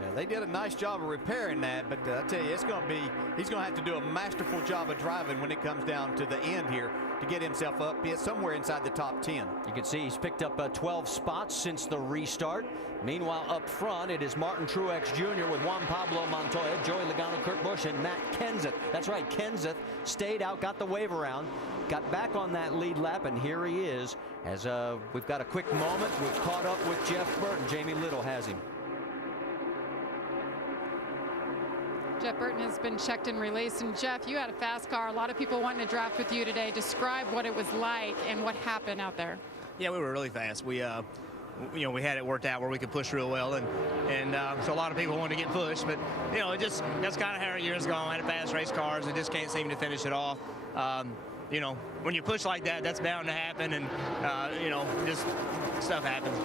Yeah, they did a nice job of repairing that, but I tell you, he's going to have to do a masterful job of driving when it comes down to the end here to get himself up, be somewhere inside the top 10. You can see he's picked up 12 spots since the restart. Meanwhile, up front, it is Martin Truex Jr. with Juan Pablo Montoya, Joey Logano, Kurt Busch, and Matt Kenseth. That's right, Kenseth stayed out, got the wave around, got back on that lead lap, and here he is. As we've got a quick moment, we've caught up with Jeff Burton. Jamie Little has him. Jeff Burton has been checked and released. And Jeff, you had a fast car. A lot of people wanting to draft with you today. Describe what it was like and what happened out there. Yeah, we were really fast. We, we had it worked out where we could push real well, and so a lot of people wanted to get pushed. But that's kind of how our year's gone. I had fast race cars and just can't seem to finish it off. When you push like that, that's bound to happen, and just stuff happens.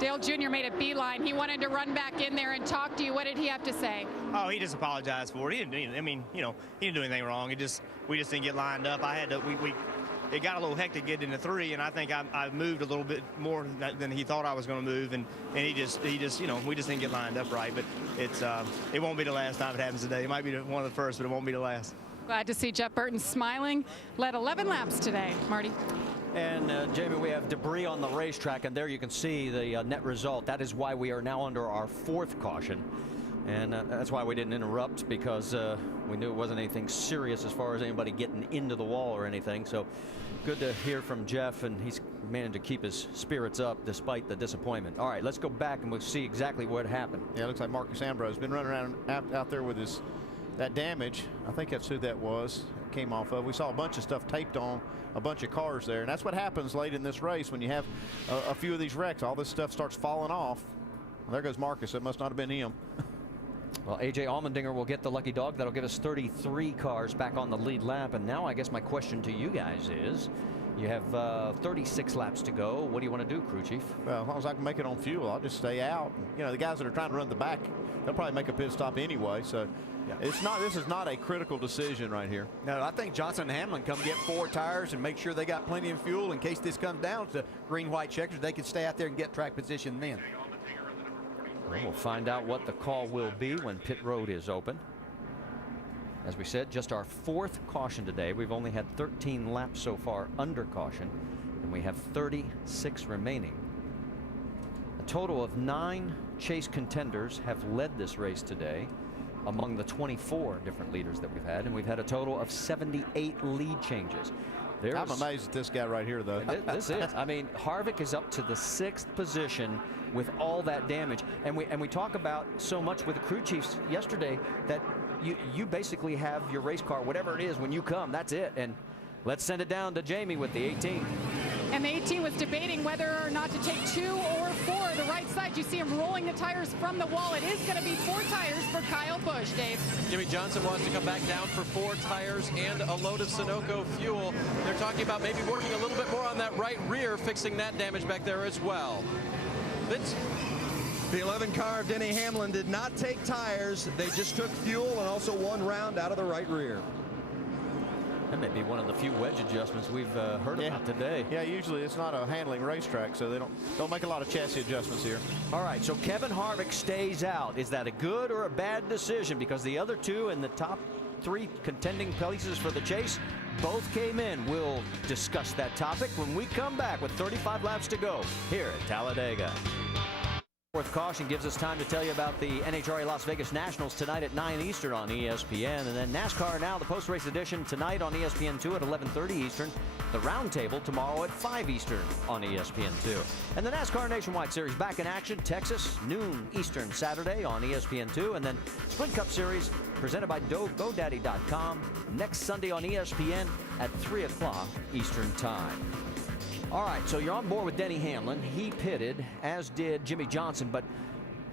Dale Jr. made a beeline. He wanted to run back in there and talk to you. What did he have to say? Oh, he just apologized for it. He didn't do anything wrong. We just didn't get lined up. It got a little hectic getting into 3, and I think I moved a little bit more than he thought I was going to move, and we just didn't get lined up right. But it won't be the last time it happens today. It might be one of the first, but it won't be the last. Glad to see Jeff Burton smiling. Led 11 laps today, Marty. And Jamie, we have debris on the racetrack, and there you can see the net result. That is why we are now under our 4th caution. And that's why we didn't interrupt, because we knew it wasn't anything serious as far as anybody getting into the wall or anything. So good to hear from Jeff, and he's managed to keep his spirits up despite the disappointment. All right, let's go back and we'll see exactly what happened. Yeah, it looks like Marcus Ambrose been running around out there with that damage. I think that's who that was. It came off of. We saw a bunch of stuff taped on a bunch of cars there, and that's what happens late in this race when you have a few of these wrecks. All this stuff starts falling off. Well, there goes Marcus. It must not have been him. Well, A.J. Allmendinger will get the lucky dog. That'll give us 33 cars back on the lead lap. And now I guess my question to you guys is, you have 36 laps to go. What do you want to do, crew chief? Well, as long as I can make it on fuel, I'll just stay out. The guys that are trying to run the back, they'll probably make a pit stop anyway. So yeah, this is not a critical decision right here. No, I think Johnson and Hamlin come get 4 tires and make sure they got plenty of fuel in case this comes down to green-white checkers. They can stay out there and get track position then. We'll find out what the call will be when pit road is open. As we said, just our 4th caution today. We've only had 13 laps so far under caution, and we have 36 remaining. A total of 9 chase contenders have led this race today among the 24 different leaders that we've had, and we've had a total of 78 lead changes. I'm amazed at this guy right here, though. This is. I mean, Harvick is up to the 6th position with all that damage. And we talk about so much with the crew chiefs yesterday that you basically have your race car, whatever it is, when you come, that's it. And let's send it down to Jamie with the 18. And the 18 was debating whether or not to take 2 or 4. The right side, you see him rolling the tires from the wall. It is going to be 4 tires for Kyle Busch, Dave. Jimmy Johnson wants to come back down for 4 tires and a load of Sunoco fuel. They're talking about maybe working a little bit more on that right rear, fixing that damage back there as well. Vince? The 11 car of Denny Hamlin did not take tires. They just took fuel and also 1 round out of the right rear. That may be one of the few wedge adjustments we've heard about today. Yeah, usually it's not a handling racetrack, so they don't make a lot of chassis adjustments here. All right, so Kevin Harvick stays out. Is that a good or a bad decision? Because the other 2 in the top 3 contending places for the chase both came in. We'll discuss that topic when we come back with 35 laps to go here at Talladega. 4th caution gives us time to tell you about the NHRA Las Vegas Nationals tonight at 9 Eastern on ESPN. And then NASCAR Now, the post-race edition tonight on ESPN2 at 11:30 Eastern. The Roundtable tomorrow at 5 Eastern on ESPN2. And the NASCAR Nationwide Series back in action, Texas, noon Eastern Saturday on ESPN2. And then Sprint Cup Series presented by GoDaddy.com next Sunday on ESPN at 3 o'clock Eastern Time. All right, so you're on board with Denny Hamlin. He pitted, as did Jimmy Johnson, but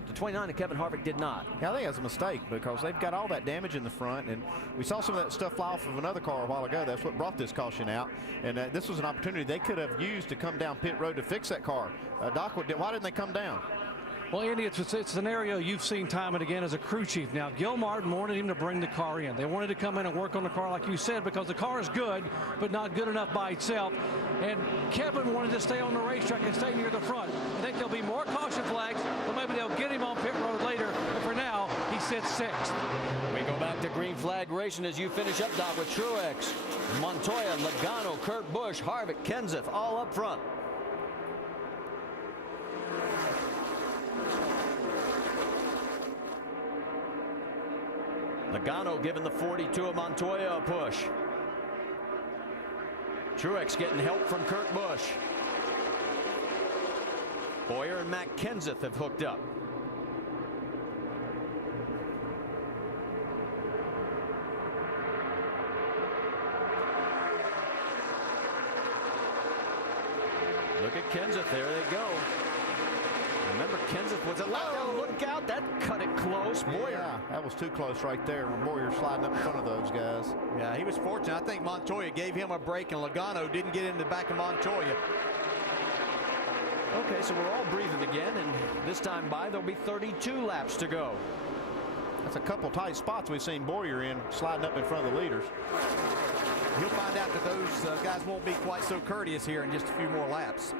The 29 and Kevin Harvick did not. Yeah, I think that's a mistake because they've got all that damage in the front, and we saw some of that stuff fly off of another car a while ago. That's what brought this caution out, and this was an opportunity they could have used to come down pit road to fix that car. Doc, why didn't they come down? Well, Andy, it's a scenario you've seen time and again as a crew chief. Now, Gil Martin wanted him to bring the car in. They wanted to come in and work on the car, like you said, because the car is good, but not good enough by itself. And Kevin wanted to stay on the racetrack and stay near the front. I think there'll be more caution flags, but maybe they'll get him on pit road later. But for now, he sits sixth. We go back to green flag racing as you finish up, Doc, with Truex, Montoya, Logano, Kurt Busch, Harvick, Kenseth, all up front. Logano giving the 42 of Montoya a push. Truex getting help from Kurt Busch. Bowyer and Matt Kenseth have hooked up. Look at Kenseth, there they go. Remember, Kenseth was a letdown. Look out, that cut it close. Bowyer. Yeah, that was too close right there. Bowyer sliding up in front of those guys. Yeah, he was fortunate. I think Montoya gave him a break, and Logano didn't get in the back of Montoya. Okay, so we're all breathing again, and this time by, there'll be 32 laps to go. That's a couple tight spots we've seen Bowyer in, sliding up in front of the leaders. He'll find out that those guys won't be quite so courteous here in just a few more laps.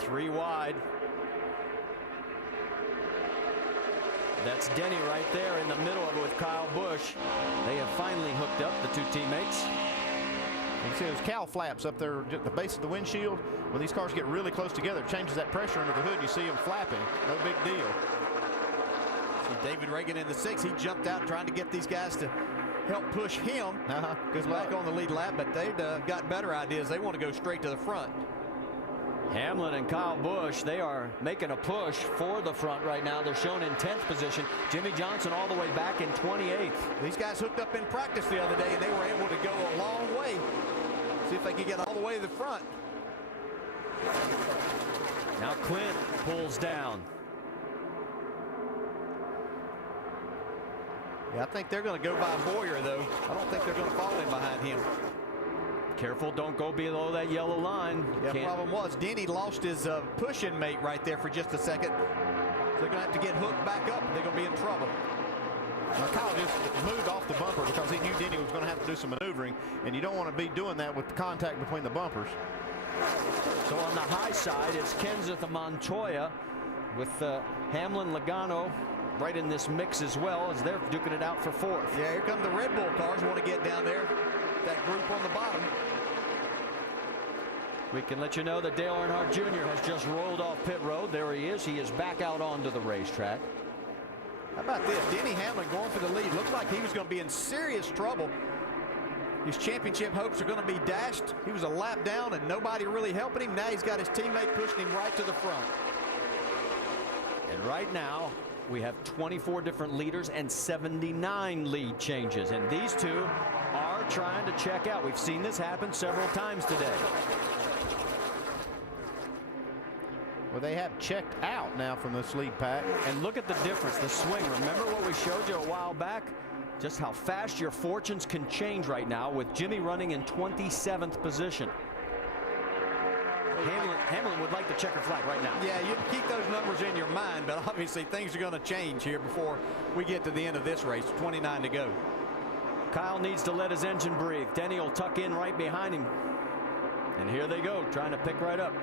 3 wide. That's Denny right there in the middle of it with Kyle Busch. They have finally hooked up, the two teammates. You can see those cowl flaps up there at the base of the windshield. When these cars get really close together, it changes that pressure under the hood. You see them flapping. No big deal. See David Reagan in the 6. He jumped out trying to get these guys to help push him. Goes back on the lead lap, but they've got better ideas. They want to go straight to the front. Hamlin and Kyle Busch, they are making a push for the front right now. They're shown in 10th position. Jimmy Johnson all the way back in 28th. These guys hooked up in practice the other day, and they were able to go a long way. See if they can get all the way to the front. Now Clint pulls down. Yeah, I think they're going to go by Bowyer, though. I don't think they're going to fall in behind him. Careful, don't go below that yellow line. Yeah, the problem was Denny lost his pushing mate right there for just a second. So they're going to have to get hooked back up. They're going to be in trouble. Now, Kyle just moved off the bumper because he knew Denny was going to have to do some maneuvering, and you don't want to be doing that with the contact between the bumpers. So on the high side, it's Kenseth and Montoya with Hamlin, Logano right in this mix as well as they're duking it out for 4th. Yeah, here come the Red Bull cars. Want to get down there. That group on the bottom. We can let you know that Dale Earnhardt Jr. has just rolled off pit road. There he is. He is back out onto the racetrack. How about this? Denny Hamlin going for the lead. Looked like he was going to be in serious trouble. His championship hopes are going to be dashed. He was a lap down and nobody really helping him. Now he's got his teammate pushing him right to the front. And right now, we have 24 different leaders and 79 lead changes. And these two are trying to check out. We've seen this happen several times today. Well, they have checked out now from this lead pack. And look at the difference, the swing. Remember what we showed you a while back? Just how fast your fortunes can change right now with Jimmy running in 27th position. Hamlin would like the checker flag right now. Yeah, you keep those numbers in your mind, but obviously things are going to change here before we get to the end of this race. 29 to go. Kyle needs to let his engine breathe. Denny will tuck in right behind him. And here they go, trying to pick right up.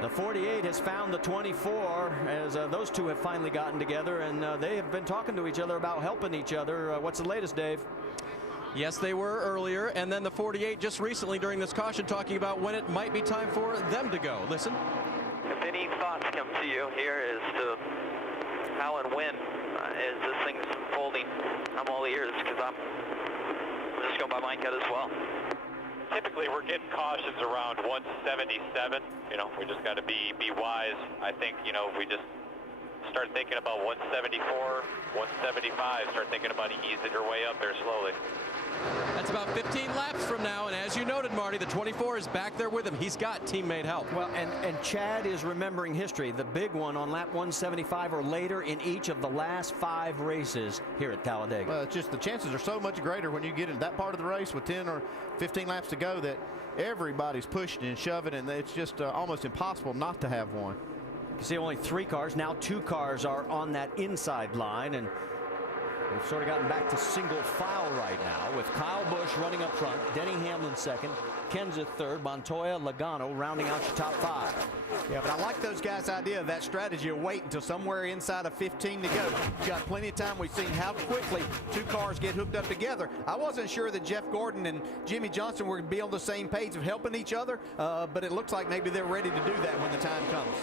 The 48 has found the 24 as those two have finally gotten together, and they have been talking to each other about helping each other. What's the latest, Dave? Yes, they were earlier, and then the 48 just recently during this caution talking about when it might be time for them to go. Listen. If any thoughts come to you here as to how and when as this thing's unfolding, I'm all ears because I'm just going by my gut as well. Typically, we're getting cautions around 177. You know, we just got to be wise. I think, you know, if we just start thinking about 174, 175. Start thinking about easing your way up there slowly. That's about 15 laps from now, and as you noted, Marty, the 24 is back there with him. He's got teammate help. Well, and Chad is remembering history. The big one on lap 175 or later in each of the last 5 races here at Talladega. Well, it's just the chances are so much greater when you get into that part of the race with 10 or 15 laps to go that everybody's pushing and shoving, and it's just almost impossible not to have one. You see only 3 cars. Now 2 cars are on that inside line, and we've sort of gotten back to single file right now with Kyle Busch running up front, Denny Hamlin second, Kenseth third, Montoya, Logano rounding out your top 5. Yeah, but I like those guys' idea of that strategy of wait until somewhere inside of 15 to go. You've got plenty of time. We've seen how quickly 2 cars get hooked up together. I wasn't sure that Jeff Gordon and Jimmy Johnson were going to be on the same page of helping each other, but it looks like maybe they're ready to do that when the time comes.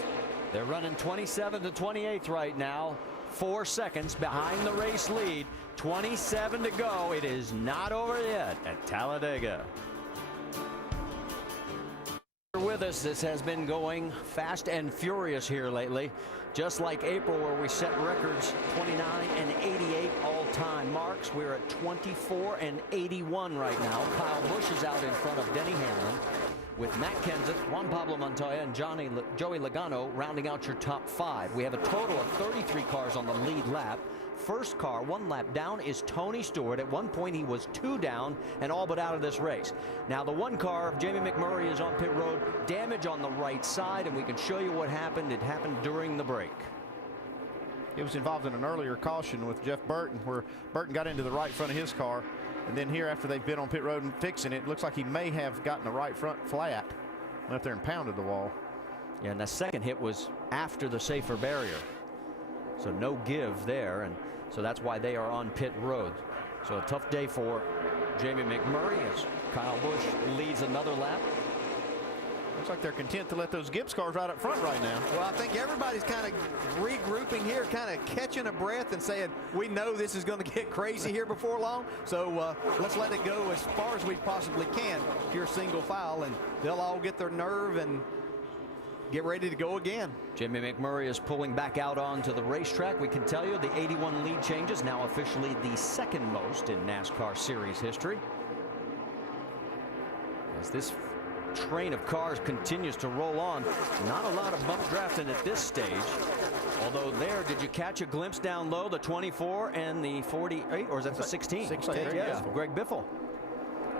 They're running 27 to 28th right now. 4 seconds behind the race lead. 27 to go. It is not over yet at Talladega. With us, this has been going fast and furious here lately. Just like April, where we set records 29 and 88 all-time marks. We're at 24 and 81 right now. Kyle Busch is out in front of Denny Hamlin, with Matt Kenseth, Juan Pablo Montoya, and Joey Logano rounding out your top 5. We have a total of 33 cars on the lead lap. First car 1 lap down is Tony Stewart. At one point he was 2 down and all but out of this race. Now the 1 car of Jamie McMurray is on pit road, damage on the right side, and we can show you what happened. It happened during the break. It was involved in an earlier caution with Jeff Burton, where Burton got into the right front of his car. And then here, after they've been on pit road and fixing it, looks like he may have gotten the right front flat, went up there and pounded the wall. Yeah, and the second hit was after the safer barrier. So no give there, and so that's why they are on pit road. So a tough day for Jamie McMurray as Kyle Busch leads another lap. Looks like they're content to let those Gibbs cars right up front right now. Well, I think everybody's kind of regrouping here, kind of catching a breath and saying, we know this is going to get crazy here before long, so let's let it go as far as we possibly can here single file, and they'll all get their nerve and get ready to go again. Jamie McMurray is pulling back out onto the racetrack. We can tell you the 81 lead changes, now officially the 2nd most in NASCAR series history. As this train of cars continues to roll on. Not a lot of bump drafting at this stage. Although there, did you catch a glimpse down low, the 24 and the 48, or is that the 16? 16, yeah. Greg Biffle.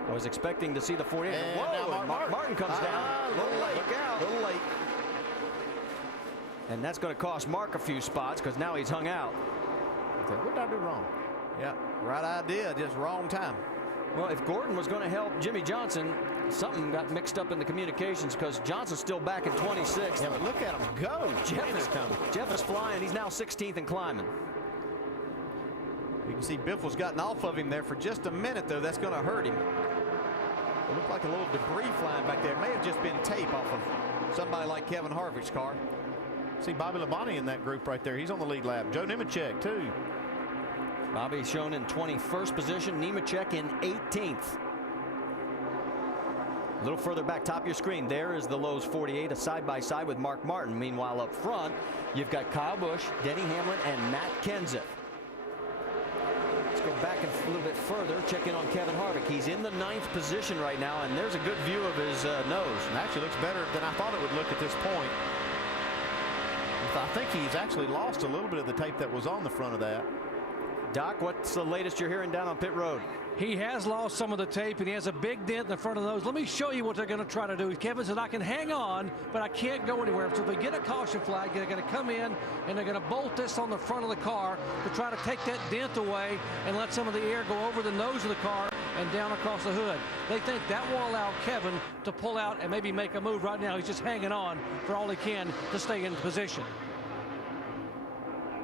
I was expecting to see the 48. And whoa, now Martin comes down. A little late. Look out. A little late. And that's going to cost Mark a few spots because now he's hung out. What did I do wrong? Yeah, right idea, just wrong time. Well, if Gordon was going to help Jimmy Johnson, something got mixed up in the communications because Johnson's still back in 26th. Yeah, but look at him go. Jeff is flying. He's now 16th and climbing. You can see Biffle's gotten off of him there for just a minute, though. That's going to hurt him. It looked like a little debris flying back there. It may have just been tape off of somebody like Kevin Harvick's car. See Bobby Labonte in that group right there. He's on the lead lap. Joe Nemechek, too. Bobby shown in 21st position. Nemechek in 18th. A little further back, top of your screen, there is the Lowe's 48, a side-by-side with Mark Martin. Meanwhile, up front, you've got Kyle Busch, Denny Hamlin, and Matt Kenseth. Let's go back a little bit further, check in on Kevin Harvick. He's in the 9th position right now, and there's a good view of his nose. And actually looks better than I thought it would look at this point. I think he's actually lost a little bit of the tape that was on the front of that. Doc, what's the latest you're hearing down on pit road? He has lost some of the tape, and he has a big dent in the front of the nose. Let me show you what they're going to try to do. Kevin said, I can hang on, but I can't go anywhere. So if they get a caution flag, they're going to come in, and they're going to bolt this on the front of the car to try to take that dent away and let some of the air go over the nose of the car and down across the hood. They think that will allow Kevin to pull out and maybe make a move. Right now, he's just hanging on for all he can to stay in position.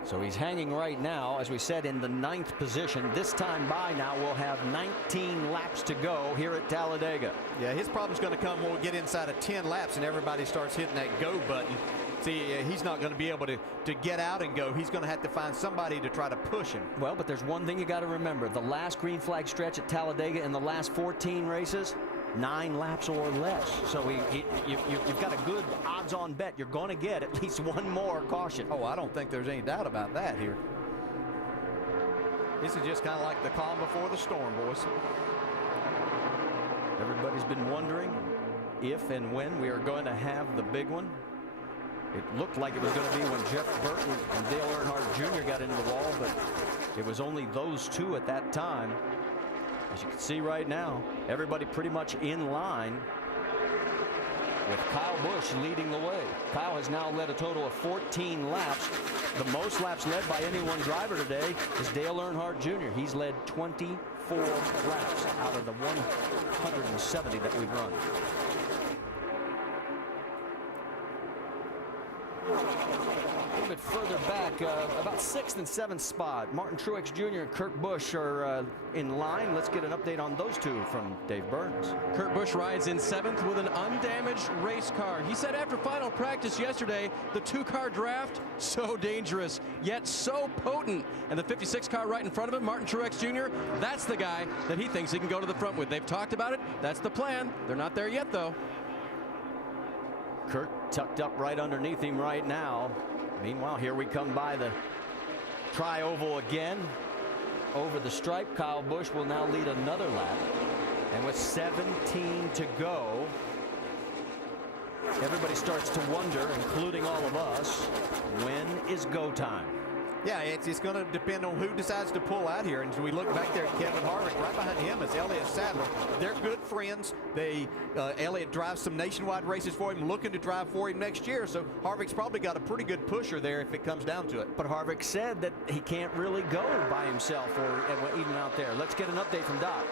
So he's hanging right now, as we said, in the 9th position. This time by now, we'll have 19 laps to go here at Talladega. Yeah, his problem's going to come when we get inside of 10 laps and everybody starts hitting that go button. See, he's not going to be able to get out and go. He's going to have to find somebody to try to push him. Well, but there's one thing you got to remember. The last green flag stretch at Talladega in the last 14 races, 9 laps or less. So you've got a good odds-on bet. You're going to get at least one more caution. Oh, I don't think there's any doubt about that here. This is just kind of like the calm before the storm, boys. Everybody's been wondering if and when we are going to have the big one. It looked like it was going to be when Jeff Burton and Dale Earnhardt Jr. got into the wall, but it was only those two at that time. As you can see right now, everybody pretty much in line, with Kyle Busch leading the way. Kyle has now led a total of 14 laps. The most laps led by any one driver today is Dale Earnhardt Jr. He's led 24 laps out of the 170 that we've run. A little bit further back, about 6th and 7th spot. Martin Truex Jr. and Kurt Busch are in line. Let's get an update on those two from Dave Burns. Kurt Busch rides in 7th with an undamaged race car. He said after final practice yesterday, the 2-car draft, so dangerous, yet so potent. And the 56 car right in front of him, Martin Truex Jr., that's the guy that he thinks he can go to the front with. They've talked about it. That's the plan. They're not there yet, though. Kurt tucked up right underneath him right now. Meanwhile, here we come by the tri-oval again. Over the stripe, Kyle Busch will now lead another lap. And with 17 to go, everybody starts to wonder, including all of us, when is go time? Yeah, it's going to depend on who decides to pull out here. And as we look back there at Kevin Harvick, right behind him is Elliott Sadler. They're good friends. Elliott drives some nationwide races for him, looking to drive for him next year. So Harvick's probably got a pretty good pusher there if it comes down to it. But Harvick said that he can't really go by himself or even out there. Let's get an update from Doc.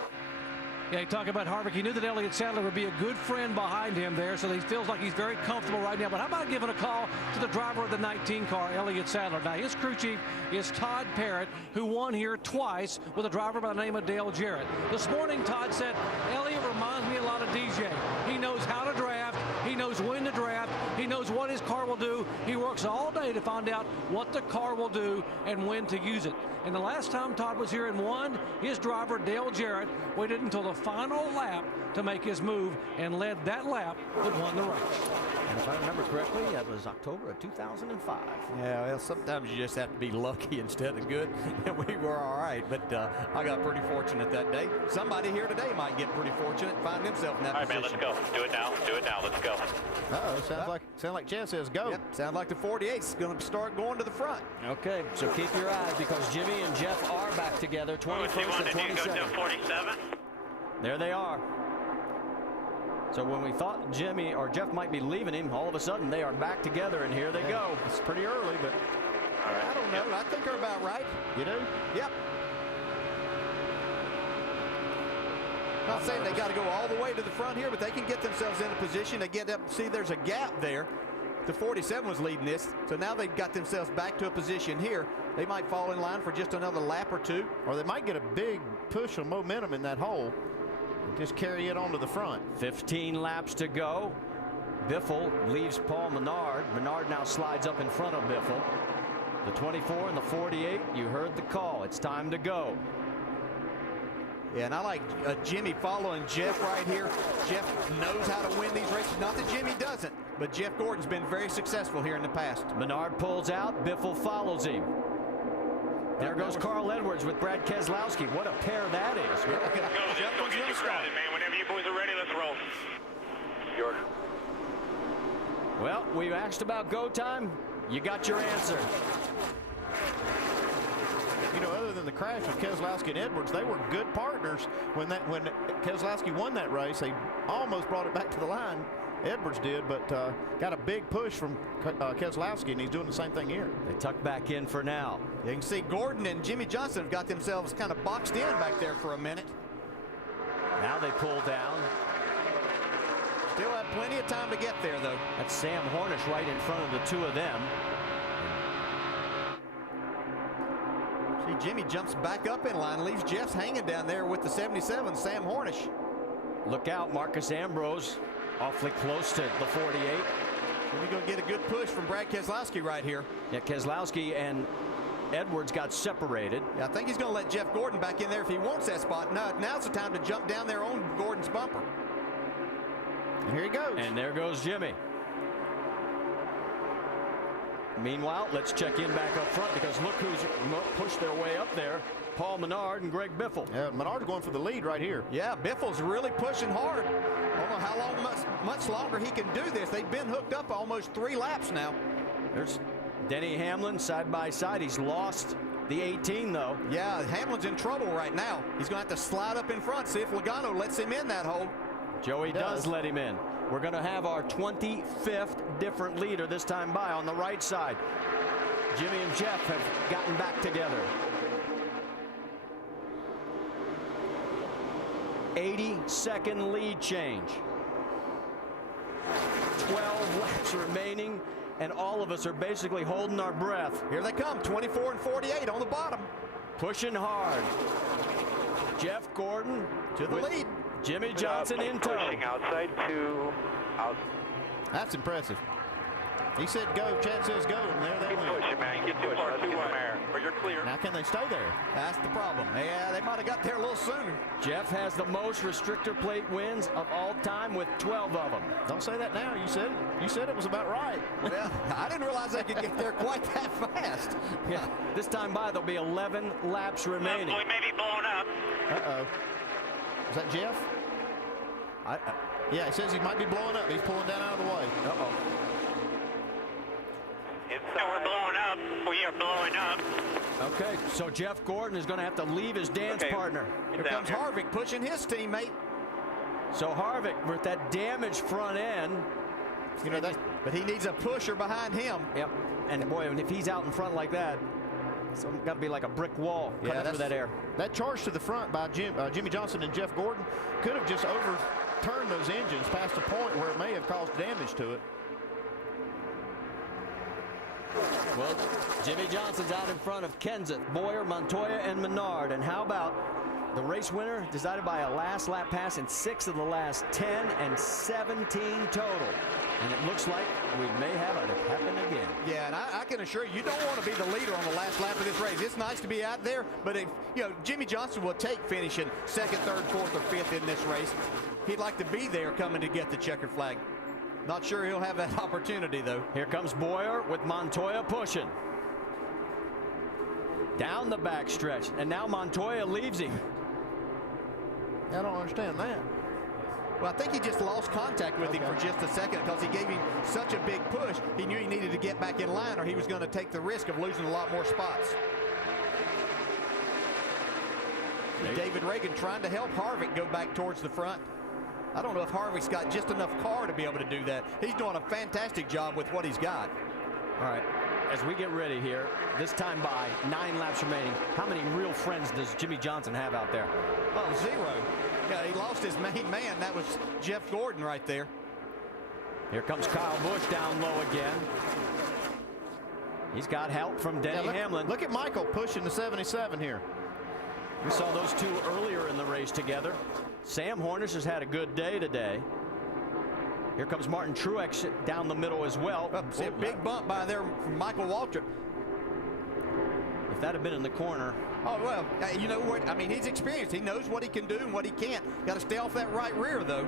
Yeah, you talk about Harvick. He knew that Elliott Sadler would be a good friend behind him there, so he feels like he's very comfortable right now. But how about giving a call to the driver of the 19 car, Elliott Sadler? Now, his crew chief is Todd Parrott, who won here twice with a driver by the name of Dale Jarrett. This morning, Todd said, Elliott reminds me a lot of DJ. He knows how to draft. He knows when to draft. He knows what his car will do. He works all day to find out what the car will do and when to use it. And the last time Todd was here and won, his driver, Dale Jarrett, waited until the final lap to make his move and led that lap that won the race. And if I remember correctly, that was October of 2005. Yeah, well, sometimes you just have to be lucky instead of good, and we were all right. But I got pretty fortunate that day. Somebody here today might get pretty fortunate and find themselves in that position. All right, man, let's go. Do it now. Do it now. Let's go. Uh-oh, sounds like Chad says go. Yep, sounds like the 48's going to start going to the front. Okay, so keep your eyes because Jimmy and Jeff are back together, 21st and 22nd. Go to 47. There they are. So when we thought Jimmy or Jeff might be leaving him, all of a sudden they are back together, and here they go. It's pretty early, but I don't know. I think they're about right. You do? Yep. Not saying they got to go all the way to the front here, but they can get themselves in a position. They get up. See, there's a gap there. The 47 was leading this, so now they've got themselves back to a position here. They might fall in line for just another lap or two. Or they might get a big push of momentum in that hole and just carry it on to the front. 15 laps to go. Biffle leaves Paul Menard. Menard now slides up in front of Biffle. The 24 and the 48, you heard the call. It's time to go. Yeah, and I like Jimmy following Jeff right here. Jeff knows how to win these races. Not that Jimmy doesn't, but Jeff Gordon's been very successful here in the past. Menard pulls out. Biffle follows him. There goes Carl Edwards with Brad Keselowski. What a pair that is. Go, Jeff, don't get you crowded, man. Whenever you boys are ready, let's roll. York. Well, we asked about go time. You got your answer. You know, other than the crash with Keselowski and Edwards, they were good partners. When Keselowski won that race, they almost brought it back to the line. Edwards did, but got a big push from Keselowski, and he's doing the same thing here. They tuck back in for now. You can see Gordon and Jimmy Johnson have got themselves kind of boxed in back there for a minute. Now they pull down. Still have plenty of time to get there, though. That's Sam Hornish right in front of the two of them. See, Jimmy jumps back up in line, leaves Jeff's hanging down there with the 77, Sam Hornish. Look out, Marcus Ambrose. Awfully close to the 48. We're going to get a good push from Brad Keselowski right here. Yeah, Keselowski and Edwards got separated. Yeah, I think he's going to let Jeff Gordon back in there if he wants that spot. No, now's the time to jump down there on Gordon's bumper. And here he goes. And there goes Jimmy. Meanwhile, let's check in back up front because look who's pushed their way up there. Paul Menard and Greg Biffle. Yeah, Menard's going for the lead right here. Yeah, Biffle's really pushing hard. I don't know how long, much longer he can do this. They've been hooked up almost 3 laps now. There's Denny Hamlin side by side. He's lost the 18 though. Yeah, Hamlin's in trouble right now. He's going to have to slide up in front, see if Logano lets him in that hole. Joey does let him in. We're going to have our 25th different leader this time by on the right side. Jimmy and Jeff have gotten back together. 80-second lead change. 12 laps remaining, and all of us are basically holding our breath. Here they come, 24 and 48 on the bottom. Pushing hard. Jeff Gordon to the lead. Jimmy Johnson in tow. Pushing outside to out. That's impressive. He said go. Chad says go, and there they went. Pushing, man. Get too far, too wide. Or you're clear. Now can they stay there? That's the problem. Yeah, they might have got there a little sooner. Jeff has the most restrictor plate wins of all time with 12 of them. Don't say that now. You said it was about right. Well, I didn't realize they could get there quite that fast. Yeah, this time by there'll be 11 laps remaining. We may be blown up. Uh-oh. Is that Jeff? Yeah, he says he might be blowing up. He's pulling down out of the way. Uh-oh. We're blowing up. We are blowing up. Okay, so Jeff Gordon is going to have to leave his dance partner. Here comes Harvick pushing his teammate. So Harvick with that damaged front end. You know, but he needs a pusher behind him. Yep. And boy, if he's out in front like that, it's got to be like a brick wall cutting through that air. That charge to the front by Jimmy Johnson and Jeff Gordon could have just overturned those engines past a point where it may have caused damage to it. Well, Jimmy Johnson's out in front of Kenseth, Boyer, Montoya, and Menard. And how about the race winner decided by a last lap pass in 6 of the last 10 and 17 total. And it looks like we may have it happen again. Yeah, and I can assure you, you don't want to be the leader on the last lap of this race. It's nice to be out there, but if Jimmy Johnson will take finishing 2nd, 3rd, 4th, or 5th in this race. He'd like to be there coming to get the checkered flag. Not sure he'll have that opportunity, though. Here comes Boyer with Montoya pushing. Down the backstretch, and now Montoya leaves him. I don't understand that. Well, I think he just lost contact with him for just a second because he gave him such a big push. He knew he needed to get back in line or he was going to take the risk of losing a lot more spots. David Reagan trying to help Harvick go back towards the front. I don't know if Harvick's got just enough car to be able to do that. He's doing a fantastic job with what he's got. All right, as we get ready here, this time by 9 laps remaining, how many real friends does Jimmy Johnson have out there? Oh, 0. Yeah, he lost his main man. That was Jeff Gordon right there. Here comes Kyle Busch down low again. He's got help from Denny Hamlin. Look at Michael pushing the 77 here. We saw those two earlier in the race together. Sam Hornish has had a good day today. Here comes Martin Truex down the middle as well. See a big bump by there from Michael Waltrip. If that had been in the corner. Oh, well, you know what? I mean, he's experienced. He knows what he can do and what he can't. Got to stay off that right rear, though.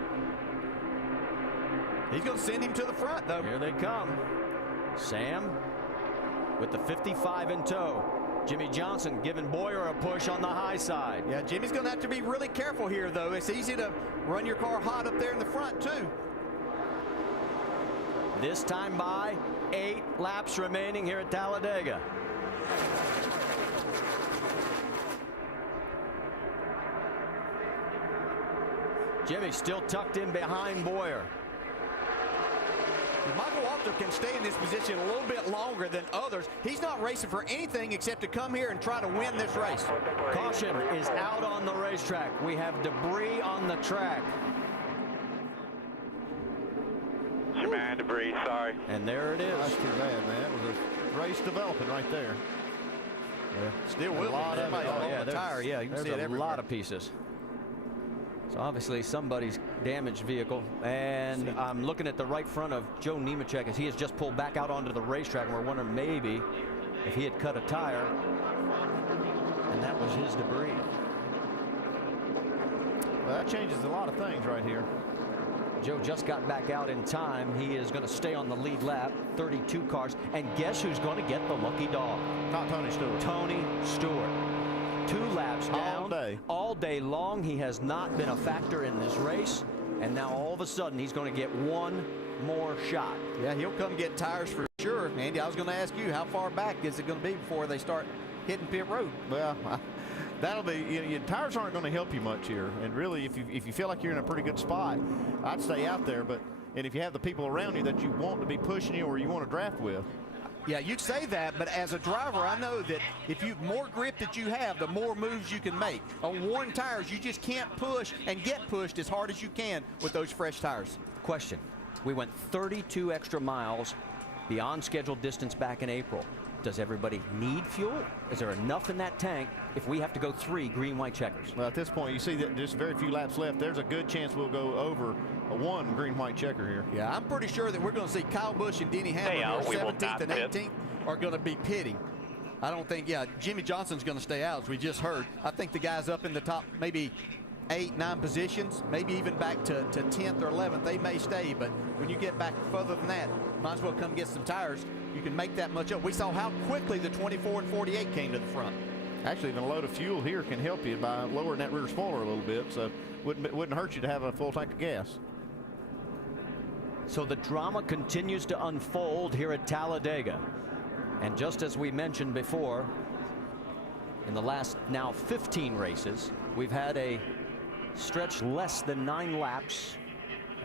He's going to send him to the front, though. Here they come. Sam with the 55 in tow. Jimmy Johnson giving Boyer a push on the high side. Yeah, Jimmy's going to have to be really careful here, though. It's easy to run your car hot up there in the front, too. This time by 8 laps remaining here at Talladega. Jimmy still tucked in behind Boyer. If Michael Waltrip can stay in this position a little bit longer than others, he's not racing for anything except to come here and try to win this race. Caution is out on the racetrack. We have debris on the track. Man, debris, sorry. And there it is. That's too bad, man. It was a race developing right there. Yeah. Still with a lot of the tire. Yeah, you can see it everywhere. A lot of pieces. So obviously somebody's damaged vehicle. And I'm looking at the right front of Joe Nemechek as he has just pulled back out onto the racetrack. And we're wondering maybe if he had cut a tire and that was his debris. Well, that changes a lot of things right here. Joe just got back out in time. He is going to stay on the lead lap, 32 cars. And guess who's going to get the lucky dog? Not Tony Stewart. Tony Stewart. 2 laps down. All day long. He has not been a factor in this race. And now all of a sudden he's going to get one more shot. Yeah, he'll come get tires for sure. Andy, I was going to ask you, how far back is it going to be before they start hitting pit road? Well, that'll be, your tires aren't going to help you much here. And really, if you feel like you're in a pretty good spot, I'd stay out there. And if you have the people around you that you want to be pushing you or you want to draft with. Yeah, you say that, but as a driver, I know that if you more grip that you have, the more moves you can make. On worn tires, you just can't push and get pushed as hard as you can with those fresh tires. Question. We went 32 extra miles beyond scheduled distance back in April. Does everybody need fuel? Is there enough in that tank if we have to go 3 green-white checkers? Well, at this point, you see that there's very few laps left. There's a good chance we'll go over a 1 green-white checker here. Yeah, I'm pretty sure that we're going to see Kyle Busch and Denny Hamlin, 17th and 18th, are going to be pitting. I don't think, Jimmy Johnson's going to stay out, as we just heard. I think the guys up in the top maybe 8, 9 positions, maybe even back to 10th or 11th, they may stay. But when you get back further than that, might as well come get some tires. You can make that much up. We saw how quickly the 24 and 48 came to the front. Actually, even a load of fuel here can help you by lowering that rear spoiler a little bit, so wouldn't hurt you to have a full tank of gas. So the drama continues to unfold here at Talladega. And just as we mentioned before, in the last now 15 races, we've had a stretch less than 9 laps,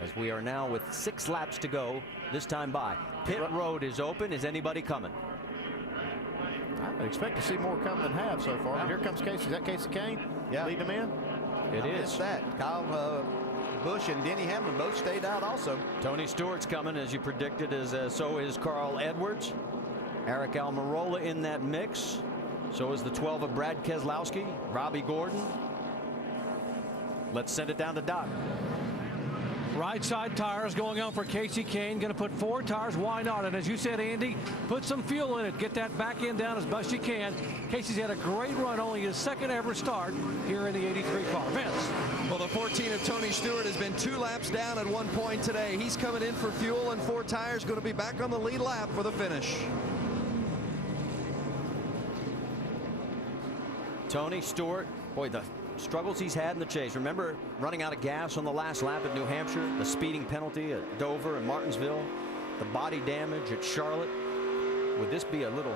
as we are now with 6 laps to go this time by. Pit road is open. Is anybody coming? I expect to see more come than have so far. But here comes Casey. Is that Casey Kane? Yeah. Leading them in? It is. That. Kyle Busch and Denny Hamlin both stayed out also. Tony Stewart's coming, as you predicted, so is Carl Edwards. Eric Almirola in that mix. So is the 12 of Brad Keselowski, Robbie Gordon. Let's send it down to Doc. Right side tires going on for Casey Kane. Going to put 4 tires. Why not? And as you said, Andy, put some fuel in it. Get that back end down as best you can. Casey's had a great run, only his 2nd ever start here in the 83 car. Vince. Well, the 14 of Tony Stewart has been 2 laps down at one point today. He's coming in for fuel and 4 tires. Going to be back on the lead lap for the finish. Tony Stewart, boy, the struggles he's had in the chase. Remember running out of gas on the last lap at New Hampshire, the speeding penalty at Dover and Martinsville, the body damage at Charlotte. Would this be a little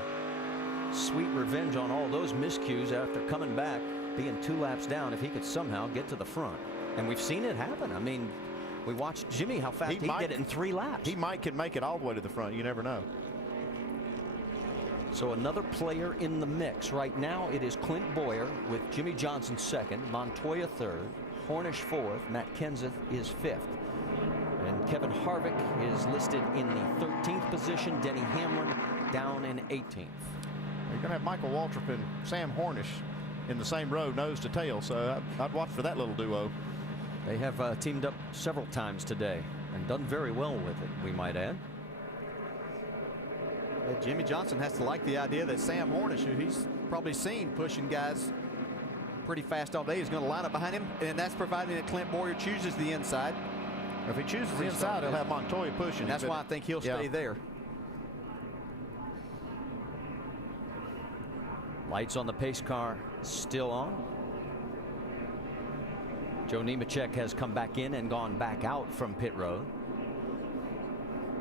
sweet revenge on all those miscues after coming back, being 2 laps down, if he could somehow get to the front? And we've seen it happen. I mean, we watched Jimmy, how fast he did it in 3 laps. He can make it all the way to the front. You never know. So another player in the mix. Right now it is Clint Boyer with Jimmy Johnson 2nd, Montoya 3rd, Hornish 4th, Matt Kenseth is 5th. And Kevin Harvick is listed in the 13th position. Denny Hamlin down in 18th. You're going to have Michael Waltrip and Sam Hornish in the same row, nose to tail, so I'd watch for that little duo. They have teamed up several times today and done very well with it, we might add. Jimmy Johnson has to like the idea that Sam Hornish, who he's probably seen pushing guys pretty fast all day, is going to line up behind him, and that's providing that Clint Boyer chooses the inside. If he chooses the inside, he'll have Montoya pushing. That's why I think he'll stay there. Lights on the pace car still on. Joe Nemechek has come back in and gone back out from pit road.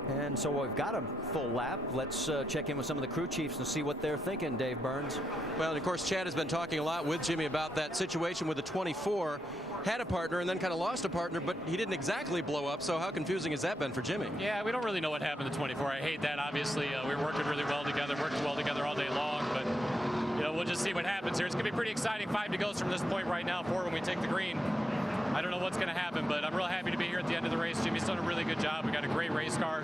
And so we've got a full lap. Let's check in with some of the crew chiefs and see what they're thinking, Dave Burns. Well, and of course, Chad has been talking a lot with Jimmy about that situation with the 24. Had a partner and then kind of lost a partner, but he didn't exactly blow up. So how confusing has that been for Jimmy? Yeah, we don't really know what happened to 24. I hate that, obviously. We were working really well together, worked well together all day long, but we'll just see what happens here. It's going to be pretty exciting 5 to go from this point right now, 4 when we take the green. I don't know what's going to happen, but I'm real happy to be here at the end of the race. Jimmy's done a really good job. We got a great race car,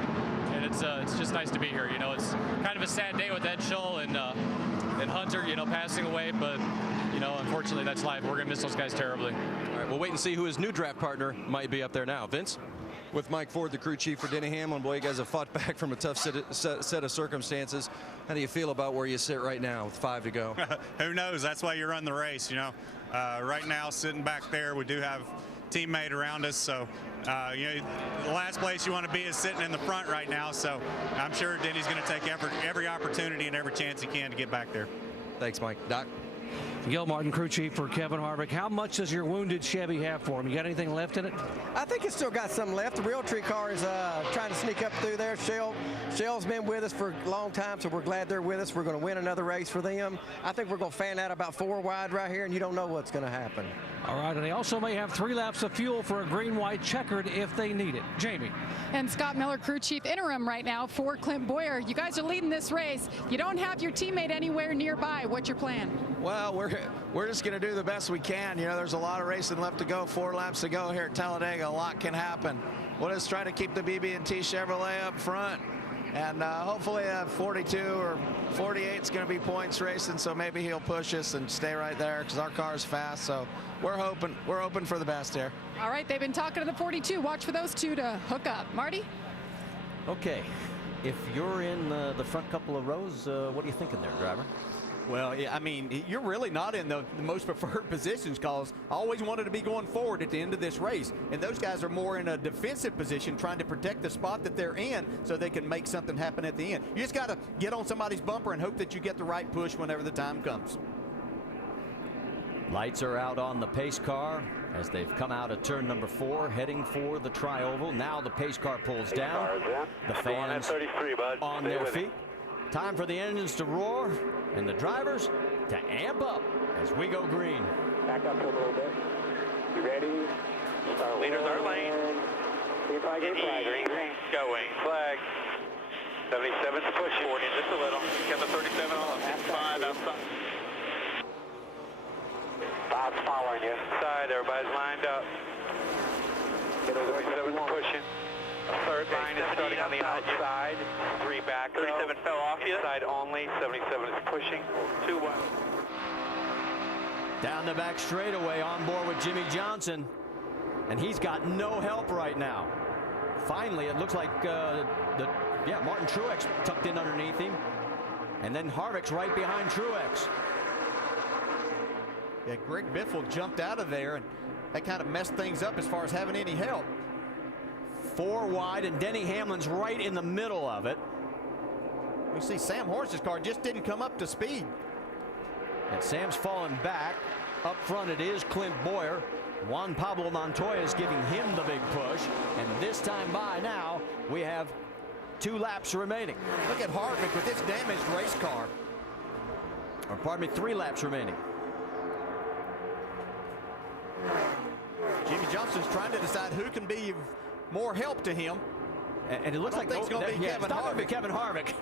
and it's just nice to be here. It's kind of a sad day with Ed Schull and Hunter, passing away, but unfortunately that's life. We're going to miss those guys terribly. All right, we'll wait and see who his new draft partner might be up there now. Vince? With Mike Ford, the crew chief for Denny Hamlin. Boy, you guys have fought back from a tough set of circumstances. How do you feel about where you sit right now with 5 to go? Who knows? That's why you run the race, Right now, sitting back there, we do have teammate around us, so The last place you want to be is sitting in the front right now, so I'm sure Denny's going to take every opportunity and every chance he can to get back there. Thanks, Mike. Doc? Gil Martin, crew chief for Kevin Harvick. How much does your wounded Chevy have for him? You got anything left in it? I think it's still got some left. The Realtree car is trying to sneak up through there. Shell's been with us for a long time, so we're glad they're with us. We're going to win another race for them. I think we're going to fan out about 4 wide right here, and you don't know what's going to happen. All right, and they also may have 3 laps of fuel for a green-white checkered if they need it. Jamie. And Scott Miller, crew chief interim right now for Clint Boyer. You guys are leading this race. You don't have your teammate anywhere nearby. What's your plan? Well, we're just going to do the best we can. There's a lot of racing left to go, 4 laps to go here at Talladega. A lot can happen. We'll just try to keep the BB&T Chevrolet up front. And hopefully 42 or 48 is going to be points racing, so maybe he'll push us and stay right there because our car's fast. So we're hoping for the best here. All right, they've been talking to the 42. Watch for those 2 to hook up. Marty? Okay, if you're in the front couple of rows, what are you thinking there, driver? Well, I mean, you're really not in the most preferred positions because I always wanted to be going forward at the end of this race. And those guys are more in a defensive position trying to protect the spot that they're in so they can make something happen at the end. You just got to get on somebody's bumper and hope that you get the right push whenever the time comes. Lights are out on the pace car as they've come out of turn number 4, heading for the tri-oval. Now the pace car pulls down. The fans on their feet. Time for the engines to roar and the drivers to amp up as we go green. Back up a little bit. You ready? Start Leaders are lane. See if I get flag. Green. Going. Flag. 77's pushing. 40 just a little. Got the 37 on. 5 outside. Bob's following you. Side. Everybody's lined up. 37's pushing. Third line is starting on the outside. 3 back. 37 fell off you. Side only. 77 is pushing. 2-1. Down the back straightaway on board with Jimmy Johnson. And he's got no help right now. Finally, it looks like Martin Truex tucked in underneath him. And then Harvick's right behind Truex. Yeah, Greg Biffle jumped out of there, and that kind of messed things up as far as having any help. 4 wide, and Denny Hamlin's right in the middle of it. We see Sam Horse's car just didn't come up to speed. And Sam's falling back. Up front it is Clint Boyer. Juan Pablo Montoya is giving him the big push. And this time by now, we have 2 laps remaining. Look at Harvick with this damaged race car. Or pardon me, 3 laps remaining. Jimmy Johnson's trying to decide who can be more help to him. And it looks like it's going to be Kevin Harvick. Kevin Harvick.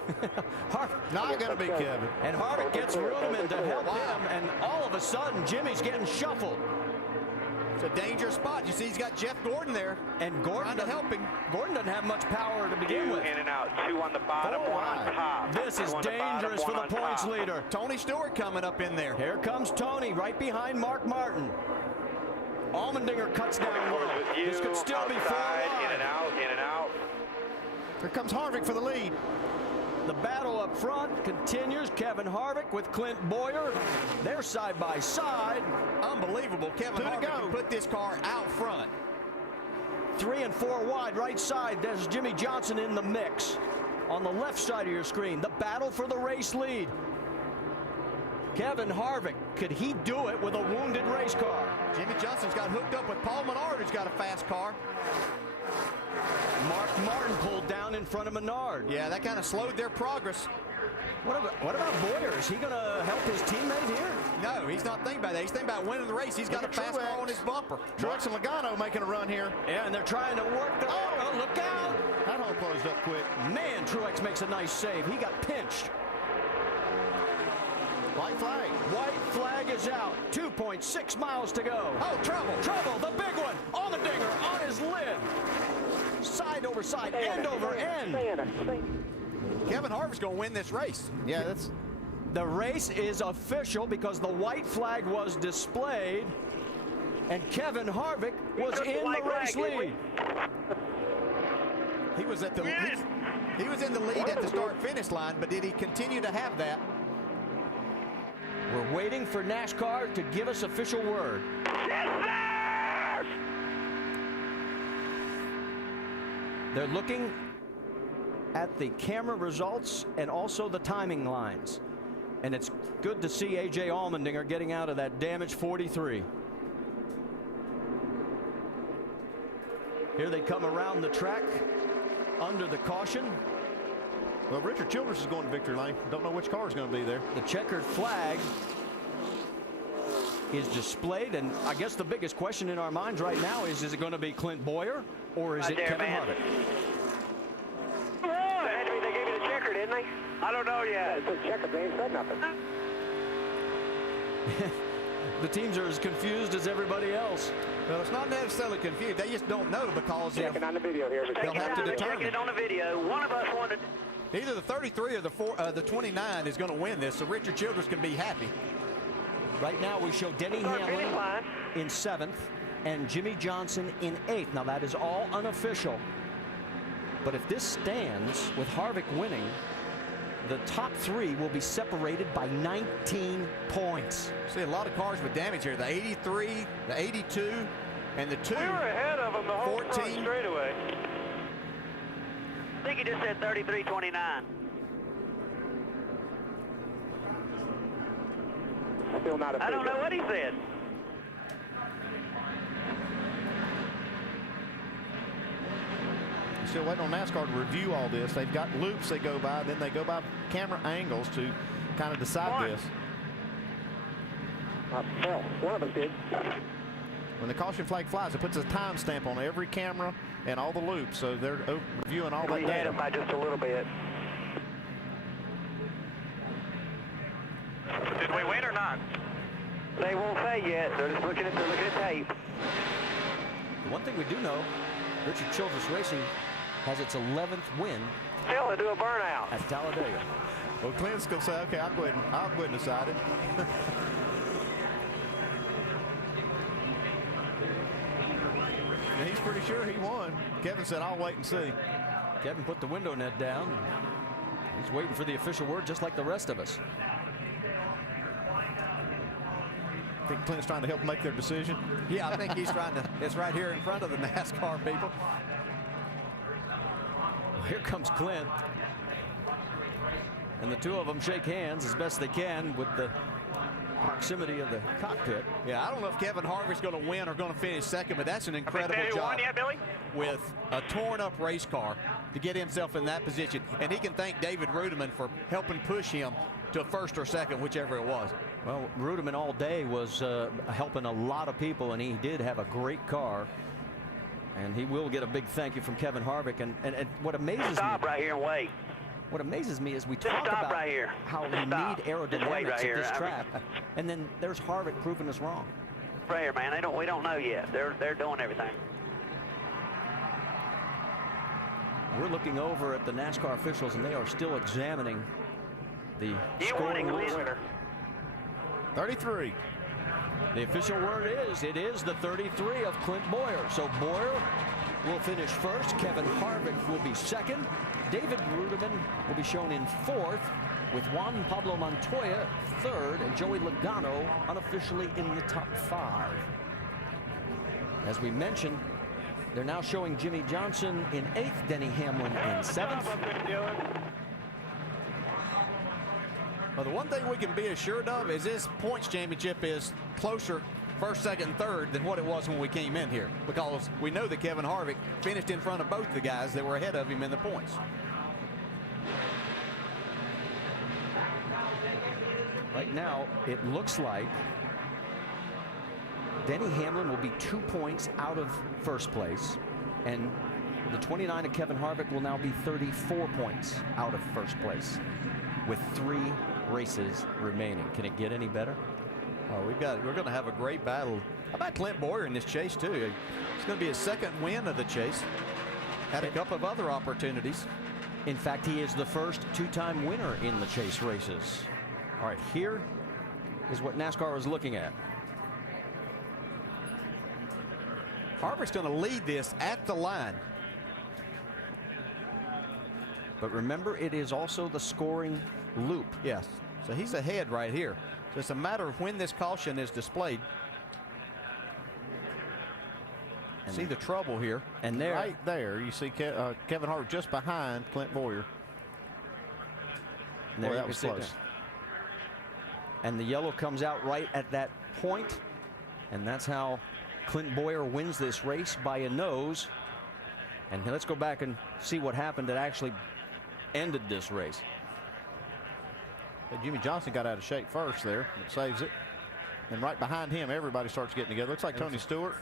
Not going to be Kevin. And Harvick gets Ruderman to help him, and all of a sudden, Jimmy's getting shuffled. It's a dangerous spot. You see he's got Jeff Gordon there. And Gordon trying to help him. Gordon doesn't have much power to begin with. In and out. 2 on the bottom, 1 on top. This is dangerous for the points leader. Tony Stewart coming up in there. Here comes Tony right behind Mark Martin. Allmendinger cuts down low. This could still be 4 wide. In and out, in and out. Here comes Harvick for the lead. The battle up front continues. Kevin Harvick with Clint Boyer. They're side by side. Unbelievable. Kevin Harvick can put this car out front. 3 and 4 wide right side. There's Jimmy Johnson in the mix. On the left side of your screen, the battle for the race lead. Kevin Harvick, could he do it with a wounded race car? Jimmy Johnson's got hooked up with Paul Menard, who's got a fast car. Mark Martin pulled down in front of Menard. Yeah, that kind of slowed their progress. What about Boyer? Is he going to help his teammate here? No, he's not thinking about that. He's thinking about winning the race. He's got a fast car on his bumper. Truex and Logano making a run here. Yeah, and they're trying to work the... Oh, look out! That hole closed up quick. Man, Truex makes a nice save. He got pinched. White flag. White flag is out. 2.6 miles to go. Oh, trouble. Trouble, the big one. On the dinger, on his lid. Side over side, end over end. Kevin Harvick's going to win this race. Yeah, that's... The race is official because the white flag was displayed. And Kevin Harvick was in the race lead. He was at the he was in the lead at the start-finish line, but did he continue to have that? We're waiting for NASCAR to give us official word. Yes, sir! They're looking at the camera results and also the timing lines. And it's good to see A.J. Allmendinger getting out of that damaged 43. Here they come around the track under the caution. Well, Richard Childress is going to victory lane. Don't know which car is going to be there. The checkered flag is displayed, and I guess the biggest question in our minds right now is it going to be Clint Boyer or is it Kevin Harvick? They gave you the checker, didn't they? I don't know yet. It's a checker. They ain't said nothing. The teams are as confused as everybody else. Well, it's not necessarily confused. They just don't know because checking on the video here. They'll have to determine. Checking it on the video. One of us wanted. Either the 33 or the 29 is going to win this, so Richard Childress can be happy. Right now we show Denny Hamlin in 7th and Jimmy Johnson in 8th. Now that is all unofficial. But if this stands with Harvick winning, the top 3 will be separated by 19 points. See a lot of cars with damage here. The 83, the 82, and the 2. We were ahead of them the whole 14 straightaway. I think he just said 33.29. Still not official. I don't know what he said. Still waiting on NASCAR to review all this. They've got loops they go by, then they go by camera angles to kind of decide this. Hell, one of us did. When the caution flag flies, it puts a timestamp on every camera and all the loops, so they're reviewing all that We had data. him by just a little bit. Did we win or not? They won't say yet. They're just looking at tape. The one thing we do know, Richard Childress Racing has its 11th win. Still, they do a burnout at Talladega. Well, Clint's gonna say, okay, I'll go ahead and decide it. And he's pretty sure he won. Kevin said, I'll wait and see. Kevin put the window net down. He's waiting for the official word just like the rest of us. I think Clint's trying to help make their decision. Yeah, I think he's trying to. It's right here in front of the NASCAR people. Here comes Clint. And the two of them shake hands as best they can with the proximity of the cockpit. Yeah, I don't know if Kevin Harvick's going to win or going to finish second, but that's an incredible job with a torn-up race car to get himself in that position. And he can thank David Rudiman for helping push him to first or second, whichever it was. Well, Rudiman all day was helping a lot of people, and he did have a great car. And he will get a big thank you from Kevin Harvick. And what amazes me... Stop right here and wait. What amazes me is we talk stop about right here. how we Stop. need aerodynamics Wait right at here. this track, and then there's Harvick proving us wrong. Right here, man. We don't know yet. They're doing everything. We're looking over at the NASCAR officials, and they are still examining the scoring rules. 33. The official word is it is the 33 of Clint Boyer. So Boyer will finish first. Kevin Harvick will be second. David Rudiman will be shown in fourth, with Juan Pablo Montoya third, and Joey Logano unofficially in the top 5. As we mentioned, they're now showing Jimmy Johnson in 8th, Denny Hamlin in 7th. Well, the one thing we can be assured of is this points championship is closer first, second, and third than what it was when we came in here, because we know that Kevin Harvick finished in front of both the guys that were ahead of him in the points. Right now, it looks like Denny Hamlin will be 2 points out of first place, and the 29 of Kevin Harvick will now be 34 points out of first place with 3 races remaining. Can it get any better? Oh, we're going to have a great battle. How about Clint Boyer in this chase too? It's going to be his second win of the chase. Had a couple of other opportunities. In fact, he is the first 2-time winner in the chase races. All right, here is what NASCAR is looking at. Harvick's going to lead this at the line. But remember, it is also the scoring loop. Yes, so he's ahead right here. So it's a matter of when this caution is displayed. And see the trouble here. And there. Right there, you see Kevin Harvick just behind Clint Boyer. Boy, that was close. And the yellow comes out right at that point, and that's how Clint Boyer wins this race by a nose. And let's go back and see what happened that actually ended this race. But Jimmy Johnson got out of shape first there. It saves it. And right behind him, everybody starts getting together. Looks like Tony Stewart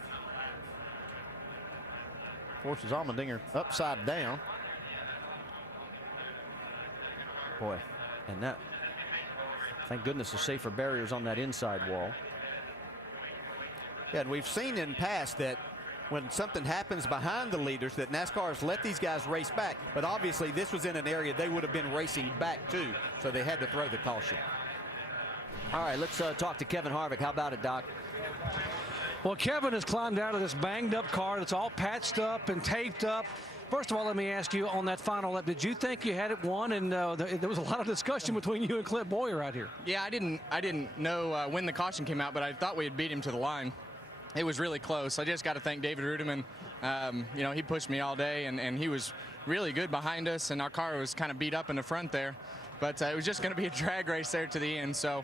forces Allmendinger upside down. Boy, and that, thank goodness, the safer barriers on that inside wall. Yeah, and we've seen in past that when something happens behind the leaders that NASCAR's let these guys race back. But obviously this was in an area they would have been racing back to, so they had to throw the caution. All right, let's talk to Kevin Harvick. How about it, Doc? Well, Kevin has climbed out of this banged up car that's all patched up and taped up. First of all, let me ask you on that final lap, did you think you had it won? And there was a lot of discussion between you and Clint Boyer right here. Yeah, I didn't know when the caution came out, but I thought we had beat him to the line. It was really close. I just got to thank David Rudiman. You know, he pushed me all day, and he was really good behind us, and our car was kind of beat up in the front there. But it was just going to be a drag race there to the end. So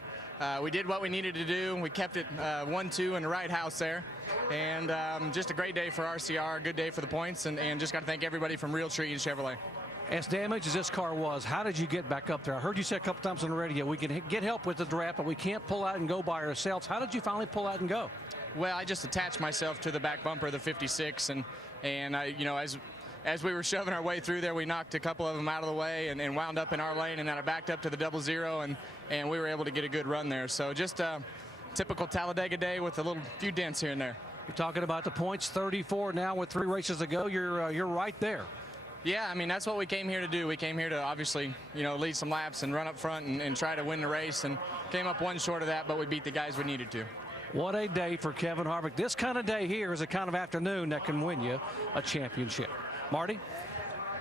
we did what we needed to do. We kept it 1-2 in the right house there. And just a great day for RCR, a good day for the points, and just got to thank everybody from Realtree and Chevrolet. As damaged as this car was, how did you get back up there? I heard you say a couple times on the radio, we can get help with the draft, but we can't pull out and go by ourselves. How did you finally pull out and go? Well, I just attached myself to the back bumper of the 56, and I, you know, as we were shoving our way through there, we knocked a couple of them out of the way and wound up in our lane, and then I backed up to the 00, and we were able to get a good run there. So just a typical Talladega day with a few dents here and there. You're talking about the points, 34 now with 3 races to go. You're right there. Yeah, I mean, that's what we came here to do. We came here to obviously, you know, lead some laps and run up front and try to win the race, and came up one short of that, but we beat the guys we needed to. What a day for Kevin Harvick. This kind of day here is a kind of afternoon that can win you a championship. Marty?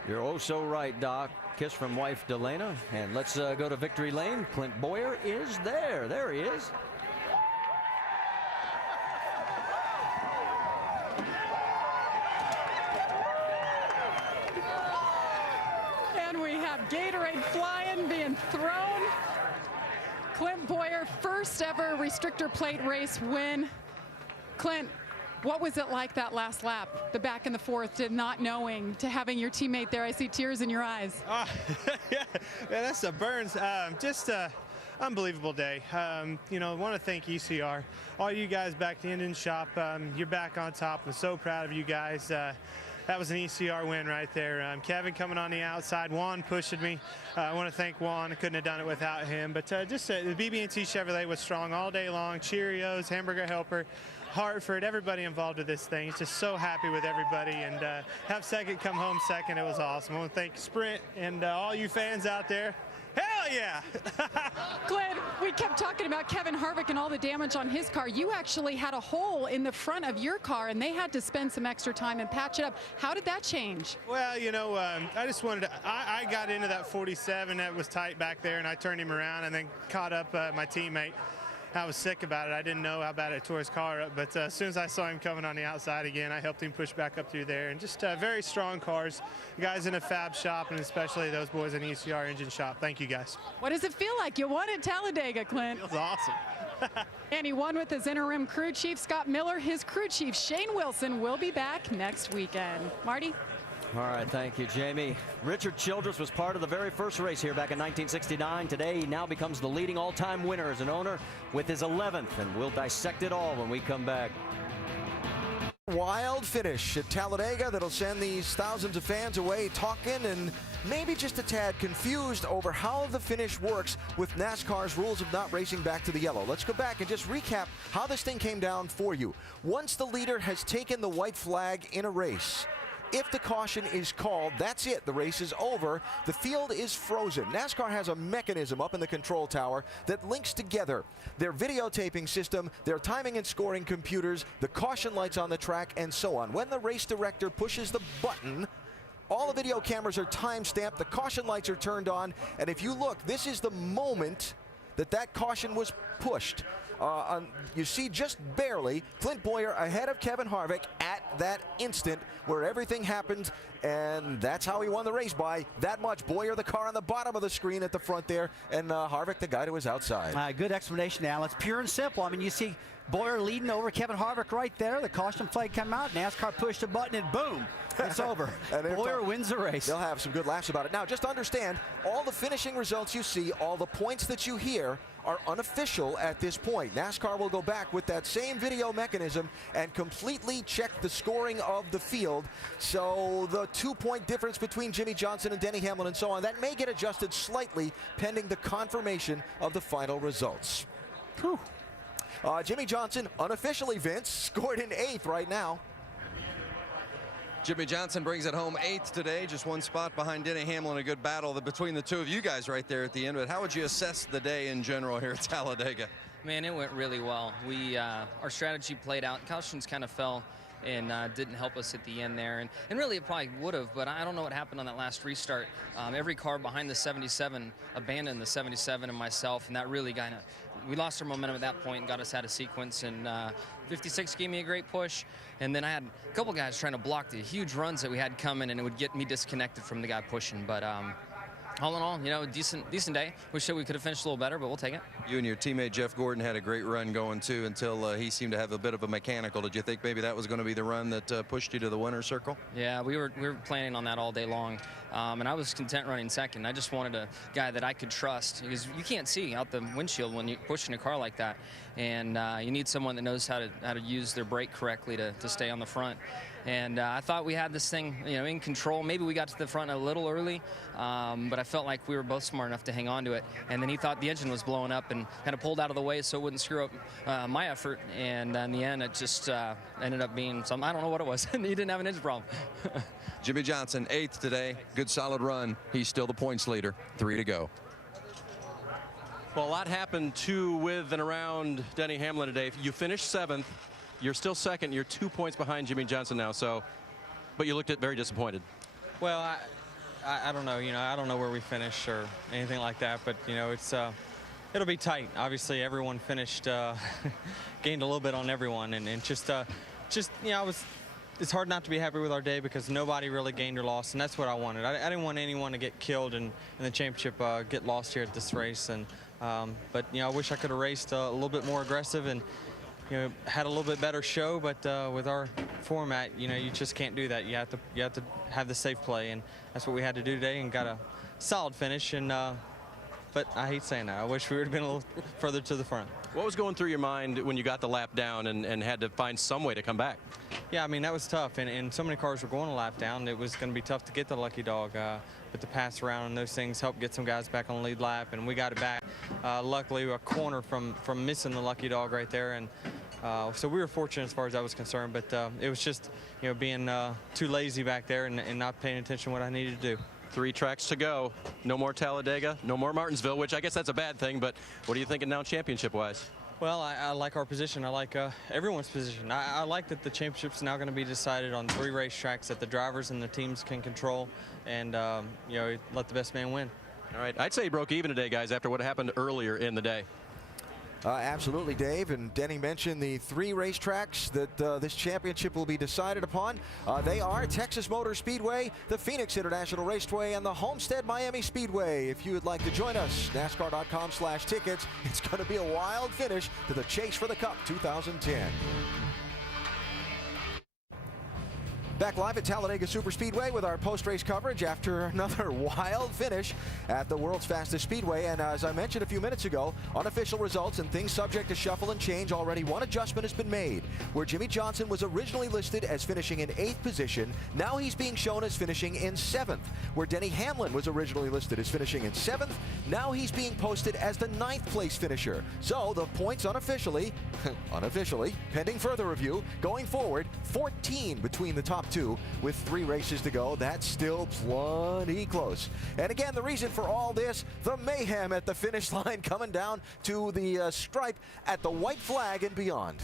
You're oh so right, Doc. Kiss from wife Delana. And let's go to victory lane. Clint Boyer is there. There he is. And we have Gatorade flying, being thrown. Clint Boyer, first ever restrictor plate race win. Clint, what was it like that last lap, the back in the fourth, to not knowing, to having your teammate there? I see tears in your eyes. Yeah, that's a burns. Just a unbelievable day. You know, I want to thank ECR, all you guys back at the engine shop. You're back on top. I'm so proud of you guys. That was an ECR win right there. Kevin coming on the outside, Juan pushing me. I want to thank Juan. I couldn't have done it without him. But just the BB&T Chevrolet was strong all day long. Cheerios, Hamburger Helper, Hartford, everybody involved with this thing. Just so happy with everybody, and have second come home second. It was awesome. I want to thank Sprint and all you fans out there. Hell yeah! Clint, we kept talking about Kevin Harvick and all the damage on his car. You actually had a hole in the front of your car, and they had to spend some extra time and patch it up. How did that change? Well, you know, I just wanted to, I got into that 47 that was tight back there, and I turned him around and then caught up my teammate. I was sick about it. I didn't know how bad it tore his car up, but as soon as I saw him coming on the outside again, I helped him push back up through there. And just very strong cars, guys in a fab shop, and especially those boys in ECR engine shop. Thank you, guys. What does it feel like? You won at Talladega, Clint. Feels awesome. And he won with his interim crew chief, Scott Miller. His crew chief, Shane Wilson, will be back next weekend. Marty? All right, thank you, Jamie. Richard Childress was part of the very first race here back in 1969. Today, he now becomes the leading all-time winner as an owner with his 11th, and we'll dissect it all when we come back. Wild finish at Talladega that'll send these thousands of fans away talking and maybe just a tad confused over how the finish works with NASCAR's rules of not racing back to the yellow. Let's go back and just recap how this thing came down for you. Once the leader has taken the white flag in a race, if the caution is called, that's it. The race is over. The field is frozen. NASCAR has a mechanism up in the control tower that links together their videotaping system, their timing and scoring computers, the caution lights on the track, and so on. When the race director pushes the button, all the video cameras are time-stamped, the caution lights are turned on, and if you look, this is the moment that caution was pushed. You see just barely Clint Boyer ahead of Kevin Harvick at that instant where everything happened, and that's how he won the race by that much. Boyer, the car on the bottom of the screen at the front there, and Harvick, the guy to his outside. Good explanation, Al. It's pure and simple. I mean, you see Boyer leading over Kevin Harvick right there. The caution flag come out. NASCAR pushed a button, and boom, it's over. Boyer wins the race. They'll have some good laughs about it. Now, just understand, all the finishing results you see, all the points that you hear are unofficial at this point. NASCAR will go back with that same video mechanism and completely check the scoring of the field. So the 2-point difference between Jimmy Johnson and Denny Hamlin and so on, that may get adjusted slightly pending the confirmation of the final results. Whew. Jimmy Johnson, unofficially, Vince, scored in 8th right now. Jimmy Johnson brings it home 8th today, just 1 spot behind Denny Hamlin. A good battle between the two of you guys right there at the end. But how would you assess the day in general here at Talladega? Man, it went really well. Our strategy played out. Cautions kind of fell and didn't help us at the end there. And really, it probably would have, but I don't know what happened on that last restart. Every car behind the 77 abandoned the 77 and myself, and that really we lost our momentum at that point and got us out of sequence. And 56 gave me a great push. And then I had a couple guys trying to block the huge runs that we had coming, and it would get me disconnected from the guy pushing. But all in all, decent day. Wish that we could have finished a little better, but we'll take it. You and your teammate Jeff Gordon had a great run going too until he seemed to have a bit of a mechanical. Did you think maybe that was going to be the run that pushed you to the winner's circle? Yeah, we were planning on that all day long, and I was content running second. I just wanted a guy that I could trust, because you can't see out the windshield when you're pushing a car like that, and you need someone that knows how to use their brake correctly to stay on the front. And I thought we had this thing, in control. Maybe we got to the front a little early, but I felt like we were both smart enough to hang on to it. And then he thought the engine was blowing up and kind of pulled out of the way so it wouldn't screw up my effort. And in the end, it just ended up being something. I don't know what it was. He didn't have an engine problem. Jimmy Johnson, 8th today. Good, solid run. He's still the points leader. 3 to go. Well, a lot happened to, with, and around Denny Hamlin today. You finished 7th. You're still second. You're 2 points behind Jimmy Johnson now. But you looked very disappointed. Well, I don't know. I don't know where we finish or anything like that. But it'll be tight. Obviously, everyone finished, gained a little bit on everyone, and it's hard not to be happy with our day because nobody really gained or lost, and that's what I wanted. I didn't want anyone to get killed in the championship, get lost here at this race. And but I wish I could have raced a little bit more aggressive and. Had a little bit better show, but with our format, you just can't do that. You have to have the safe play, and that's what we had to do today, and got a solid finish. And but I hate saying that. I wish we would have been a little further to the front. What was going through your mind when you got the lap down and had to find some way to come back? Yeah, I mean, that was tough, and so many cars were going a lap down. It was going to be tough to get the lucky dog, but the pass around and those things helped get some guys back on the lead lap, and we got it back. Luckily, a corner from missing the lucky dog right there, and so we were fortunate as far as I was concerned. But it was just being too lazy back there and not paying attention to what I needed to do. 3 tracks to go. No more Talladega, no more Martinsville, which I guess that's a bad thing, but what are you thinking now championship-wise? Well, I like our position. I like everyone's position. I like that the championship's now going to be decided on 3 racetracks that the drivers and the teams can control, and let the best man win. All right, I'd say he broke even today, guys, after what happened earlier in the day. Absolutely, Dave. And Denny mentioned the 3 racetracks that this championship will be decided upon. They are Texas Motor Speedway, the Phoenix International Raceway, and the Homestead Miami Speedway. If you would like to join us, NASCAR.com/tickets. It's going to be a wild finish to the Chase for the Cup 2010. Back live at Talladega Superspeedway with our post-race coverage after another wild finish at the world's fastest speedway. And as I mentioned a few minutes ago, unofficial results and things subject to shuffle and change. Already one adjustment has been made. Where Jimmy Johnson was originally listed as finishing in 8th position, now he's being shown as finishing in 7th. Where Denny Hamlin was originally listed as finishing in 7th, now he's being posted as the 9th place finisher. So the points unofficially, pending further review, going forward, 14 between the top 2 with 3 races to go. That's still plenty close. And again, the reason for all this, the mayhem at the finish line, coming down to the stripe at the white flag and beyond.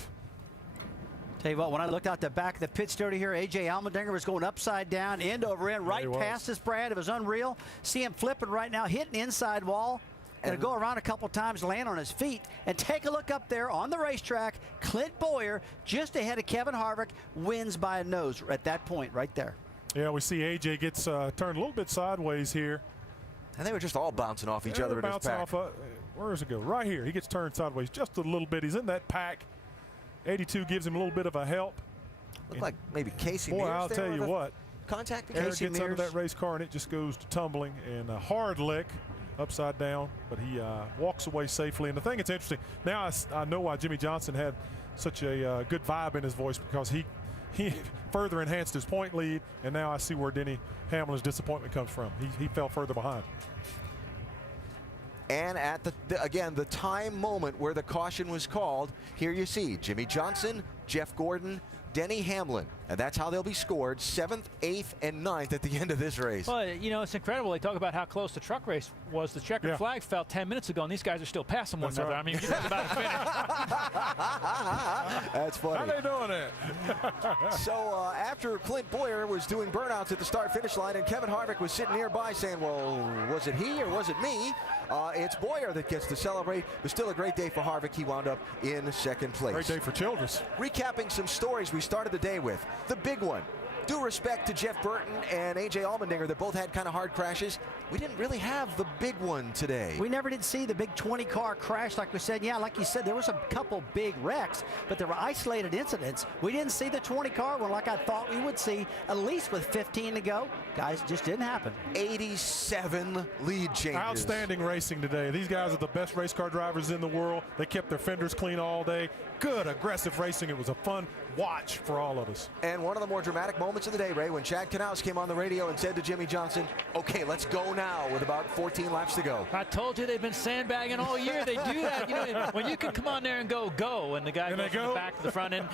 Tell you what, when I looked out the back of the pit story here, A.J. Allmendinger was going upside down, end over end, right past us, Brad. It was unreal. See him flipping right now, hitting the inside wall. Going to go around a couple times, land on his feet, and take a look up there on the racetrack. Clint Boyer, just ahead of Kevin Harvick, wins by a nose at that point right there. Yeah, we see AJ gets turned a little bit sideways here. And they were just all bouncing off each other in his pack. Where does it go? Right here. He gets turned sideways just a little bit. He's in that pack. 82 gives him a little bit of a help. Looked like maybe Casey Boy, Mears I'll tell you what. Contact with Aaron Casey gets Mears. under that race car and it just goes to tumbling, and a hard lick upside down, but he walks away safely. And the thing that's interesting, now I know why Jimmy Johnson had such a good vibe in his voice, because he further enhanced his point lead, and now I see where Denny Hamlin's disappointment comes from. He fell further behind. And at the time moment where the caution was called, here you see Jimmy Johnson, Jeff Gordon, Denny Hamlin, and that's how they'll be scored, 7th, 8th, and 9th at the end of this race. Well, you know, it's incredible. They talk about how close the truck race was. The checkered flag fell 10 minutes ago, and these guys are still passing one another. Right. I mean, you're talking about a finish. That's funny. How they doing that? So after Clint Boyer was doing burnouts at the start-finish line, and Kevin Harvick was sitting nearby saying, well, was it he or was it me? It's Boyer that gets to celebrate. It was still a great day for Harvick. He wound up in second place. Great day for Childress. Recapping some stories we started the day with. The big one. Due respect to Jeff Burton and A.J. Allmendinger that both had kind of hard crashes, we didn't really have the big one today. We never did see the big 20-car crash like we said. Yeah, like you said, there was a couple big wrecks, but there were isolated incidents. We didn't see the 20-car one like I thought we would see, at least with 15 to go. Guys, just didn't happen. 87 lead changes. Outstanding racing today. These guys are the best race car drivers in the world. They kept their fenders clean all day. Good, aggressive racing. It was a fun watch for all of us. And one of the more dramatic moments of the day, Ray, when Chad Knaus came on the radio and said to Jimmy Johnson, okay, let's go now with about 14 laps to go. I told you they've been sandbagging all year. They do that. You know, when you can come on there and go, and the guy goes from the back to the front end,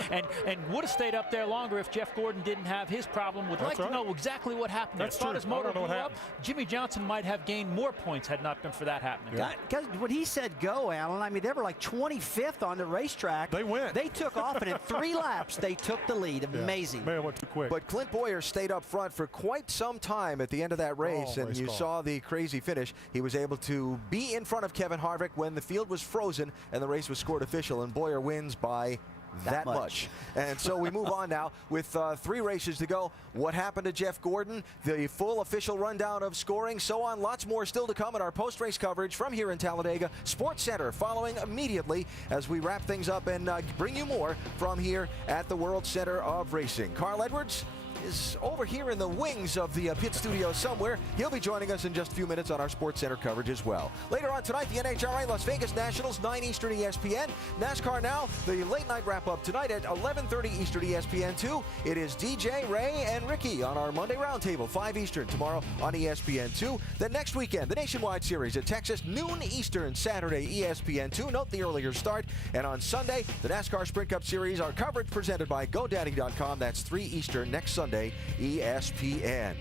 and would have stayed up there longer if Jeff Gordon didn't have his problem. Would like to know exactly what happened. That's I thought true. his motor blew up. Jimmy Johnson might have gained more points had not been for that happening. Because when he said go, Alan, I mean, they were like 25th on the racetrack. They went. They took off, and in 3 laps, they took the lead. Amazing. Man, went too quick. But Clint Boyer stayed up front for quite some time at the end of that race, and you saw the crazy finish. He was able to be in front of Kevin Harvick when the field was frozen and the race was scored official, and Boyer wins by that much. And so we move on now with 3 races to go. What happened to Jeff Gordon? The full official rundown of scoring, so on. Lots more still to come in our post-race coverage from here in Talladega Sports Center, following immediately as we wrap things up and bring you more from here at the World Center of Racing. Carl Edwards is over here in the wings of the pit studio somewhere. He'll be joining us in just a few minutes on our Sports Center coverage as well. Later on tonight, the NHRA Las Vegas Nationals, 9 Eastern ESPN. NASCAR Now, the late night wrap-up tonight at 11:30 Eastern ESPN2. It is DJ, Ray, and Ricky on our Monday Roundtable, 5 Eastern tomorrow on ESPN2. Then next weekend, the Nationwide Series at Texas, noon Eastern, Saturday, ESPN2. Note the earlier start. And on Sunday, the NASCAR Sprint Cup Series, our coverage presented by GoDaddy.com. That's 3 Eastern next Sunday, ESPN.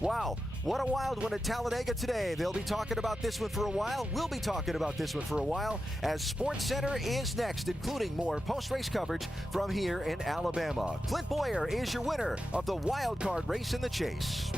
Wow, what a wild one at Talladega today. They'll be talking about this one for a while. We'll be talking about this one for a while as Sports Center is next, including more post-race coverage from here in Alabama. Clint Boyer is your winner of the wild card race in the chase.